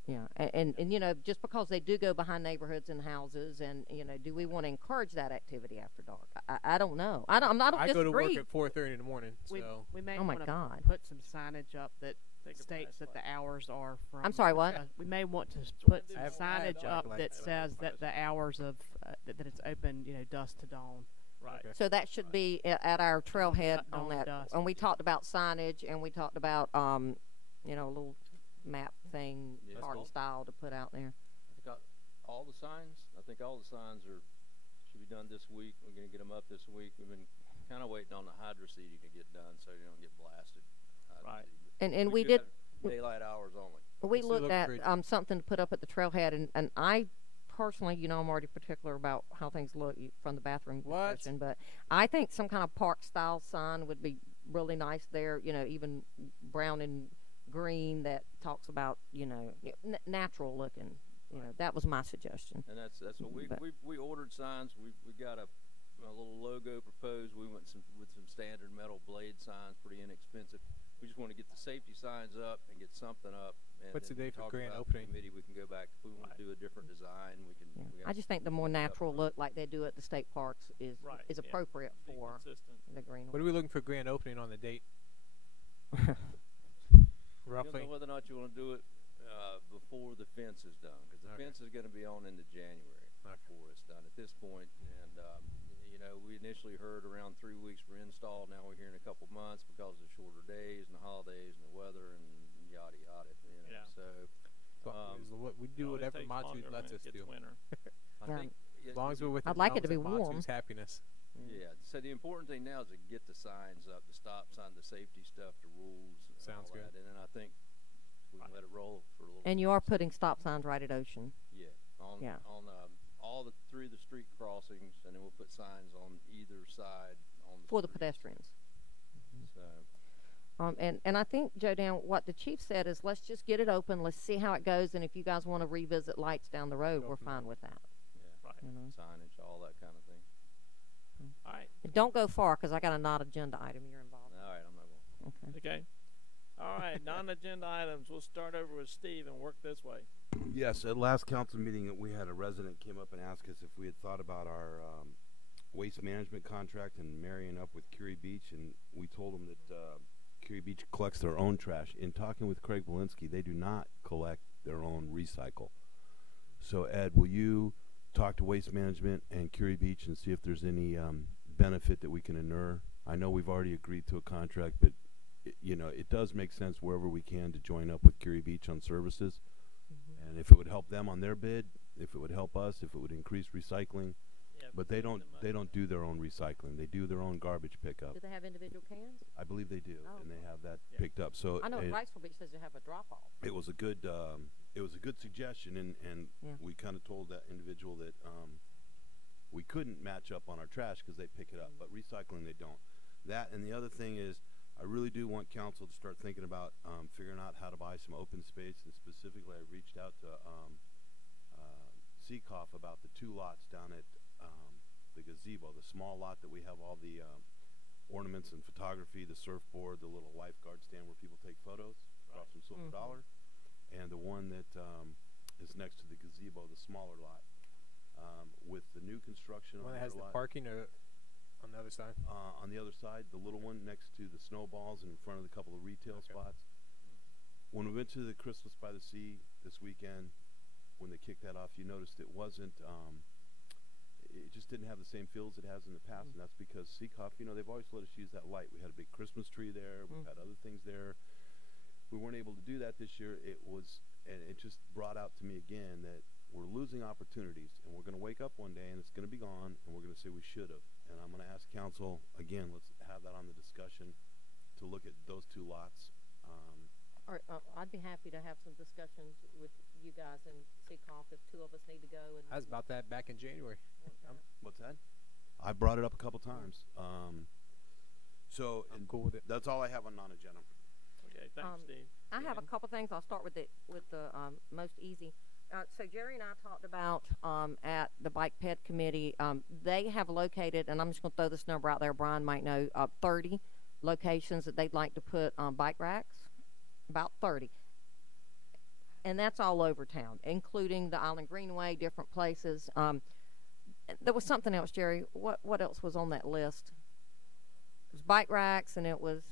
Yeah, and you know, just because they do go behind neighborhoods and houses, and you know, do we want to encourage that activity after dark? I don't know. I don't I go to work disagree. at 4:30 in the morning, We, so we may Oh my want to God. put some signage up that Take a states that the flashlight. hours are from. I'm sorry, what? We may want to Jordan put did some I have signage dark up lights. that says that the hours of that it's open, you know, dusk to dawn. Right. Okay. So that should be at our trailhead Not on on that. dusk. And we talked about signage, and we talked about you know, a little map thing, Yeah. park style to put out there. I think all the signs. I think all the signs should be done this week. We're going to get them up this week. We've been kind of waiting on the hydro seeding to get done so you don't get blasted. Right. And we do did. have daylight hours only. We Still looked look at pretty. something to put up at the trailhead, and I personally, you know, I'm already particular about how things look from the bathroom What? discussion, but I think some kind of park style sign would be really nice there. You know, even brown and green that talks about, you know, natural looking you know, that was my suggestion. And that's what But- we ordered signs. We got a little logo proposed. We went with some standard metal blade signs, pretty inexpensive. We just want to get the safety signs up and get something up. And What's the then date for talk grand about opening? The committee, we can go back if we want Right. to do a different design. We can. Yeah. We I got just think the more it up natural front. look like they do at the state parks is Right, yeah. appropriate Be for consistent. the green What are we looking for grand opening on the date? You Roughly. don't know whether or not you want to do it before the fence is done, because the Okay. fence is going to be on into January before it's done. At this point, and you know, we initially heard around 3 weeks for install. Now we're hearing a couple months because of the shorter days and the holidays and the weather and yada yada. You know, Yeah. so We do It always whatever takes Matu longer lets when it us gets do. winter. I Yeah. think As long as we're within I'd like it to bounds be of warm. Matu's happiness. Yeah. So the important thing now is to get the signs up, the stop sign, the safety stuff, the rules. And Sounds all good. That. And then I think we can let it roll for a little. And you are putting stop signs right at Ocean. Yeah. On Yeah. on all the through the street crossings, and then we'll put signs on either side on the For the streets. pedestrians. So And I think, Joe, Dan, what the chief said is let's just get it open. Let's see how it goes. And if you guys want to revisit lights down the road, Go we're from fine with that. yeah, Right. You know? signage, all that kind of thing. All right. And don't go far because I got a not agenda item you're involved All right, I'm not going. in. Okay. Okay. All right. Non-agenda items. We'll start over with Steve and work this way. Yes, at last council meeting, we had a resident came up and asked us if we had thought about our waste management contract and marrying up with Curie Beach, and we told them that Curie Beach collects their own trash. In talking with Craig Walensky, they do not collect their own recycle. So, Ed, will you talk to Waste Management and Curie Beach and see if there's any benefit that we can inure? I know we've already agreed to a contract, but it does make sense wherever we can to join up with Curie Beach on services. And if it would help them on their bid, if it would help us, if it would increase recycling, Yeah, but they don't do their own recycling. They do their own garbage pickup. Do they have individual cans? I believe they do, Oh. and they have that Yeah. picked up. So I know it, Wrightsville Beach says they have a drop off. it was a good suggestion, and Yeah. we kind of told that individual that we couldn't match up on our trash because they pick it up, but recycling they don't. That and the other thing is, I really do want council to start thinking about figuring out how to buy some open space, and specifically I reached out to Seekoff about the 2 lots down at the gazebo, the small lot that we have all the ornaments and photography, the surfboard, the little lifeguard stand where people take photos across from Silver Mhm. Dollar, and the one that is next to the gazebo, the smaller lot. With the new construction One on that has the the lot, parking or on the other side. on the other side, the little one next to the snowballs and in front of the couple of retail Okay. spots. When we went to the Christmas by the Sea this weekend, when they kicked that off, you noticed it wasn't, it just didn't have the same feel as it has in the past, and that's because Seekoff, they've always let us use that light. We had a big Christmas tree there, we've had other things there. We weren't able to do that this year. And it just brought out to me again that we're losing opportunities, and we're going to wake up one day and it's going to be gone, and we're going to say we should have. And I'm going to ask council again. Let's have that on the discussion to look at those 2 lots. Or I'd be happy to have some discussions with you guys and Seekoff if 2 of us need to go. And I was about that back in January. What's that? I brought it up a couple times. So I'm and cool with it. that's all I have on non-agenda. Okay. Thanks, Steve. I have a Dan? couple things. I'll start with the most easy. So Jerry and I talked about at the Bike Ped Committee. They have located, and I'm just going to throw this number out there. Brian might know 30 locations that they'd like to put bike racks. About 30, and that's all over town, including the Island Greenway, different places. There was something else, Jerry. What else was on that list? It was bike racks, and it was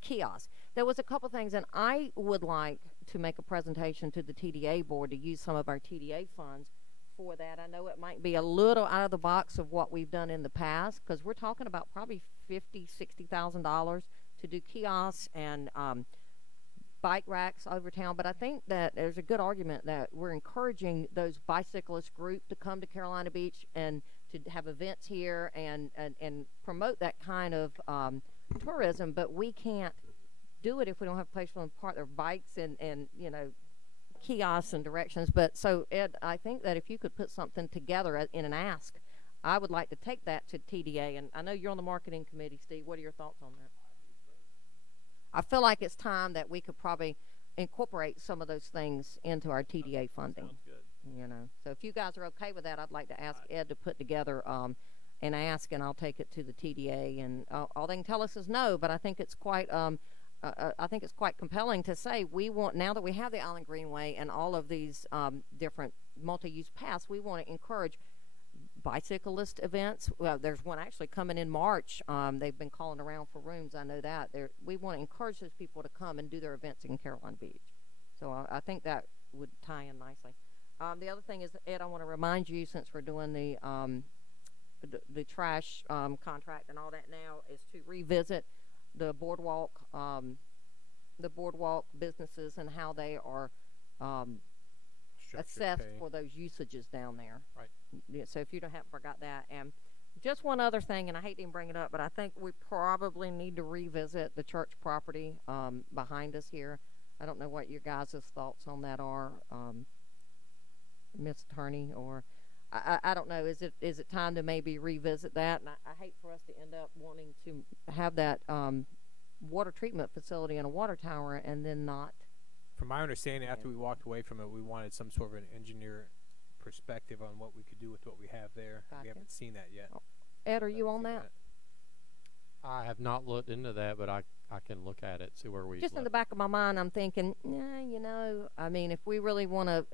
kiosks. There was a couple things, and I would like to make a presentation to the TDA board to use some of our TDA funds for that. I know it might be a little out of the box of what we've done in the past, because we're talking about probably $50,000-$60,000 to do kiosks and bike racks over town. But I think that there's a good argument that we're encouraging those bicyclist group to come to Carolina Beach and to have events here and promote that kind of tourism. But we can't do it if we don't have a place for them to park their bikes and kiosks and directions. But so, Ed, I think that if you could put something together in an ask, I would like to take that to TDA. And I know you're on the marketing committee, Steve. What are your thoughts on that? I feel like it's time that we could probably incorporate some of those things into our TDA funding. Sounds good. You know, so if you guys are okay with that, I'd like to ask Ed to put together an ask, and I'll take it to the TDA, and all they can tell us is no. But I think it's quite compelling to say we want, now that we have the Island Greenway and all of these different multi-use paths, we want to encourage bicyclist events. Well, there's one actually coming in March. They've been calling around for rooms. I know that. We want to encourage those people to come and do their events in Caroline Beach. So I think that would tie in nicely. The other thing is, Ed, I want to remind you, since we're doing the trash contract and all that now, is to revisit the boardwalk businesses and how they are assessed for those usages down there. Right. Yeah, so if you haven't forgot that. And just one other thing, and I hate to even bring it up, but I think we probably need to revisit the church property behind us here. I don't know what your guys' thoughts on that are, Miss Attorney, or I don't know. Is it time to maybe revisit that? And I hate for us to end up wanting to have that water treatment facility and a water tower and then not. From my understanding, after we walked away from it, we wanted some sort of an engineer perspective on what we could do with what we have there. Gotcha. We haven't seen that yet. Ed, are you on that? I have not looked into that, but I can look at it, see where we Just in the back of my mind, I'm thinking, you know, I mean, if we really want to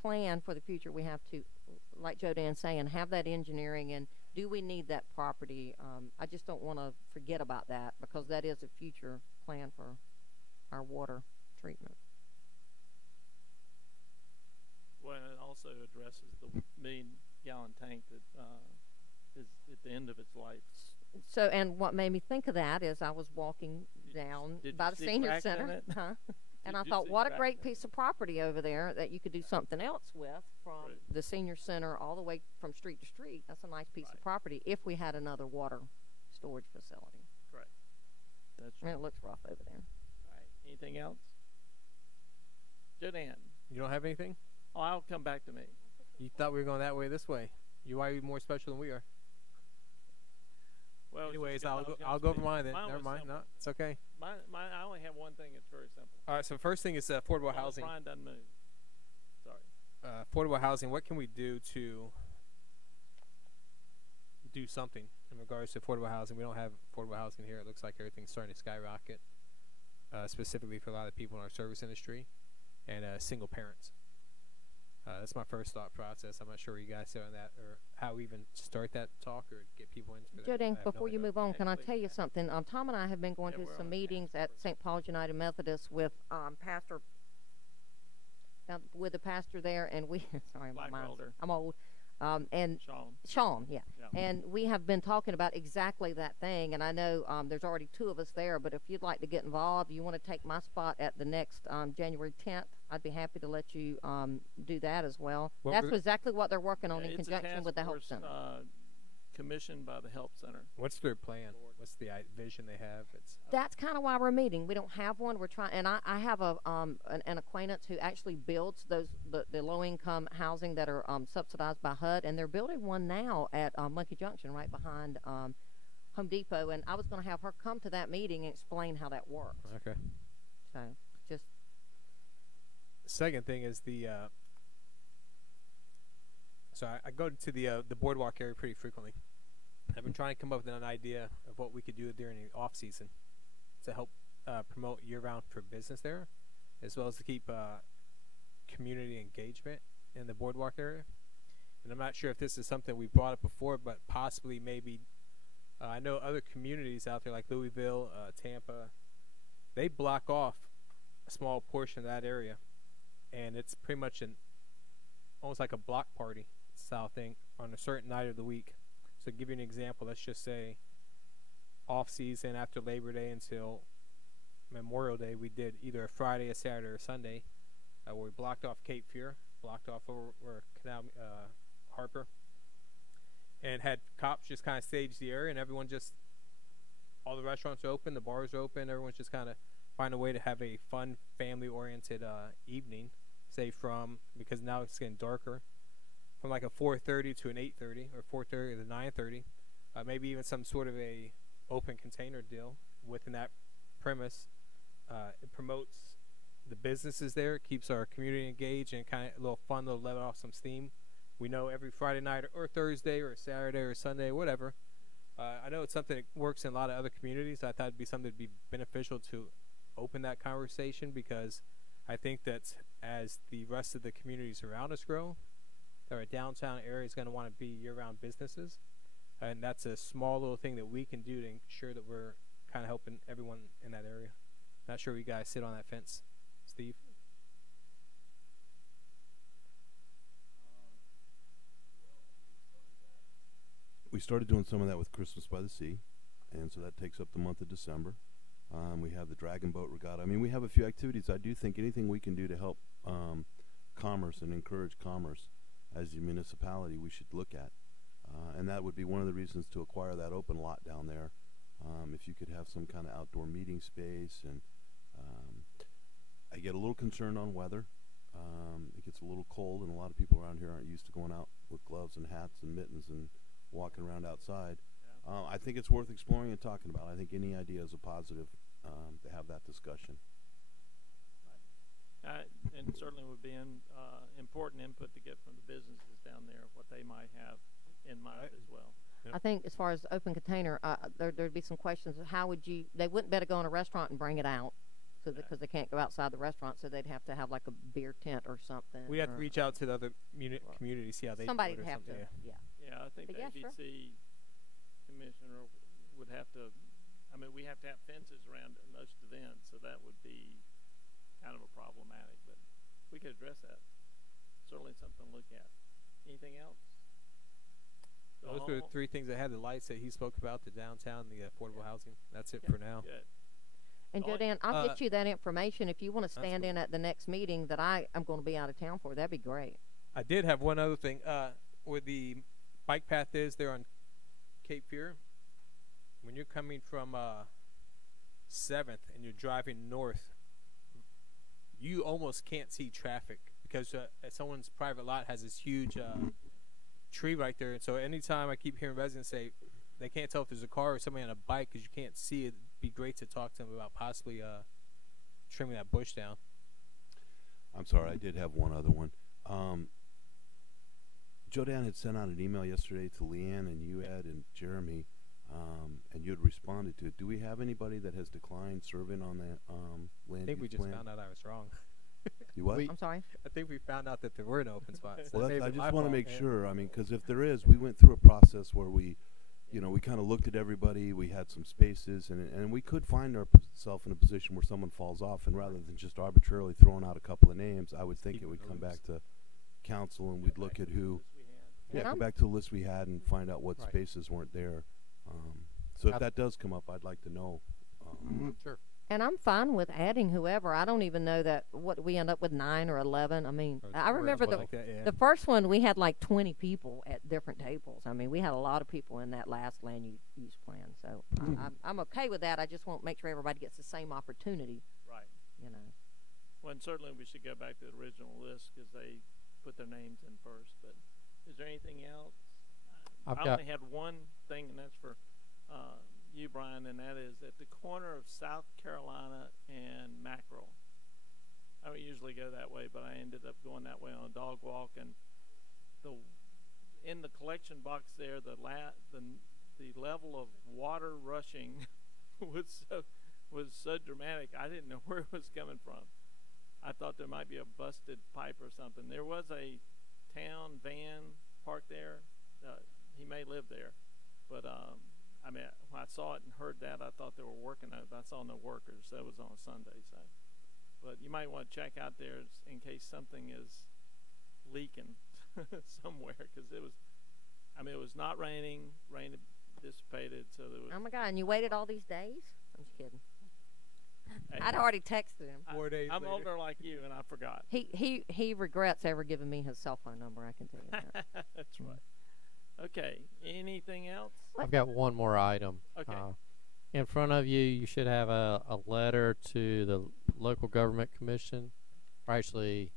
plan for the future, we have to, like Joe Dan's saying, have that engineering, and do we need that property? I just don't want to forget about that, because that is a future plan for our water treatment. Well, it also addresses the million-gallon tank that is at the end of its life. So, and what made me think of that is I was walking down Did by you the see senior cracks in center, it? and Did I you thought, see what a cracks great in it? piece of property over there that you could do something else with, from Right. the senior center all the way from street to street. That's a nice piece of Right. property if we had another water storage facility. Correct. That's I mean, it looks rough over there. All right. Anything else? Jodan. You don't have anything? Oh, I'll come back to me. You thought we were going that way, this way. Why are you more special than we are? Well, it's Anyways, just 'cause I I'll was gonna go over speak. mine then. Mine Never was mind. simple. No, it's okay. I only have one thing. It's very simple. All right. So first thing is affordable As long as housing. Brian doesn't move. Sorry. Affordable housing. What can we do to do something in regards to affordable housing? We don't have affordable housing here. It looks like everything's starting to skyrocket, specifically for a lot of people in our service industry and single parents. That's my first thought process. I'm not sure where you guys are on that, or how we even start that talk or get people into that. Joe Dan, I have no before you idea. move on, can I Please. tell you something? Tom and I have been going Yeah, to we're some on meetings task at force. St. Paul's United Methodist with with the pastor there, and we sorry, my Black mind's, Welder. I'm old, and Sean. yeah. Yeah. And we have been talking about exactly that thing, and I know there's already two of us there, but if you'd like to get involved, you want to take my spot at the next January 10th, I'd be happy to let you do that as well. What That's were- exactly what they're working on Yeah, in it's a conjunction task with the Health force, Center. Commissioned by the Health Center. What's their plan? What's the vision they have? It's That's kind of why we're meeting. We don't have one. We're trying, and I have an acquaintance who actually builds the low income housing that are subsidized by HUD, and they're building one now at Monkey Junction, right behind Home Depot. And I was going to have her come to that meeting and explain how that works. okay. So just Second thing is the. So I go to the boardwalk area pretty frequently. I've been trying to come up with an idea of what we could do during the off season to help promote year-round for business there, as well as to keep community engagement in the boardwalk area. And I'm not sure if this is something we brought up before, but possibly maybe I know other communities out there like Louisville, Tampa, they block off a small portion of that area, and it's pretty much almost like a block party style thing on a certain night of the week. So to give you an example, let's just say off season after Labor Day until Memorial Day, we did either a Friday, a Saturday, or a Sunday, where we blocked off Cape Fear, blocked off over Canal Harper, and had cops just kind of stage the area, and everyone just, all the restaurants are open, the bars are open, everyone's just kind of find a way to have a fun, family-oriented evening, say because now it's getting darker, from like a 4:30 to an 8:30, or 4:30 to 9:30, maybe even some sort of a open container deal within that premise. It promotes the businesses there, keeps our community engaged, and kind of a little fun, little let off some steam. We know every Friday night or Thursday or Saturday or Sunday, whatever. I know it's something that works in a lot of other communities. I thought it'd be something that'd be beneficial to open that conversation, because I think that as the rest of the communities around us grow, our downtown area is going to want to be year-round businesses, and that's a small little thing that we can do to ensure that we're kind of helping everyone in that area. Not sure where you guys sit on that fence, Steve. We started doing some of that with Christmas by the Sea, and so that takes up the month of December. We have the Dragon Boat Regatta. I mean, we have a few activities. I do think anything we can do to help commerce and encourage commerce as a municipality, we should look at. And that would be one of the reasons to acquire that open lot down there. If you could have some kind of outdoor meeting space. And I get a little concerned on weather. It gets a little cold, and a lot of people around here aren't used to going out with gloves and hats and mittens and walking around outside. Yeah. I think it's worth exploring and talking about. I think any idea is a positive to have that discussion. And certainly would be important input to get from the businesses down there, what they might have in mind as well. I think as far as open container, there'd be some questions of how would you, they wouldn't better go in a restaurant and bring it out, so because they can't go outside the restaurant, so they'd have to have like a beer tent or something. We'd have to reach out to the other communities, see how they Somebody'd do it or have to, something, yeah. Yeah, I think But the yeah, sure. ABC commissioner would have to, I mean, we have to have fences around most events, so that would be kind of a problematic, but we could address that. Certainly something to look at. Anything else? Those were the three things I had. The lights that he spoke about, the downtown, the affordable housing. That's it Yeah. for now. Good. And Dawn? Jodan, I'll get you that information if you want to stand cool. in at the next meeting that I'm going to be out of town for. That'd be great. I did have one other thing. Where the bike path is there on Cape Fear, when you're coming from 7th and you're driving north, you almost can't see traffic because someone's private lot has this huge tree right there. And so anytime I keep hearing residents say they can't tell if there's a car or somebody on a bike because you can't see it, it'd be great to talk to them about possibly trimming that bush down. I'm sorry, I did have one other one. Jodan had sent out an email yesterday to Leanne and you, Ed, and Jeremy, and you had responded to it. Do we have anybody that has declined serving on that land I think we use just plan? found out I was wrong. You what? I'm sorry. I think we found out that there were no open spots. Well, That may I have been my just want to fault, make yeah. sure. I mean, because if there is, we went through a process where we kind of looked at everybody. We had some spaces, and we could find ourselves in a position where someone falls off. And rather than just arbitrarily throwing out a couple of names, I would think Keep it it would come loose. back to council, and we'd look at who. We had. Yeah, And go back to the list we had and find out what Right. spaces weren't there. So if I'd- that does come up, I'd like to know. Sure. And I'm fine with adding whoever. I don't even know that what we end up with 9 or 11. I mean, Or I remember something the like that, yeah. the first one we had like 20 people at different tables. I mean, we had a lot of people in that last land use plan. So I'm okay with that. I just want to make sure everybody gets the same opportunity. Right. You know. Well, and certainly we should go back to the original list because they put their names in first. But is there anything else? I've I got- only had one thing, and that's for you, Brian, and that is at the corner of South Carolina and Mackerel. I don't usually go that way, but I ended up going that way on a dog walk, and in the collection box there, the level of water rushing was so dramatic. I didn't know where it was coming from. I thought there might be a busted pipe or something. There was a town van parked there. He may live there, but I mean, when I saw it and heard that, I thought they were working on it, but I saw no workers. That was on a Sunday, so. But you might want to check out there in case something is leaking somewhere, because it was not raining. Rain had dissipated, so there was. Oh my God! And you waited all these days? I'm just kidding. Hey, I'd already texted him. 4 days I'm later. older like you, and I forgot. He regrets ever giving me his cell phone number. I can tell you that. That's right. Okay. Anything else? I've got one more item. Okay. In front of you, you should have a letter to the local government commission. Or actually,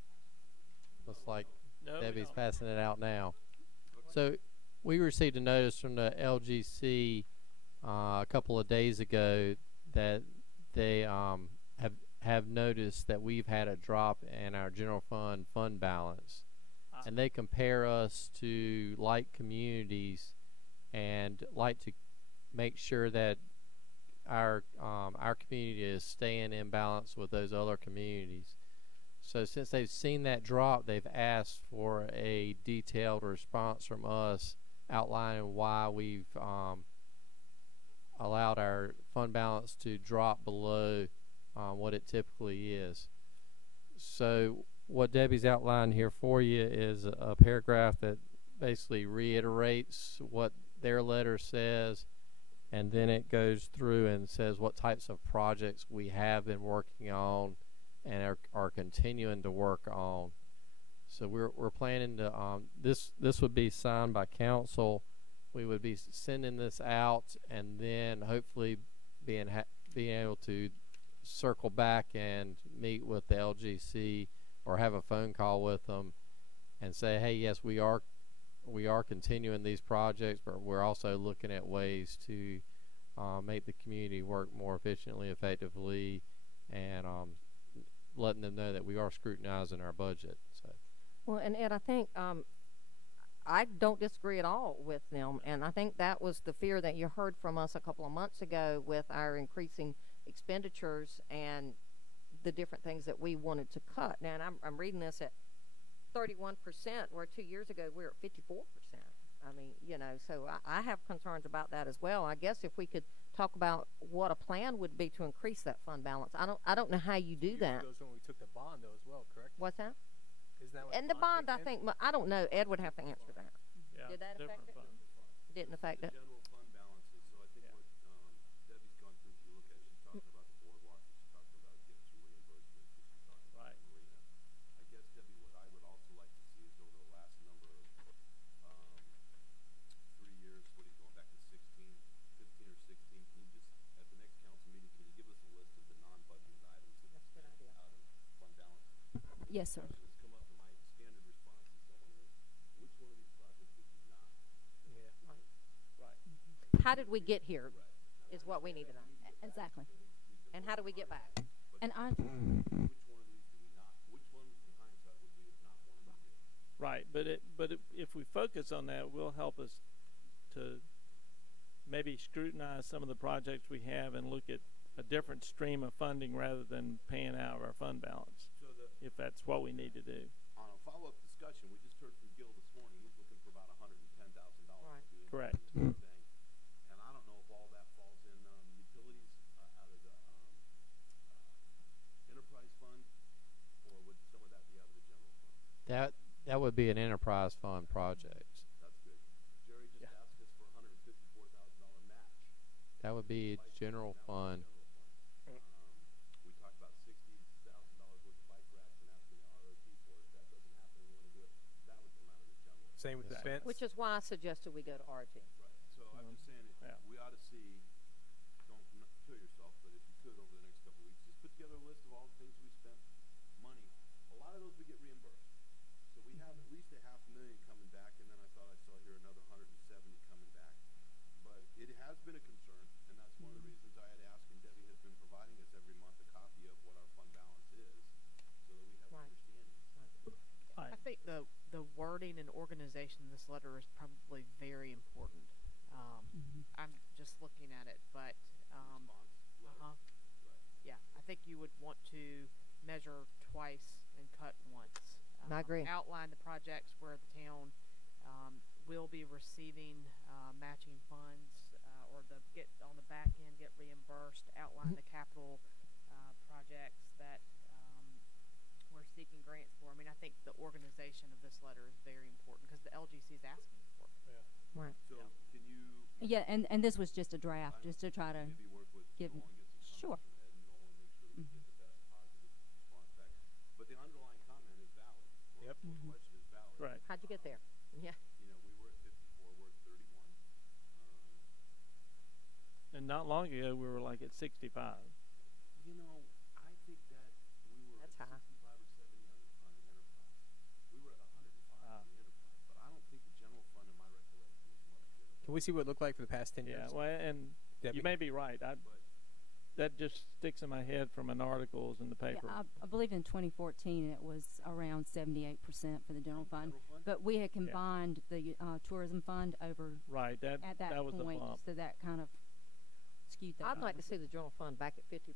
looks like No. we Debbie's don't. passing it out now. So we received a notice from the LGC a couple of days ago that they have noticed that we've had a drop in our general fund balance, and they compare us to like communities, and like to make sure that our community is staying in balance with those other communities. So since they've seen that drop, they've asked for a detailed response from us outlining why we've allowed our fund balance to drop below what it typically is. So what Debbie's outlined here for you is a paragraph that basically reiterates what their letter says, and then it goes through and says what types of projects we have been working on and are continuing to work on. So we're planning to this would be signed by council. We would be sending this out, and then hopefully being able to circle back and meet with the LGC or have a phone call with them and say, hey, yes, we are continuing these projects, but we're also looking at ways to make the community work more efficiently, effectively, and letting them know that we are scrutinizing our budget. So. Well, and Ed, I think I don't disagree at all with them, and I think that was the fear that you heard from us a couple of months ago with our increasing expenditures and the different things that we wanted to cut. Now, and I'm reading this at 31%, where 2 years ago we were at 54%. I mean, you know, so I have concerns about that as well. I guess if we could talk about what a plan would be to increase that fund balance. I don't know how you do that. That was when we took the bond, though, as well, correct? What's that? Isn't that what And the bond, I kicked in? think, I don't know. Ed would have to answer that. Yeah, Did that affect different it? fund. Didn't affect The it. general fund balances, so I think Yeah. what Debbie's gone through, if you look at it, she's talking about the boardwalk, she's talking about getting some reimbursements, she's talking about Right. the marina. I guess, Debbie, what I would also like to see is over the last number of 3 years, what are you going back to 16, 15 or 16, can you just, at the next council meeting, can you give us a list of the non-budgeted items that That's a good idea. out of fund balance? Yes, sir. Questions come up, and my standard response to someone is, which one of these projects did you not? Yeah. Right. How did we get here is what we need to know. Exactly. And how do we get back? And I, Which one of these do we not, which one in hindsight would we have not wanted to do? Right, but if we focus on that, will help us to maybe scrutinize some of the projects we have and look at a different stream of funding rather than paying out of our fund balance, So if that's what we need to do. on a follow-up discussion, we just heard from Gil this morning, he's looking for about $110,000 Right. to do the Correct. thing. And I don't know if all that falls in utilities out of the enterprise fund, or would some of that be out of the general fund? That would be an enterprise fund project. That's good. Jerry just Yeah. asked us for a $154,000 match. That would be Bike general racks, that was fund. general fund. We talked about $60,000 worth of bike racks and asking the ROT for it. If that doesn't happen and we want to do it, that would come out of the general fund. Same with the Exactly. fence. Which is why I suggested we go to RT. Right. So I'm just saying, Yeah. we ought to see, don't kill yourself, but if you could over the next couple of weeks, just put together a list of all the things we spent money. A lot of those we get reimbursed. So we have at least $500,000 coming back, and then I thought I saw here another 170 coming back. But it has been a concern, and that's one of the reasons I had asked, and Debbie has been providing us every month a copy of what our fund balance is, so that we have Right. understanding. Right. I think the wording and organization in this letter is probably very important. I'm just looking at it, but Response letter. uh-huh. Right. Yeah, I think you would want to measure twice and cut once. I agree. Outline the projects where the town will be receiving matching funds, or get on the back end, get reimbursed. Outline the capital projects that we're seeking grants for. I mean, I think the organization of this letter is very important because the LGC is asking for it. Right. So can you? yeah, and this was just a draft, just to try to. Maybe work with give- Noel and get some sure. comments from Ed and Noel and make sure that we get the best positive response back. But the underlying comment is valid. Or Yep. or question is valid. Right. How'd you get there? Yeah. You know, we were at 54, we're at 31. And not long ago, we were like at 65. You know, I think that we were That's at high. 65 or 70 on the enterprise. We were at 105 Wow. on the enterprise, but I don't think the general fund, in my recollection, is much different. Can we see what it looked like for the past 10 Yeah, years? well, and Debbie? you may be right. But that just sticks in my head from an articles in the Yeah, paper. I believe in 2014 it was around 78% for the general fund. But we had combined the tourism fund over Right, at that was the point, bump. so that kind of skewed that. I'd like to see the general fund back at 50%,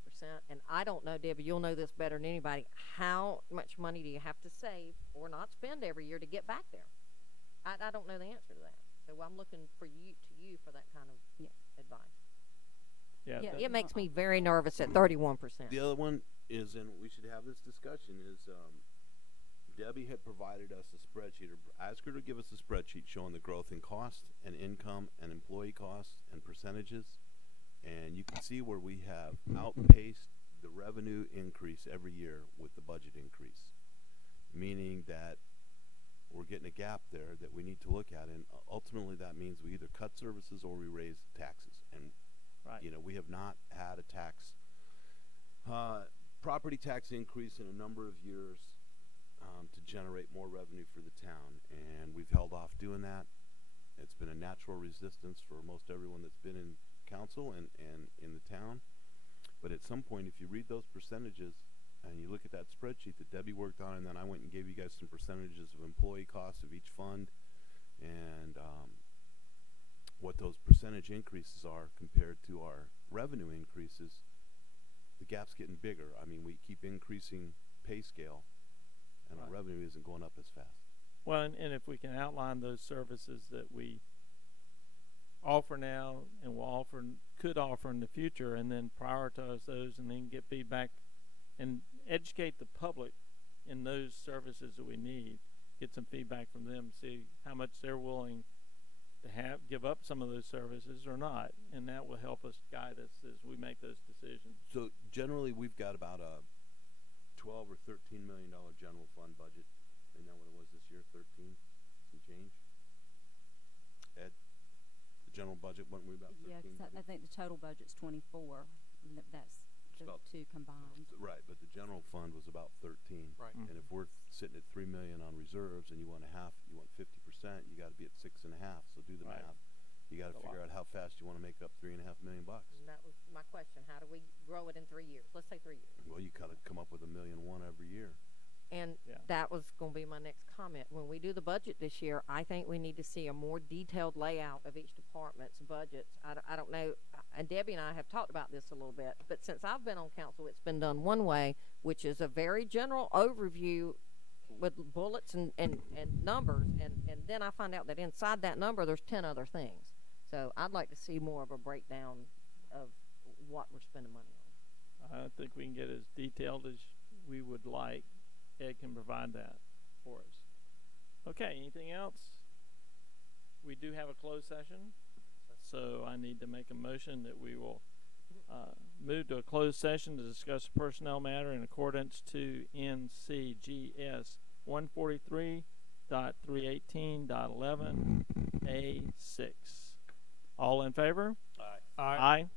and I don't know, Debbie, you'll know this better than anybody. How much money do you have to save or not spend every year to get back there? I don't know the answer to that. So I'm looking for you for that kind of advice. Yeah, Yeah, that- It makes me very nervous at 31%. The other one is, and we should have this discussion, is Debbie had provided us a spreadsheet, or asked her to give us a spreadsheet showing the growth in cost and income and employee costs and percentages. And you can see where we have outpaced the revenue increase every year with the budget increase, meaning that we're getting a gap there that we need to look at, and ultimately that means we either cut services or we raise taxes. And right. you know, we have not had a property tax increase in a number of years to generate more revenue for the town, and we've held off doing that. It's been a natural resistance for most everyone that's been in council and in the town. But at some point, if you read those percentages and you look at that spreadsheet that Debbie worked on, and then I went and gave you guys some percentages of employee costs of each fund, and what those percentage increases are compared to our revenue increases, the gap's getting bigger. I mean, we keep increasing pay scale, and our Right. revenue isn't going up as fast. Well, and if we can outline those services that we offer now and could offer in the future, and then prioritize those, and then get feedback and educate the public in those services that we need, get some feedback from them, see how much they're willing to give up some of those services or not, and that will help us guide us as we make those decisions. So generally, we've got about a $12 or $13 million general fund budget. Isn't that what it was this year? 13, some change. Ed, the general budget, weren't we about 13? Yeah, 'cause I think the total budget's 24. And that's It's the about two combined. Right, but the general fund was about 13. Right. And if we're sitting at 3 million on reserves, and you want 50%, you got to be at 6.5. So do the Right. math. You got to That's a figure lot. out how fast you want to make up $3.5 million bucks. And that was my question. How do we grow it in 3 years? Let's say 3 years. Well, you got to come up with $1.1 million every year. And Yeah. that was going to be my next comment. When we do the budget this year, I think we need to see a more detailed layout of each department's budgets. I don't know, and Debbie and I have talked about this a little bit, but since I've been on council, it's been done one way, which is a very general overview with bullets and numbers, and then I find out that inside that number there's 10 other things. So I'd like to see more of a breakdown of what we're spending money on. I think we can get as detailed as we would like. Ed can provide that for us. Okay, anything else? We do have a closed session, so I need to make a motion that we will move to a closed session to discuss a personnel matter in accordance to NCGS 143.318.11 A6. All in favor? Aye. Aye.